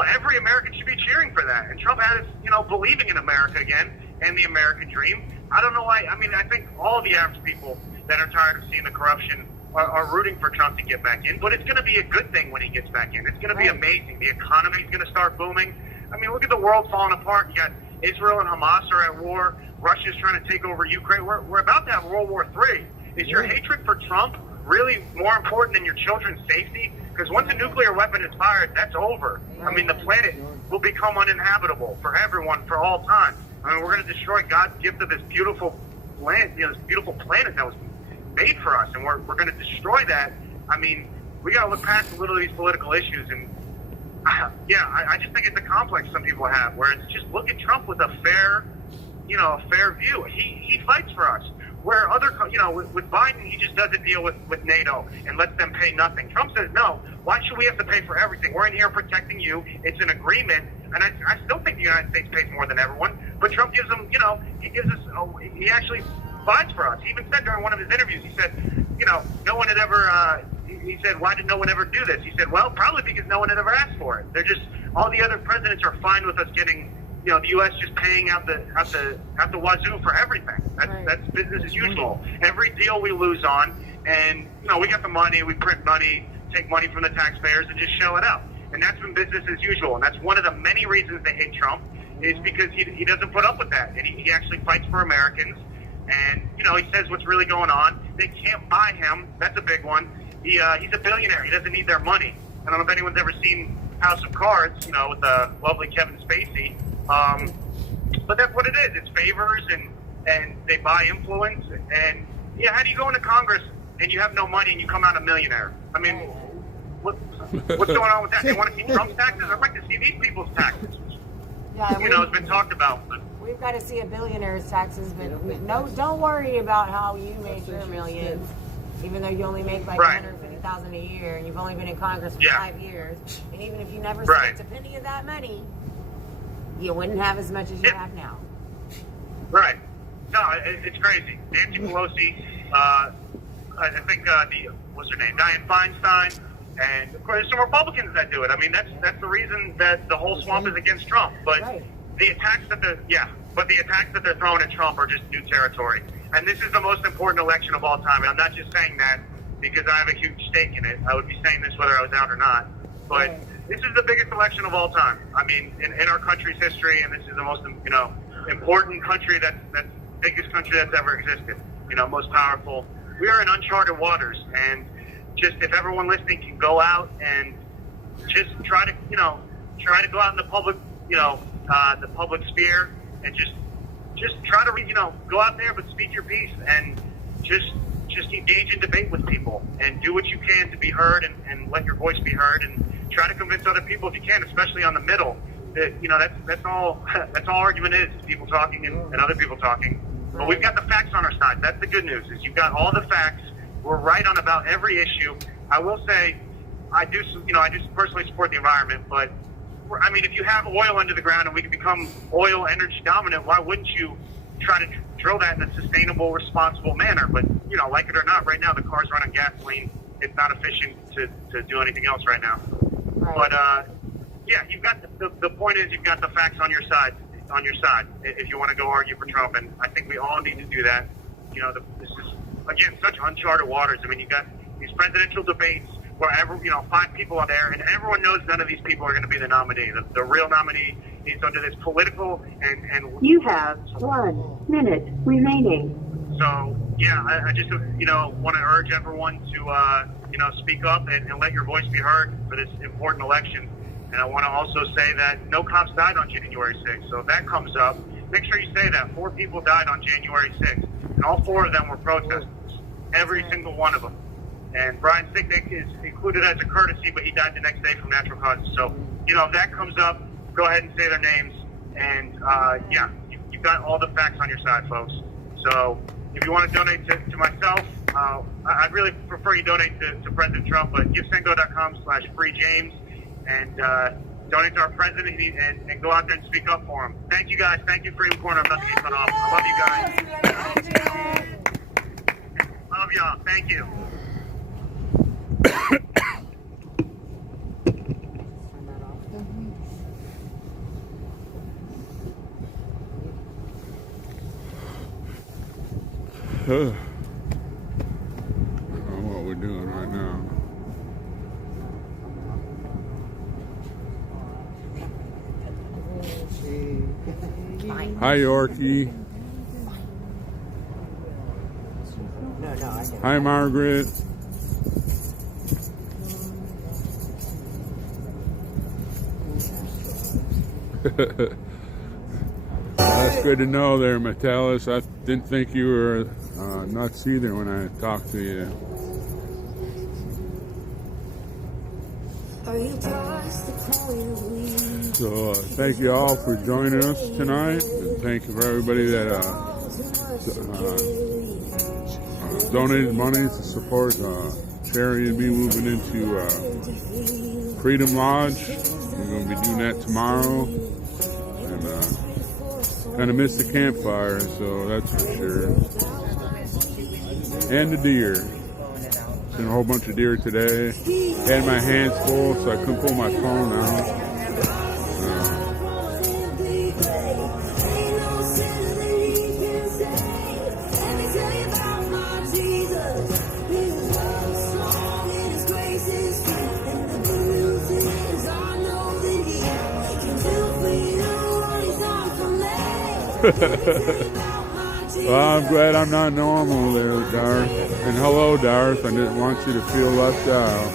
every American should be cheering for that. And Trump has believing in America again and the American dream. I don't know why. I mean, I think all the average people that are tired of seeing the corruption are rooting for Trump to get back in. But it's going to be a good thing when he gets back in. It's going to be amazing. The economy is going to start booming. I mean, look at the world falling apart. You got Israel and Hamas are at war. Russia's trying to take over Ukraine. We're about to have World War III. Is your hatred for Trump really more important than your children's safety? Because once a nuclear weapon is fired, that's over. I mean, the planet will become uninhabitable for everyone for all time. I mean, we're going to destroy God's gift of this beautiful land, this beautiful planet that was made for us, and we're going to destroy that. I mean, we got to look past a little of these political issues, and I just think it's a complex some people have, where it's just look at Trump with a fair view. He fights for us. Where other, with Biden, he just doesn't deal with NATO and lets them pay nothing. Trump says, no, why should we have to pay for everything? We're in here protecting you. It's an agreement. And I still think the United States pays more than everyone. But Trump gives them, he actually fights for us. He even said during one of his interviews, he said, no one had ever, he said, why did no one ever do this? He said, well, probably because no one had ever asked for it. They're just, all the other presidents are fine with us getting, the U.S. just paying out the wazoo for everything. That's business as usual. Every deal we lose on, and we got the money, we print money, take money from the taxpayers, and just shell it out. And that's been business as usual. And that's one of the many reasons they hate Trump, is because he doesn't put up with that, and he actually fights for Americans. And he says what's really going on. They can't buy him. That's a big one. He's a billionaire. He doesn't need their money. I don't know if anyone's ever seen House of Cards, with the lovely Kevin Spacey. But that's what it is. It's favors, and they buy influence. And how do you go into Congress and you have no money and you come out a millionaire? I mean, what's going on with that? They want to see Trump's taxes? I'd like to see these people's taxes. Yeah, it's been talked about. But we've got to see a billionaire's taxes, but no, don't worry about how you make your millions, even though you only make like $150,000 a year, and you've only been in Congress for 5 years. And even if you never spent a penny of that money, you wouldn't have as much as you have now. Right. No, it's crazy. Nancy Pelosi, I think what's her name, Dianne Feinstein, and of course there's some Republicans that do it. I mean, that's the reason that the whole swamp is against Trump. But the attacks that they're throwing at Trump are just new territory. And this is the most important election of all time. And I'm not just saying that because I have a huge stake in it. I would be saying this whether I was out or not. But this is the biggest election of all time. I mean, in our country's history, and this is the most, important country that's biggest country that's ever existed. Most powerful. We are in uncharted waters, and just if everyone listening can go out and just try to go out in the public, the public sphere, and just try to go out there, but speak your piece, and just engage in debate with people, and do what you can to be heard, and let your voice be heard, and try to convince other people if you can, especially on the middle. That that's all argument is people talking and other people talking. But we've got the facts on our side. That's the good news. Is you've got all the facts. We're right on about every issue. I will say, I do personally support the environment, but I mean, if you have oil under the ground and we can become oil energy dominant, why wouldn't you try to drill that in a sustainable, responsible manner? But like it or not, right now the cars run on gasoline. It's not efficient to do anything else right now. But you've got the point is you've got the facts on your side. If you want to go argue for Trump, and I think we all need to do that. This is again such uncharted waters. I mean, you've got these presidential debates where 5 people are there, and everyone knows none of these people are going to be the nominee. The real nominee is under this political and. You have 1 minute remaining. So I just want to urge everyone to speak up and let your voice be heard for this important election. And I want to also say that no cops died on January 6th. So if that comes up, make sure you say that. 4 people died on January 6th, and all 4 of them were protesters. Every single one of them. And Brian Sicknick is included as a courtesy, but he died the next day from natural causes. So, if that comes up, go ahead and say their names. And, you've got all the facts on your side, folks. So if you want to donate to myself, I'd really prefer you donate to President Trump, but givesendgo.com/freejames and donate to our president and go out there and speak up for him. Thank you, guys. Thank you, Freedom Corner. I'm about to get cut off. I love you guys. Love y'all. Thank you. fine. Hi, Yorkie. No, I didn't. Hi, Margaret. That's good to know there, Metellus. I didn't think you were nuts either when I talked to you. So thank you all for joining us tonight. And thank you for everybody that donated money to support Sherry and me moving into Freedom Lodge. We're going to be doing that tomorrow. And kind of missed the campfire, so that's for sure. And the deer. Seen a whole bunch of deer today. Had my hands full, so I couldn't pull my phone out. Well, I'm glad I'm not normal there, Darth. And hello, Darth. I didn't want you to feel left out.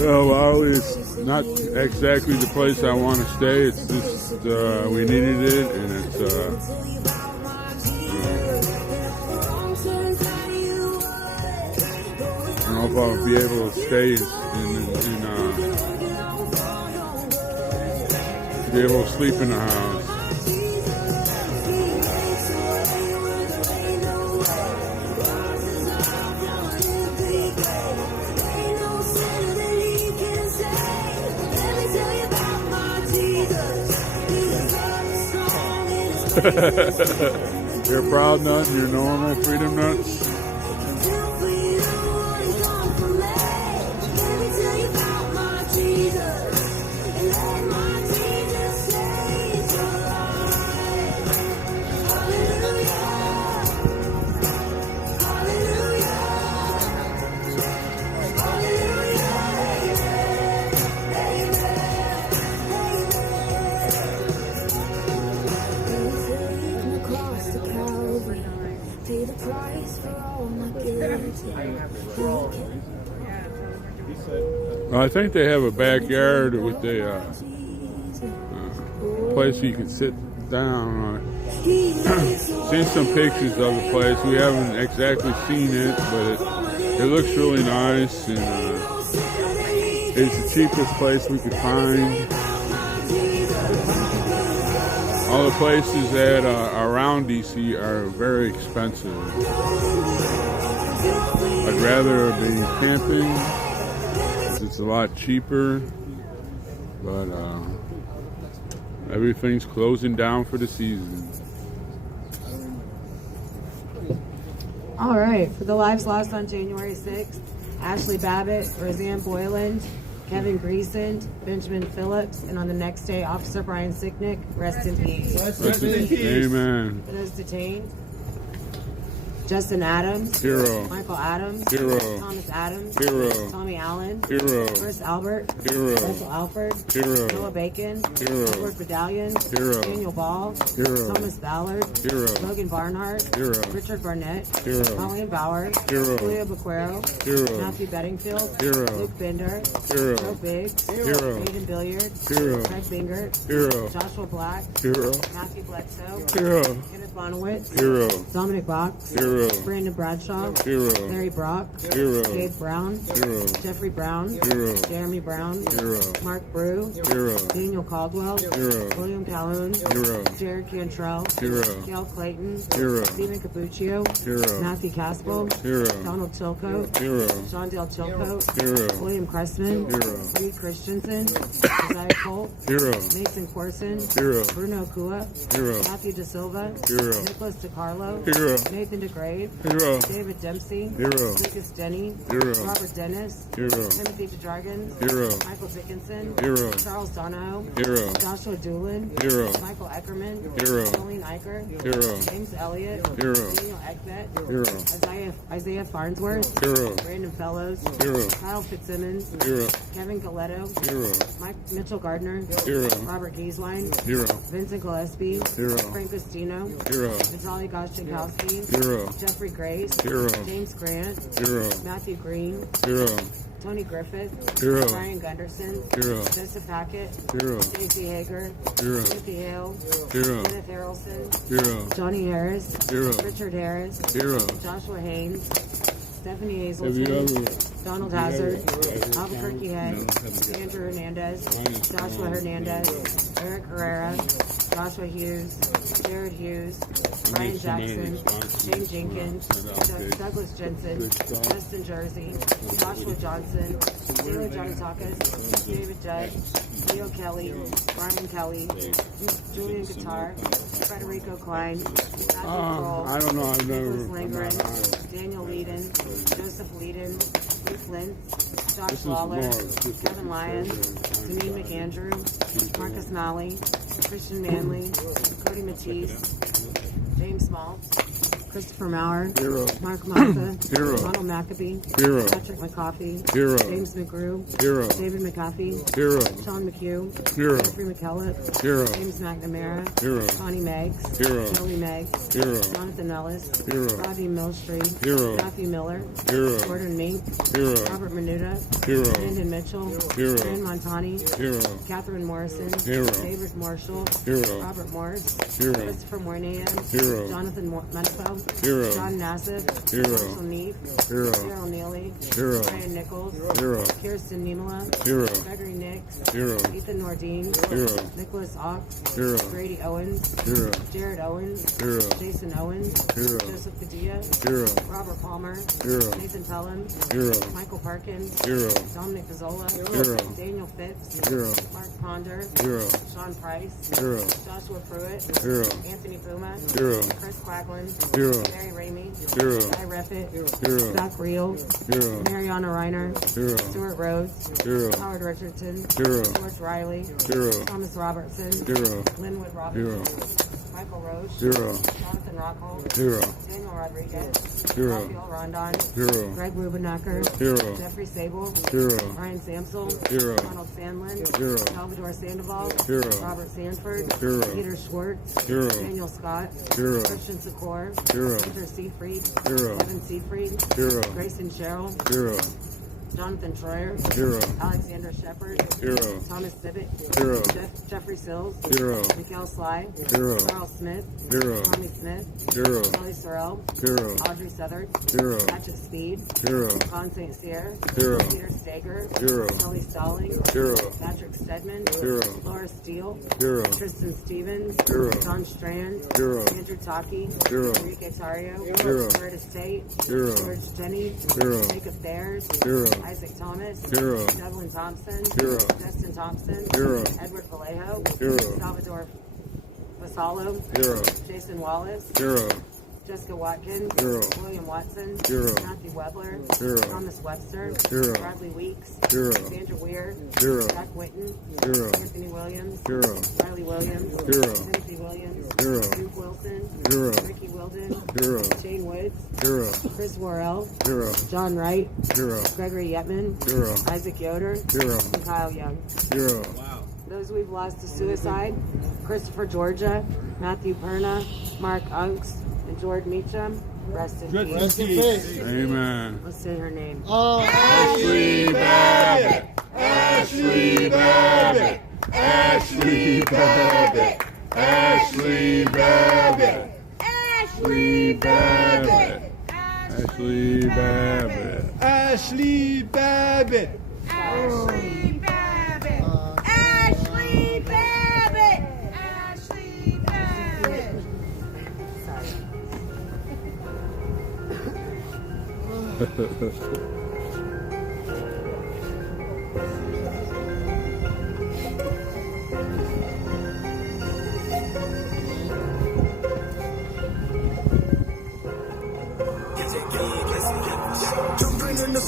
Well, it's not exactly the place I want to stay. It's just we needed it, and it's I don't know if I'll be able to stay be able to sleep in the house. You're a proud nut and you're normal freedom nuts. Well, I think they have a backyard with a place you can sit down. Seen some pictures of the place. We haven't exactly seen it, but it looks really nice, and it's the cheapest place we could find. All the places that around DC are very expensive. I'd rather be camping. It's a lot cheaper, but everything's closing down for the season. All right, for the lives lost on January 6th, Ashley Babbitt, Roseanne Boyland, Kevin Greason, Benjamin Phillips, and on the next day, Officer Brian Sicknick, rest in peace. Rest in peace. Amen. For those detained, Justin Adams, Hero. Michael Adams, Hero. Thomas Adams, Hero. Tommy Allen, Hero. Chris Albert, Hero. Russell Alford, Hero. Noah Bacon, Hero. Edward Medallion, Hero. Daniel Ball, Hero. Thomas Ballard, Hero. Logan Barnhart, Hero. Richard Barnett, Hero. Colleen Bauer, Hero. Julio Bequero, Hero. Matthew Bedingfield, Hero. Luke Bender, Hero. Joe Biggs, Hero. Hayden Billiard, Hero. Craig Bingert, Hero. Joshua Black, Hero. Matthew Bledsoe, Hero. Kenneth Bonowitz, Hero. Dominic Box, Hero. Brandon Bradshaw, Hero. Larry Brock, Hero. Dave Brown, Hero. Jeffrey Brown, Hero. Jeremy Brown, Hero. Mark Brew, Hero. Daniel Caldwell, Hero. William Calhoun, Hero. Jared Cantrell, Hero. Gail Clayton, Hero. Stephen Capuccio, Hero. Matthew Caspel, Hero. Donald Chilcote, Hero. Shondale Chilcote, Hero. William Cressman, Hero. Reed Christensen, Josiah Colt, Hero. Mason Corson, Hero. Bruno Kua, Hero. Matthew De Silva, Hero. Nicholas DiCarlo, Hero. Nathan DeGraw, Brave. Hero. David Dempsey. Hero. Lucas Denny. Hero. Robert Dennis. Hero. Timothy DeDragon. Hero. Michael Dickinson. Hero. Charles Donahoe. Hero. Joshua Doolin. Hero. Michael Eckerman. Hero. Colleen Eicher. Hero. James Elliott. Hero. Daniel Eckbett. Hero. Isaiah Farnsworth. Hero. Brandon Fellows. Hero. Kyle Fitzsimmons. Hero. Kevin Galetto. Hero. Mike Mitchell Gardner. Hero. Robert Gieswein. Hero. Vincent Gillespie. Hero. Frank Costino. Hero. Vitaly Goshchenkowski. Hero. Jeffrey Grace. Hero. James Grant. Hero. Matthew Green. Hero. Tony Griffith. Hero. Brian Gunderson. Hero. Joseph Hackett. Hero. Stacey Hager. Hero. Timothy Hale. Hero. Kenneth Harrelson. Hero. Johnny Harris. Hero. Richard Harris. Hero. Joshua Haynes. Stephanie Have you Hazelton. ever? Donald Hazard. Albuquerque Head. Andrew Hernandez. Joshua Hernandez. Eric Herrera. Joshua Hughes. Jared Hughes. Brian Jackson. Shane Jenkins. Douglas Jensen. Justin Jersey. Joshua Johnson. Taylor Jonatakis. David Judd. Leo Kelly. Brian Kelly. Julian Guitar. Federico Klein. Matthew Kroll. I don't know. I've Nicholas never. Langren. Daniel Leeden. Joseph Leeden. Luke Lentz. Josh This is Lawler. more- Kevin Lyons. Janine McAndrew. Marcus Malley. Christian Manley. Cody Matisse. James Maltz. Christopher Maurer. Hero. Mark Massa. Hero. Ronald McAfee. Hero. Patrick McCoffey. Hero. James McGrew. Hero. David McAfee. Hero. Sean McHugh. Hero. Jeffrey McKellett. Hero. James McNamara. Hero. Connie Meggs. Hero. Joey Meggs. Hero. Jonathan Ellis. Hero. Robbie Millstreet. Hero. Matthew Miller. Hero. Gordon Mink. Hero. Robert Menuda. Hero. Brandon Mitchell. Hero. Fran Montani. Hero. Catherine Morrison. Hero. David Marshall. Hero. Robert Morse. Hero. Christopher Moynihan. Hero. Jonathan Menfo. Hero. John Nassif. Hero. Marshall Neef. Hero. Daryl Neely. Hero. Ryan Nichols. Hero. Kirsten Niemela. Hero. Gregory Nix. Hero. Ethan Nordine. Hero. Nicholas Ox. Hero. Grady Owens. Hero. Jared Owens. Hero. Jason Owens. Hero. Joseph Padilla. Hero. Robert Palmer. Hero. Nathan Pelham. Hero. Michael Parkin. Hero. Dominic Gazzola. Hero. Daniel Phipps. Hero. Mark Ponder. Hero. Sean Price. Hero. Joshua Pruitt. Hero. Anthony Puma. Hero. Chris Quaglin. Hero. Mary Ramey. Hero. Guy Reffitt. Hero. Zach Reel. Hero. Mariana Reiner. Hero. Stuart Rhodes. Hero. Howard Richardson. Hero. George Riley. Hero. Thomas Robertson. Hero. Linwood Hero. Robinson. Michael Roche. Hero. Jonathan Rockhold. Hero. Daniel Rodriguez. Hero. Raphael Rondon. Hero. Greg Rubenacker. Hero. Jeffrey Sable. Hero. Ryan Samsel. Hero. Donald Sandlin. Hero. Salvador Sandoval. Hero. Robert Sanford. Hero. Peter Schwartz. Hero. Daniel Scott. Hero. Christian Secor. Hero. Peter Seafried. Hero. Evan Seafried. Hero. Grayson Sherrill. Hero. Jonathan Troyer. Hero. Alexander Shepard. Hero. Thomas Civic. Hero. Jeffrey Sills. Hero. Mikhail Sly. Hero. Charles Smith. Hero. Tommy Smith. Hero. Kelly Sorrell. Hero. Audrey Southard. Hero. Patchett Speed. Hero. Con St. Cyr. Hero. Peter Stager. Hero. Kelly Stalling. Hero. Patrick Stedman. Hero. Laura Steele. Hero. Tristan Stevens. Hero. John Strand. Hero. Andrew Taki. Hero. Enrique Tario. Hero. Curtis Tate. Hero. George Jenny. Hero. Jacob Bears. Hero. Isaac Thomas. Hero. Devlin Thompson. Hero. Justin Thompson. Hero. Edward Vallejo. Hero. Salvador Vassallo. Hero. Jason Wallace. Hero. Jessica Watkins. Hero. William Watson. Hero. Matthew Webler. Hero. Thomas Webster. Hero. Bradley Weeks. Hero. Sandra Weir. Hero. Jack Whitten. Hero. Anthony Williams. Hero. Riley Williams. Hero. Timothy Williams. Hero. Duke Wilson. Hero. Ricky Wilden. Hero. Shane Woods. Hero. Chris Worrell. Hero. John Wright. Hero. Gregory Yetman. Hero. Isaac Yoder. Hero. And Kyle Young. Hero. Those we've lost to suicide: Christopher Georgia, Matthew Perna, Mark Unks, and George Meacham. Rest in peace. Rest in peace. Amen. Let's say her name. Ashley Babbitt. Ashley Babbitt. Ashley Babbitt. Ashley Babbitt. Ashley Babbitt. Ashley Babbitt. Ashley Babbitt. Ashley Babbitt. Ashley Babbitt. Ashley Babbitt.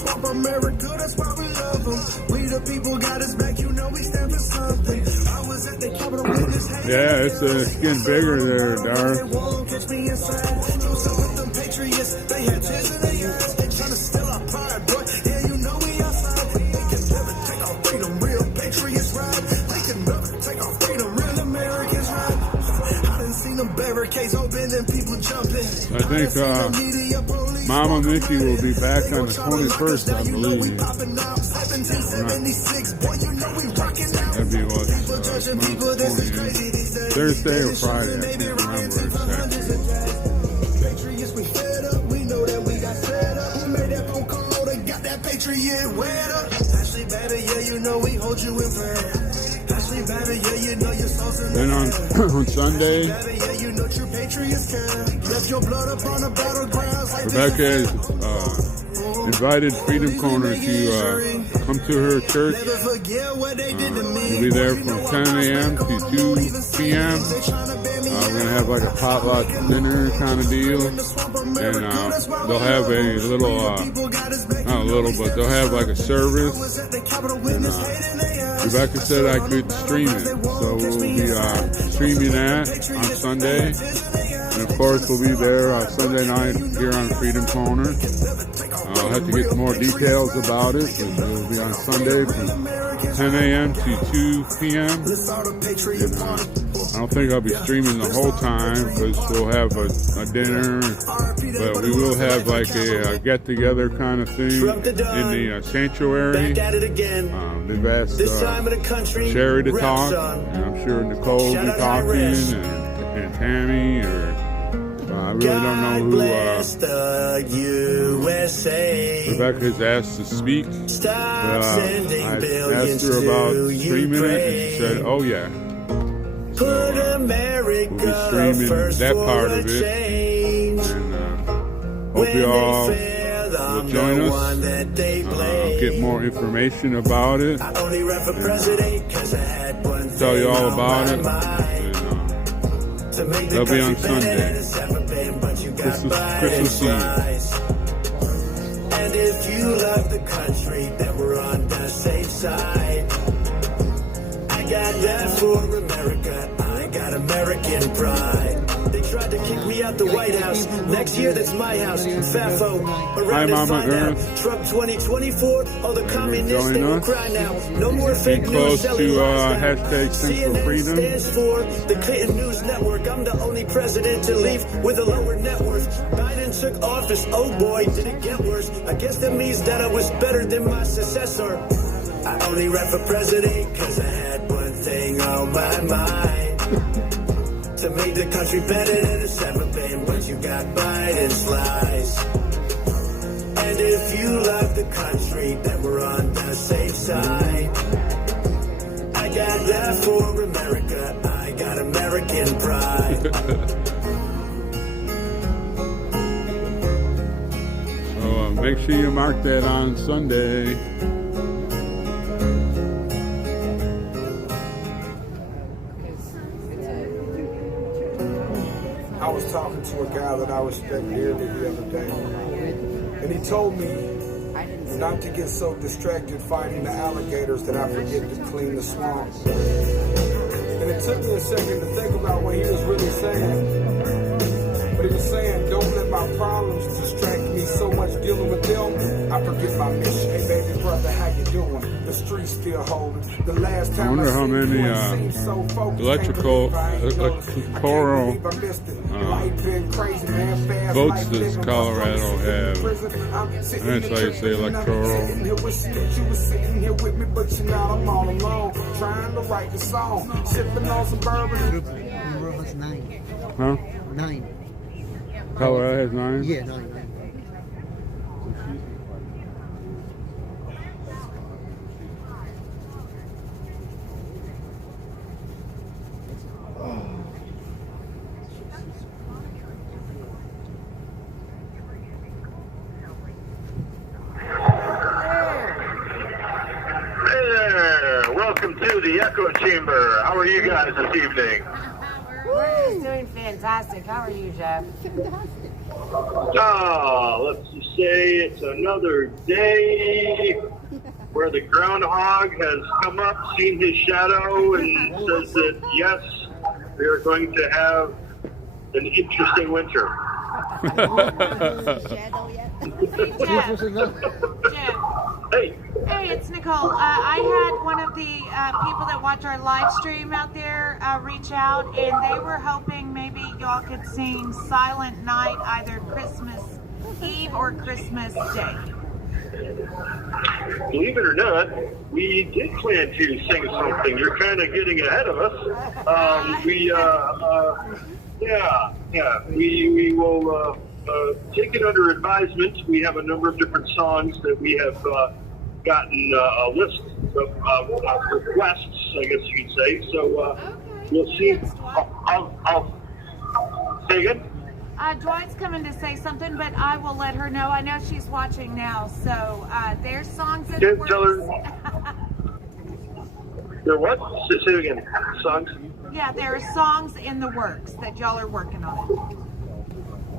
swamp, America, that's why we love them. We the people got us back, you know we stand for something. I was at the Capitol witness. Yeah, it's getting bigger there, Dar. Catch me inside. Joseph with them patriots, they had tears in their eyes. They trying to steal our pride, but yeah, you know we outside. They can never take our freedom, real patriots ride. They can never take our freedom, real Americans ride. I done seen them barricades open and people jumping. I think Mama Mickey will be back on the 21st, I believe. That'd be what? Thursday or Friday, I can't remember exactly. Patriots, we fed up. We know that we got set up. Who made that phone call? They got that patriot wet up. Ashley, baby, yeah, you know we hold you in prayer. Ashley, baby, yeah, you know your soul's in Then on Sunday, baby, yeah, you know true patriots can. Left your blood up on the battlegrounds like Rebecca has invited Freedom Corner to come to her church. We'll be there from 10 a.m. to 2 p.m. We're going to have like a potluck dinner kind of deal. And they'll have a little, not a little, but they'll have like a service. And Rebecca said I could stream it. So we'll be streaming that on Sunday. And of course, we'll be there Sunday night here on Freedom Corner. I'll have to get more details about it. It'll be on Sunday from 10 a.m. to 2 p.m. And, I don't think I'll be streaming the whole time because we'll have a dinner. But we will have like a get-together kind of thing in the sanctuary. They've asked Sherry to talk. And I'm sure Nicole will be talking and Tammy or... I really don't know who Rebecca has asked to speak. I asked her about streaming it, and she said, "Oh yeah." So we'll be streaming that part of it, and hope you all will join us. I'll get more information about it, and tell you all about it. They'll be on Sunday, Christmas Eve. And if you love the country, then we're on the safe side. I got that for America. I got American pride. They tried to kick me out the White House. Next year, that's my house. FAFO. Around Hi, Mama Earth. Trump 2024. All the communists, they will cry now. No more fake news. Close to hashtag Stand for Freedom. Stands for the Clinton News Network. I'm the only president to leave with a lower net worth. Biden took office. Oh boy, did it get worse. I guess that means that I was better than my successor. I only ran for president because I had one thing on my mind. To make the country better than it's ever been, but you got Biden's lies. And if you love the country, then we're on the safe side. I got that for America. I got American pride. So make sure you mark that on Sunday. I was talking to a guy that I respect dearly the other day, and he told me not to get so distracted fighting the alligators that I forget to clean the swamp. And it took me a second to think about what he was really saying. But he was saying, don't let my problems distract me so much dealing with them, I forget my mission. Hey baby brother, how you doing? The streets still holding. The last time I wonder how many electoral votes does Colorado have? That's how you say electoral. You were sitting here with me, but you're not. I'm all alone, trying to write the song, sipping on some bourbon. Huh? 9. Colorado has 9? Yeah, 9. Welcome to the Echo Chamber. How are you guys this evening? We're just doing fantastic. How are you, Jeff? Fantastic. Let's just say it's another day where the groundhog has come up, seen his shadow, and says that, yes, we are going to have an interesting winter. Jeff. Hey. Hey, it's Nicole. I had one of the people that watch our live stream out there reach out, and they were hoping maybe y'all could sing Silent Night either Christmas Eve or Christmas Day. Believe it or not, we did plan to sing something. You're kind of getting ahead of us. We will take it under advisement. We have a number of different songs that we have gotten a list of requests, I guess you could say. So we'll see. I'll say again. Dwight's coming to say something, but I will let her know. I know she's watching now, so there's songs in the works. Tell her. There what? Say it again. Songs? Yeah, there are songs in the works that y'all are working on.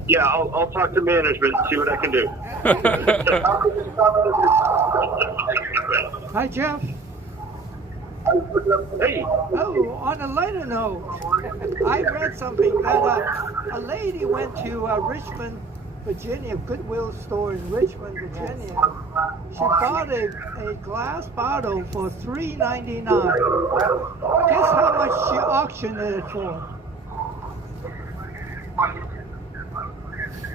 Yeah, I'll talk to management and see what I can do. Hi, Jeff. Hey. Oh, on a lighter note, I read something that a lady went to Richmond, Virginia, Goodwill store in Richmond, Virginia. She bought a glass bottle for $3.99. Guess how much she auctioned it for?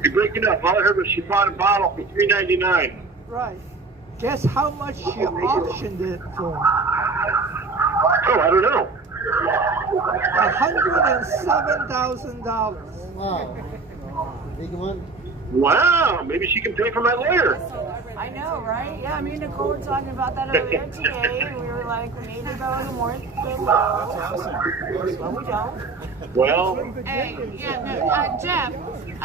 You're breaking up. All I heard was she bought a bottle for $3.99. Right. Guess how much she auctioned it for? Oh, I don't know. $107,000. Wow. Big one. Wow. Maybe she can pay for my lawyer. I know, right? Yeah, me and Nicole were talking about that earlier today, and we were like, we need to go to more than well, we don't. Well. Hey, Jeff.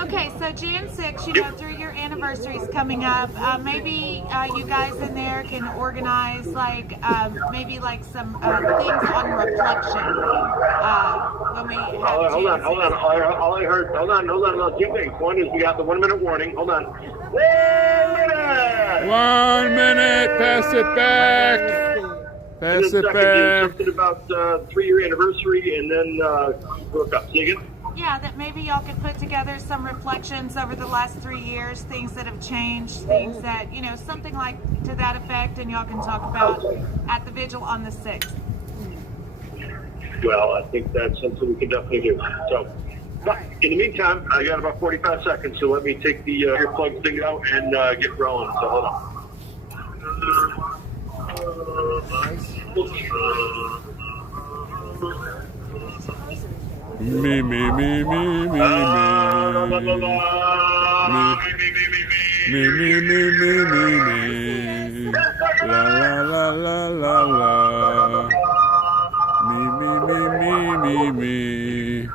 Okay, so Jan 6, you know, 3-year anniversary is coming up. Maybe you guys in there can organize like maybe like some things on reflection. When we have hold on. All I heard. Hold on. Two things. One is we got the 1 minute warning. Hold on. 1 minute. 1 minute. Pass it back. Pass it back. Something about 3-year anniversary, and then broke up. Say again. Yeah, that maybe y'all could put together some reflections over the last 3 years, things that have changed, things that, you know, something like to that effect, and y'all can talk about at the vigil on the 6th. Well, I think that's something we can definitely do. So, but in the meantime, I got about 45 seconds, so let me take the earplug thing out and get rolling. So hold on. Me. La la la. Me.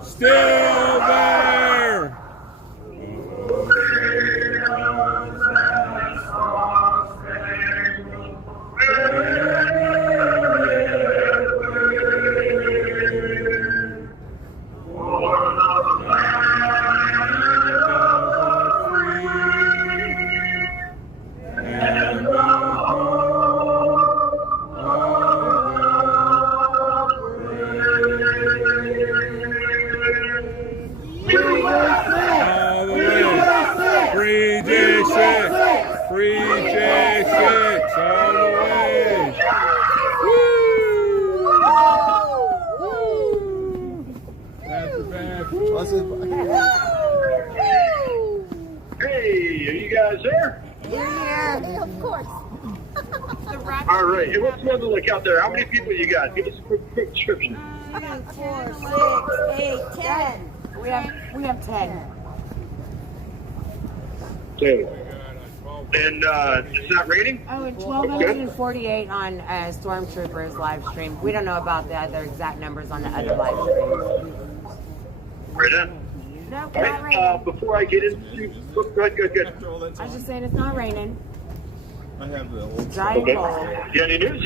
Still there. Hey, are you guys there? We're here. Of course. All right. And what's the weather like out there? How many people you got? Give us a quick description. 4, 6, 8, 10. We have 10. So, and it's not raining? Oh, and 1,248 on Stormtroopers live stream. We don't know about the other exact numbers on the other live streams. Right on. No, All not right, raining. before I get into... Good. I was just saying it's not raining. I have the old. Dry and cold. You got any news?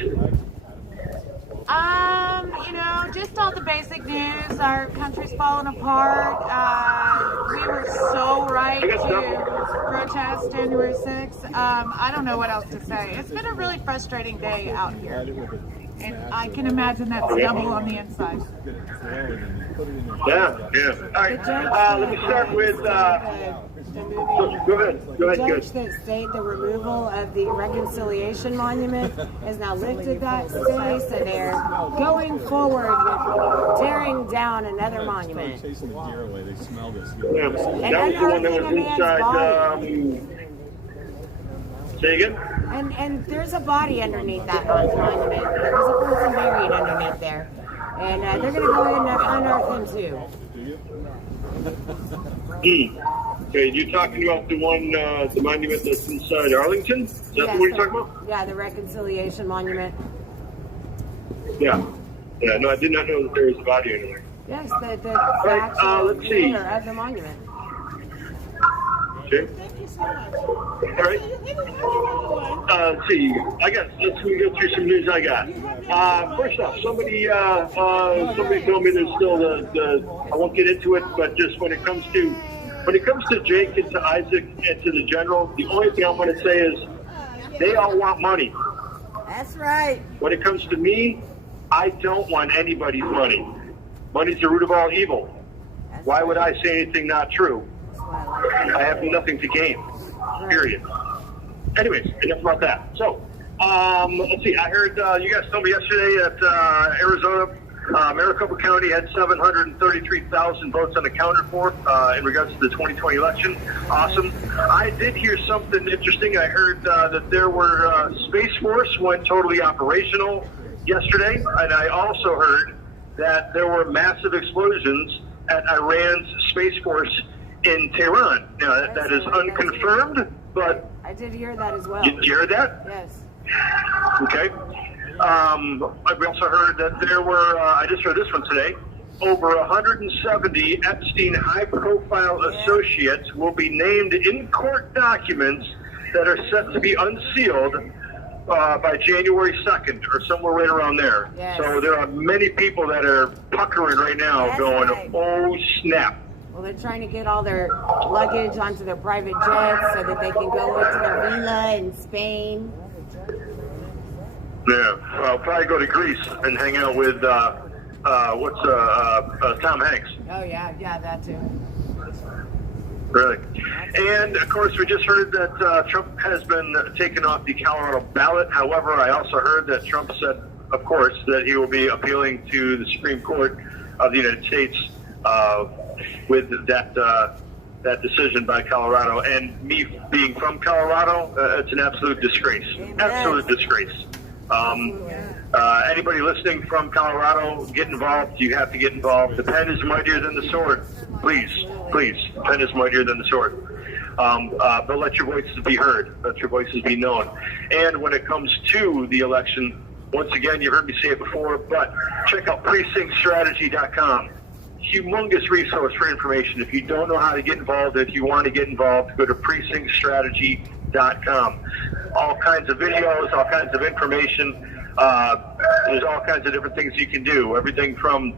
Just all the basic news. Our country's falling apart. We were so right to protest January 6th. I don't know what else to say. It's been a really frustrating day out here. And I can imagine that's double on the inside. Yeah. All right, let me start with... Go ahead. The judge that stayed the removal of the reconciliation monument has now lifted that stay, so they're going forward with tearing down another monument. Chasing the deer away, they smelled us. Yeah, that was the one that was inside... Say again? And there's a body underneath that monument. There's a person buried underneath there. And they're going to go in and unearth him too. Okay, you're talking about the one, the monument that's inside Arlington? Is that what you're talking about? Yeah, the reconciliation monument. Yeah. No, I did not know that there was a body under there. Yes, the actual let's see. leader of the monument. Okay. All right. Let's see. Let's go through some news I got. First off, somebody told me there's still I won't get into it, but just when it comes to Jake and to Isaac and to the general, the only thing I'm going to say is they all want money. That's right. When it comes to me, I don't want anybody's money. Money's the root of all evil. Why would I say anything not true? I have nothing to gain. Period. Anyways, enough about that. So, let's see. I heard you guys told me yesterday that Arizona, Maricopa County had 733,000 votes unaccounted for in regards to the 2020 election. Awesome. I did hear something interesting. I heard that there were Space Force went totally operational yesterday, and I also heard that there were massive explosions at Iran's Space Force in Tehran. Now, that is unconfirmed, but... I did hear that as well. You heard that? Yes. Okay. We also heard that there were, I just heard this one today, over 170 Epstein high-profile associates will be named in court documents that are set to be unsealed by January 2nd or somewhere right around there. Yes. So there are many people that are puckering right now. That's going, right. oh, snap. Well, they're trying to get all their luggage onto their private jets so that they can go into their villa in Spain. Yeah, I'll probably go to Greece and hang out with, Tom Hanks. Oh, yeah, that too. Really. And, of course, we just heard that Trump has been taken off the Colorado ballot. However, I also heard that Trump said, of course, that he will be appealing to the Supreme Court of the United States with that decision by Colorado. And me being from Colorado, it's an absolute disgrace. Absolute disgrace. Anybody listening from Colorado, get involved. You have to get involved. The pen is mightier than the sword. Please. The pen is mightier than the sword. But let your voices be heard. Let your voices be known. And when it comes to the election, once again, you heard me say it before, but check out precinctstrategy.com. Humongous resource for information. If you don't know how to get involved, if you want to get involved, go to precinctstrategy.com. All kinds of videos, all kinds of information. There's all kinds of different things you can do. Everything from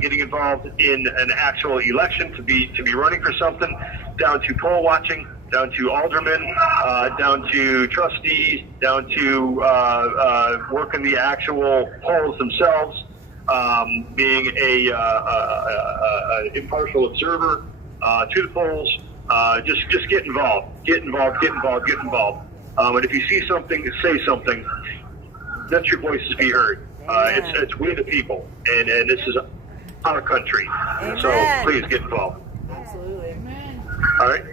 getting involved in an actual election to be running for something, down to poll watching, down to aldermen, down to trustees, down to working the actual polls themselves, being a impartial observer to the polls. Just get involved. Get involved. And if you see something, say something. Let your voices be heard. It's we the people, and this is our country. Amen. So please get involved. Absolutely. All right.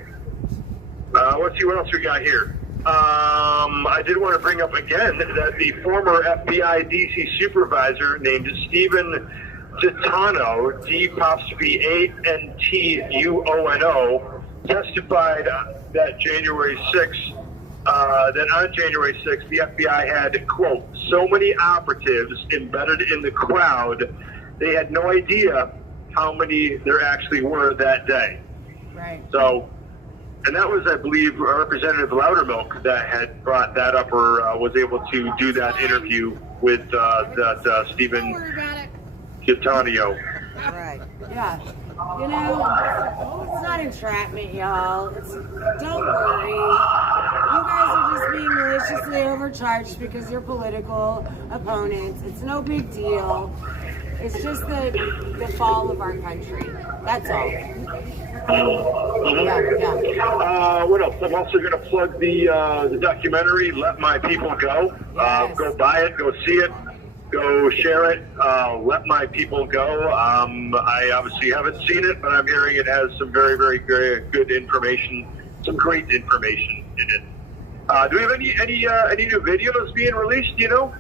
Let's see what else we got here. I did want to bring up again that the former FBI DC supervisor named Stephen Titano, D'8NTUONO, testified that January 6th, that on January 6th, the FBI had, quote, so many operatives embedded in the crowd, they had no idea how many there actually were that day. Right. So, and that was, I believe, Representative Loudermilk that had brought that up or was able to do that interview with that Stephen Gitanio. Right. Yeah. You know, it's not entrapment, y'all. Don't worry. You guys are just being maliciously overcharged because you're political opponents. It's no big deal. It's just the fall of our country. That's all. Yeah. What else? I'm also going to plug the documentary, Let My People Go. Yes. Go buy it. Go see it. Go share it. Let My People Go. I obviously haven't seen it, but I'm hearing it has some very, very, very good information, some great information in it. Do we have any new videos being released? Do you know?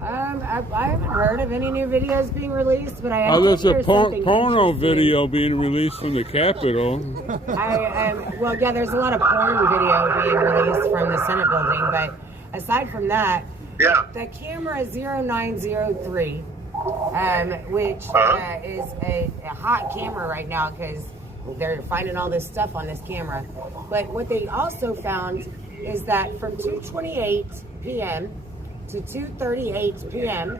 I haven't heard of any new videos being released, but I have there's a something porno interesting. video being released from the Capitol. Well, yeah, there's a lot of porn video being released from the Senate building, but aside from that, the camera 0903, which is a hot camera right now because they're finding all this stuff on this camera. But what they also found is that from 2:28 p.m. to 2:38 p.m.,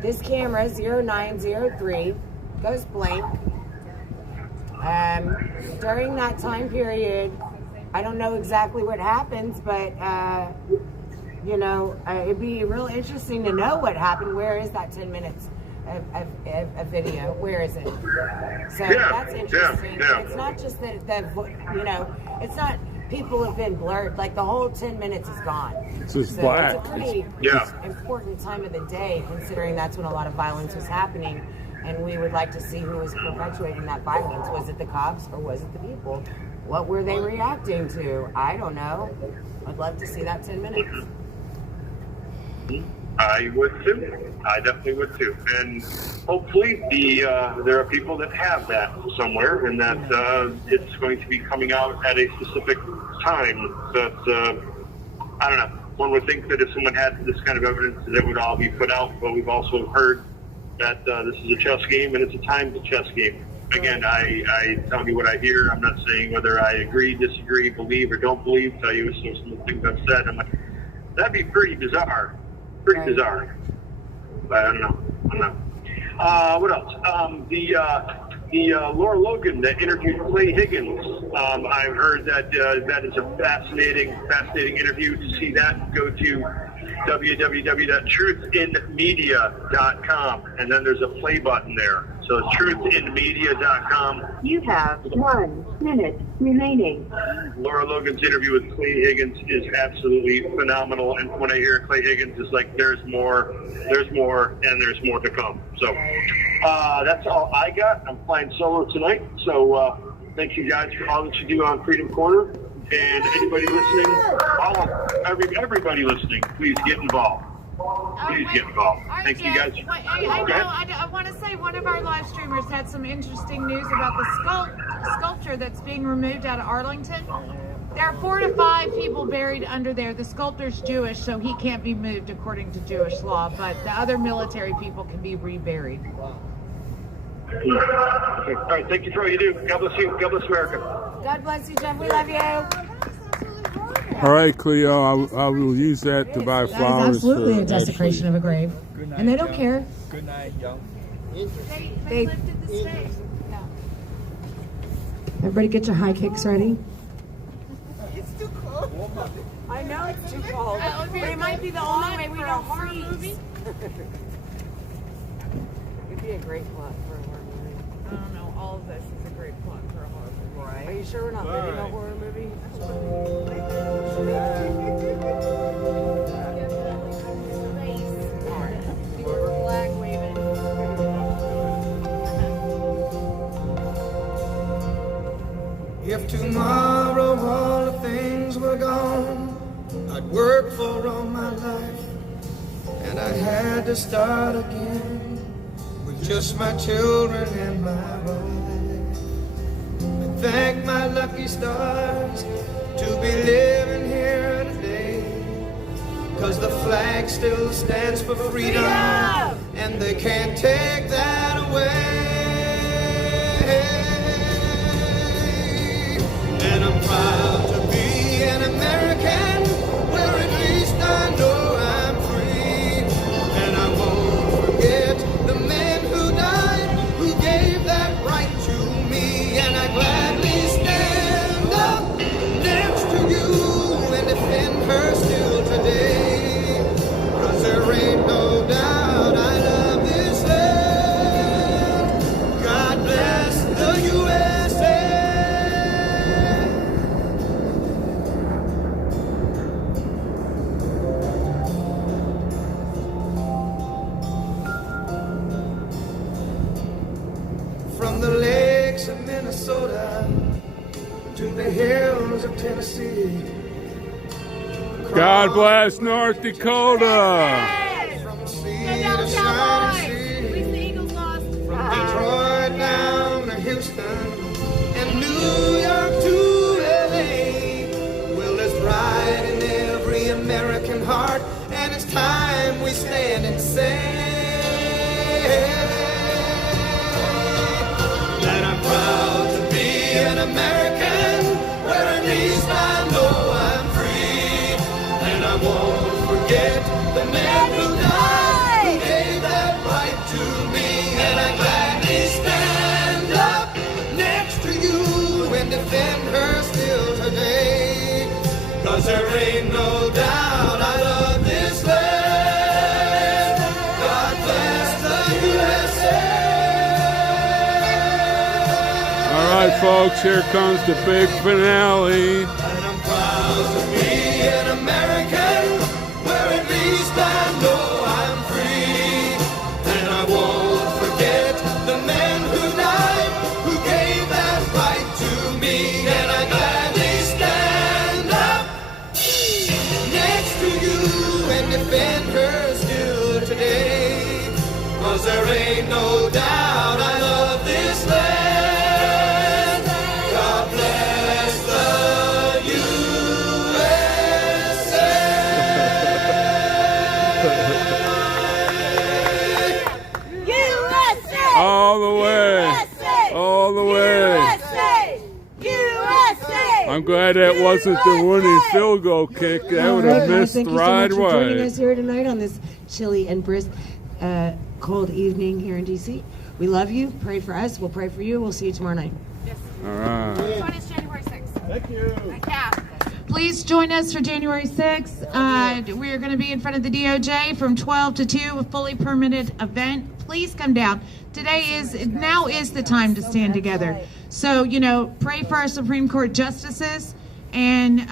this camera 0903 goes blank. During that time period, I don't know exactly what happens, but you know, it'd be real interesting to know what happened. Where is that 10 minutes of video? Where is it? So that's interesting. It's not just that you know, it's not people have been blurred. Like the whole 10 minutes is gone. It's just so black. It's a pretty important time of the day, considering that's when a lot of violence was happening. And we would like to see who was perpetuating that violence. Was it the cops or was it the people? What were they reacting to? I don't know. I'd love to see that 10 minutes. I would too. I definitely would too. And hopefully there are people that have that somewhere and that it's going to be coming out at a specific time that, I don't know, one would think that if someone had this kind of evidence that it would all be put out, but we've also heard that this is a chess game and it's a timed chess game. Again, I tell you what I hear. I'm not saying whether I agree, disagree, believe, or don't believe. Tell you some of the things I've said. I'm like, that'd be pretty bizarre. Pretty bizarre. But I don't know. What else? The Laura Logan that interviewed Clay Higgins. I've heard that that is a fascinating interview. To see that, go to www.truthinmedia.com, and then there's a play button there. So truthinmedia.com. You have 1 minute remaining. Laura Logan's interview with Clay Higgins is absolutely phenomenal. And when I hear Clay Higgins, it's like there's more, and there's more to come. So that's all I got. I'm flying solo tonight. So thank you guys for all that you do on Freedom Corner. And anybody listening, everybody listening, please get involved. Please get involved. Thank you guys. I want to say one of our live streamers had some interesting news about the sculpture that's being removed out of Arlington. There are 4 to 5 people buried under there. The sculptor's Jewish, so he can't be moved according to Jewish law, but the other military people can be reburied. All right, thank you for all you do. God bless you. God bless America. God bless you, Jeff. We love you. All right, Cleo, I will use that to buy flowers. That is absolutely for a desecration of a grave. And they don't care. Good night, young. They lifted the stage. Yeah. Everybody get your high kicks ready. It's too cold. I know it's too cold. But it might be the only way we don't freeze. It'd be a great plot for a horror movie. I don't know. All of this is a great plot for a horror movie. Right. Are you sure we're not living a horror movie? If tomorrow all the things were gone I'd worked for all my life, and I had to start again with just my children and my wife. I thank my lucky stars to be living here today, 'cause the flag still stands for freedom, and they can't take that away. And I'm proud to be an American, where at least I know I'm free. And I won't forget the men who died, who gave that right to me. And I gladly stand up next to you and defend her still today. 'Cause there ain't no doubt I love this land. God bless the USA. From the lakes of Minnesota to the hills of Tennessee. God bless North Dakota. From sea to shining sea. From Detroit down to Houston and New York to LA. Well, there's pride in every American heart, and it's time we stand and say that I'm proud to be an American, where at least I know I'm free. And I won't forget the men who died, who gave that right to me. And I gladly stand up next to you and defend her still today. 'Cause there ain't no doubt I love this land. God bless the USA. All right, folks, here comes the big finale. And I'm proud to be an American, where at least I know I'm free. And I won't forget the men who died, who gave that right to me. And I gladly stand up next to you and defend her still today. 'Cause there ain't no doubt I love this land. God bless the USA. USA! All the way. All the way. USA! I'm glad that wasn't the winning field goal kick. That would have missed Thank you so right much for joining away. us here tonight on this chilly and brisk, cold evening here in DC. We love you. Pray for us. We'll pray for you. We'll see you tomorrow night. All right. Join us January 6th. Thank you. Yeah. Please join us for January 6th. We're going to be in front of the DOJ from 12 to 2, a fully permitted event. Please come down. Now is the time to stand together. So, pray for our Supreme Court justices. And,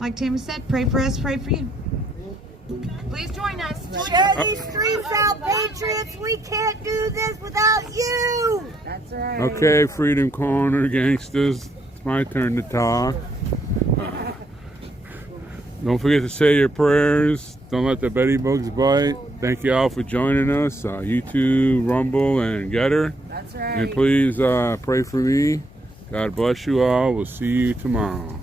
like Tammy said, pray for us, pray for you. Please join us. Share these streets out, Patriots. We can't do this without you. That's right. Okay, Freedom Corner gangsters. It's my turn to talk. Don't forget to say your prayers. Don't let the Betty bugs bite. Thank you all for joining us. YouTube, Rumble, and Getter. That's right. And please pray for me. God bless you all. We'll see you tomorrow.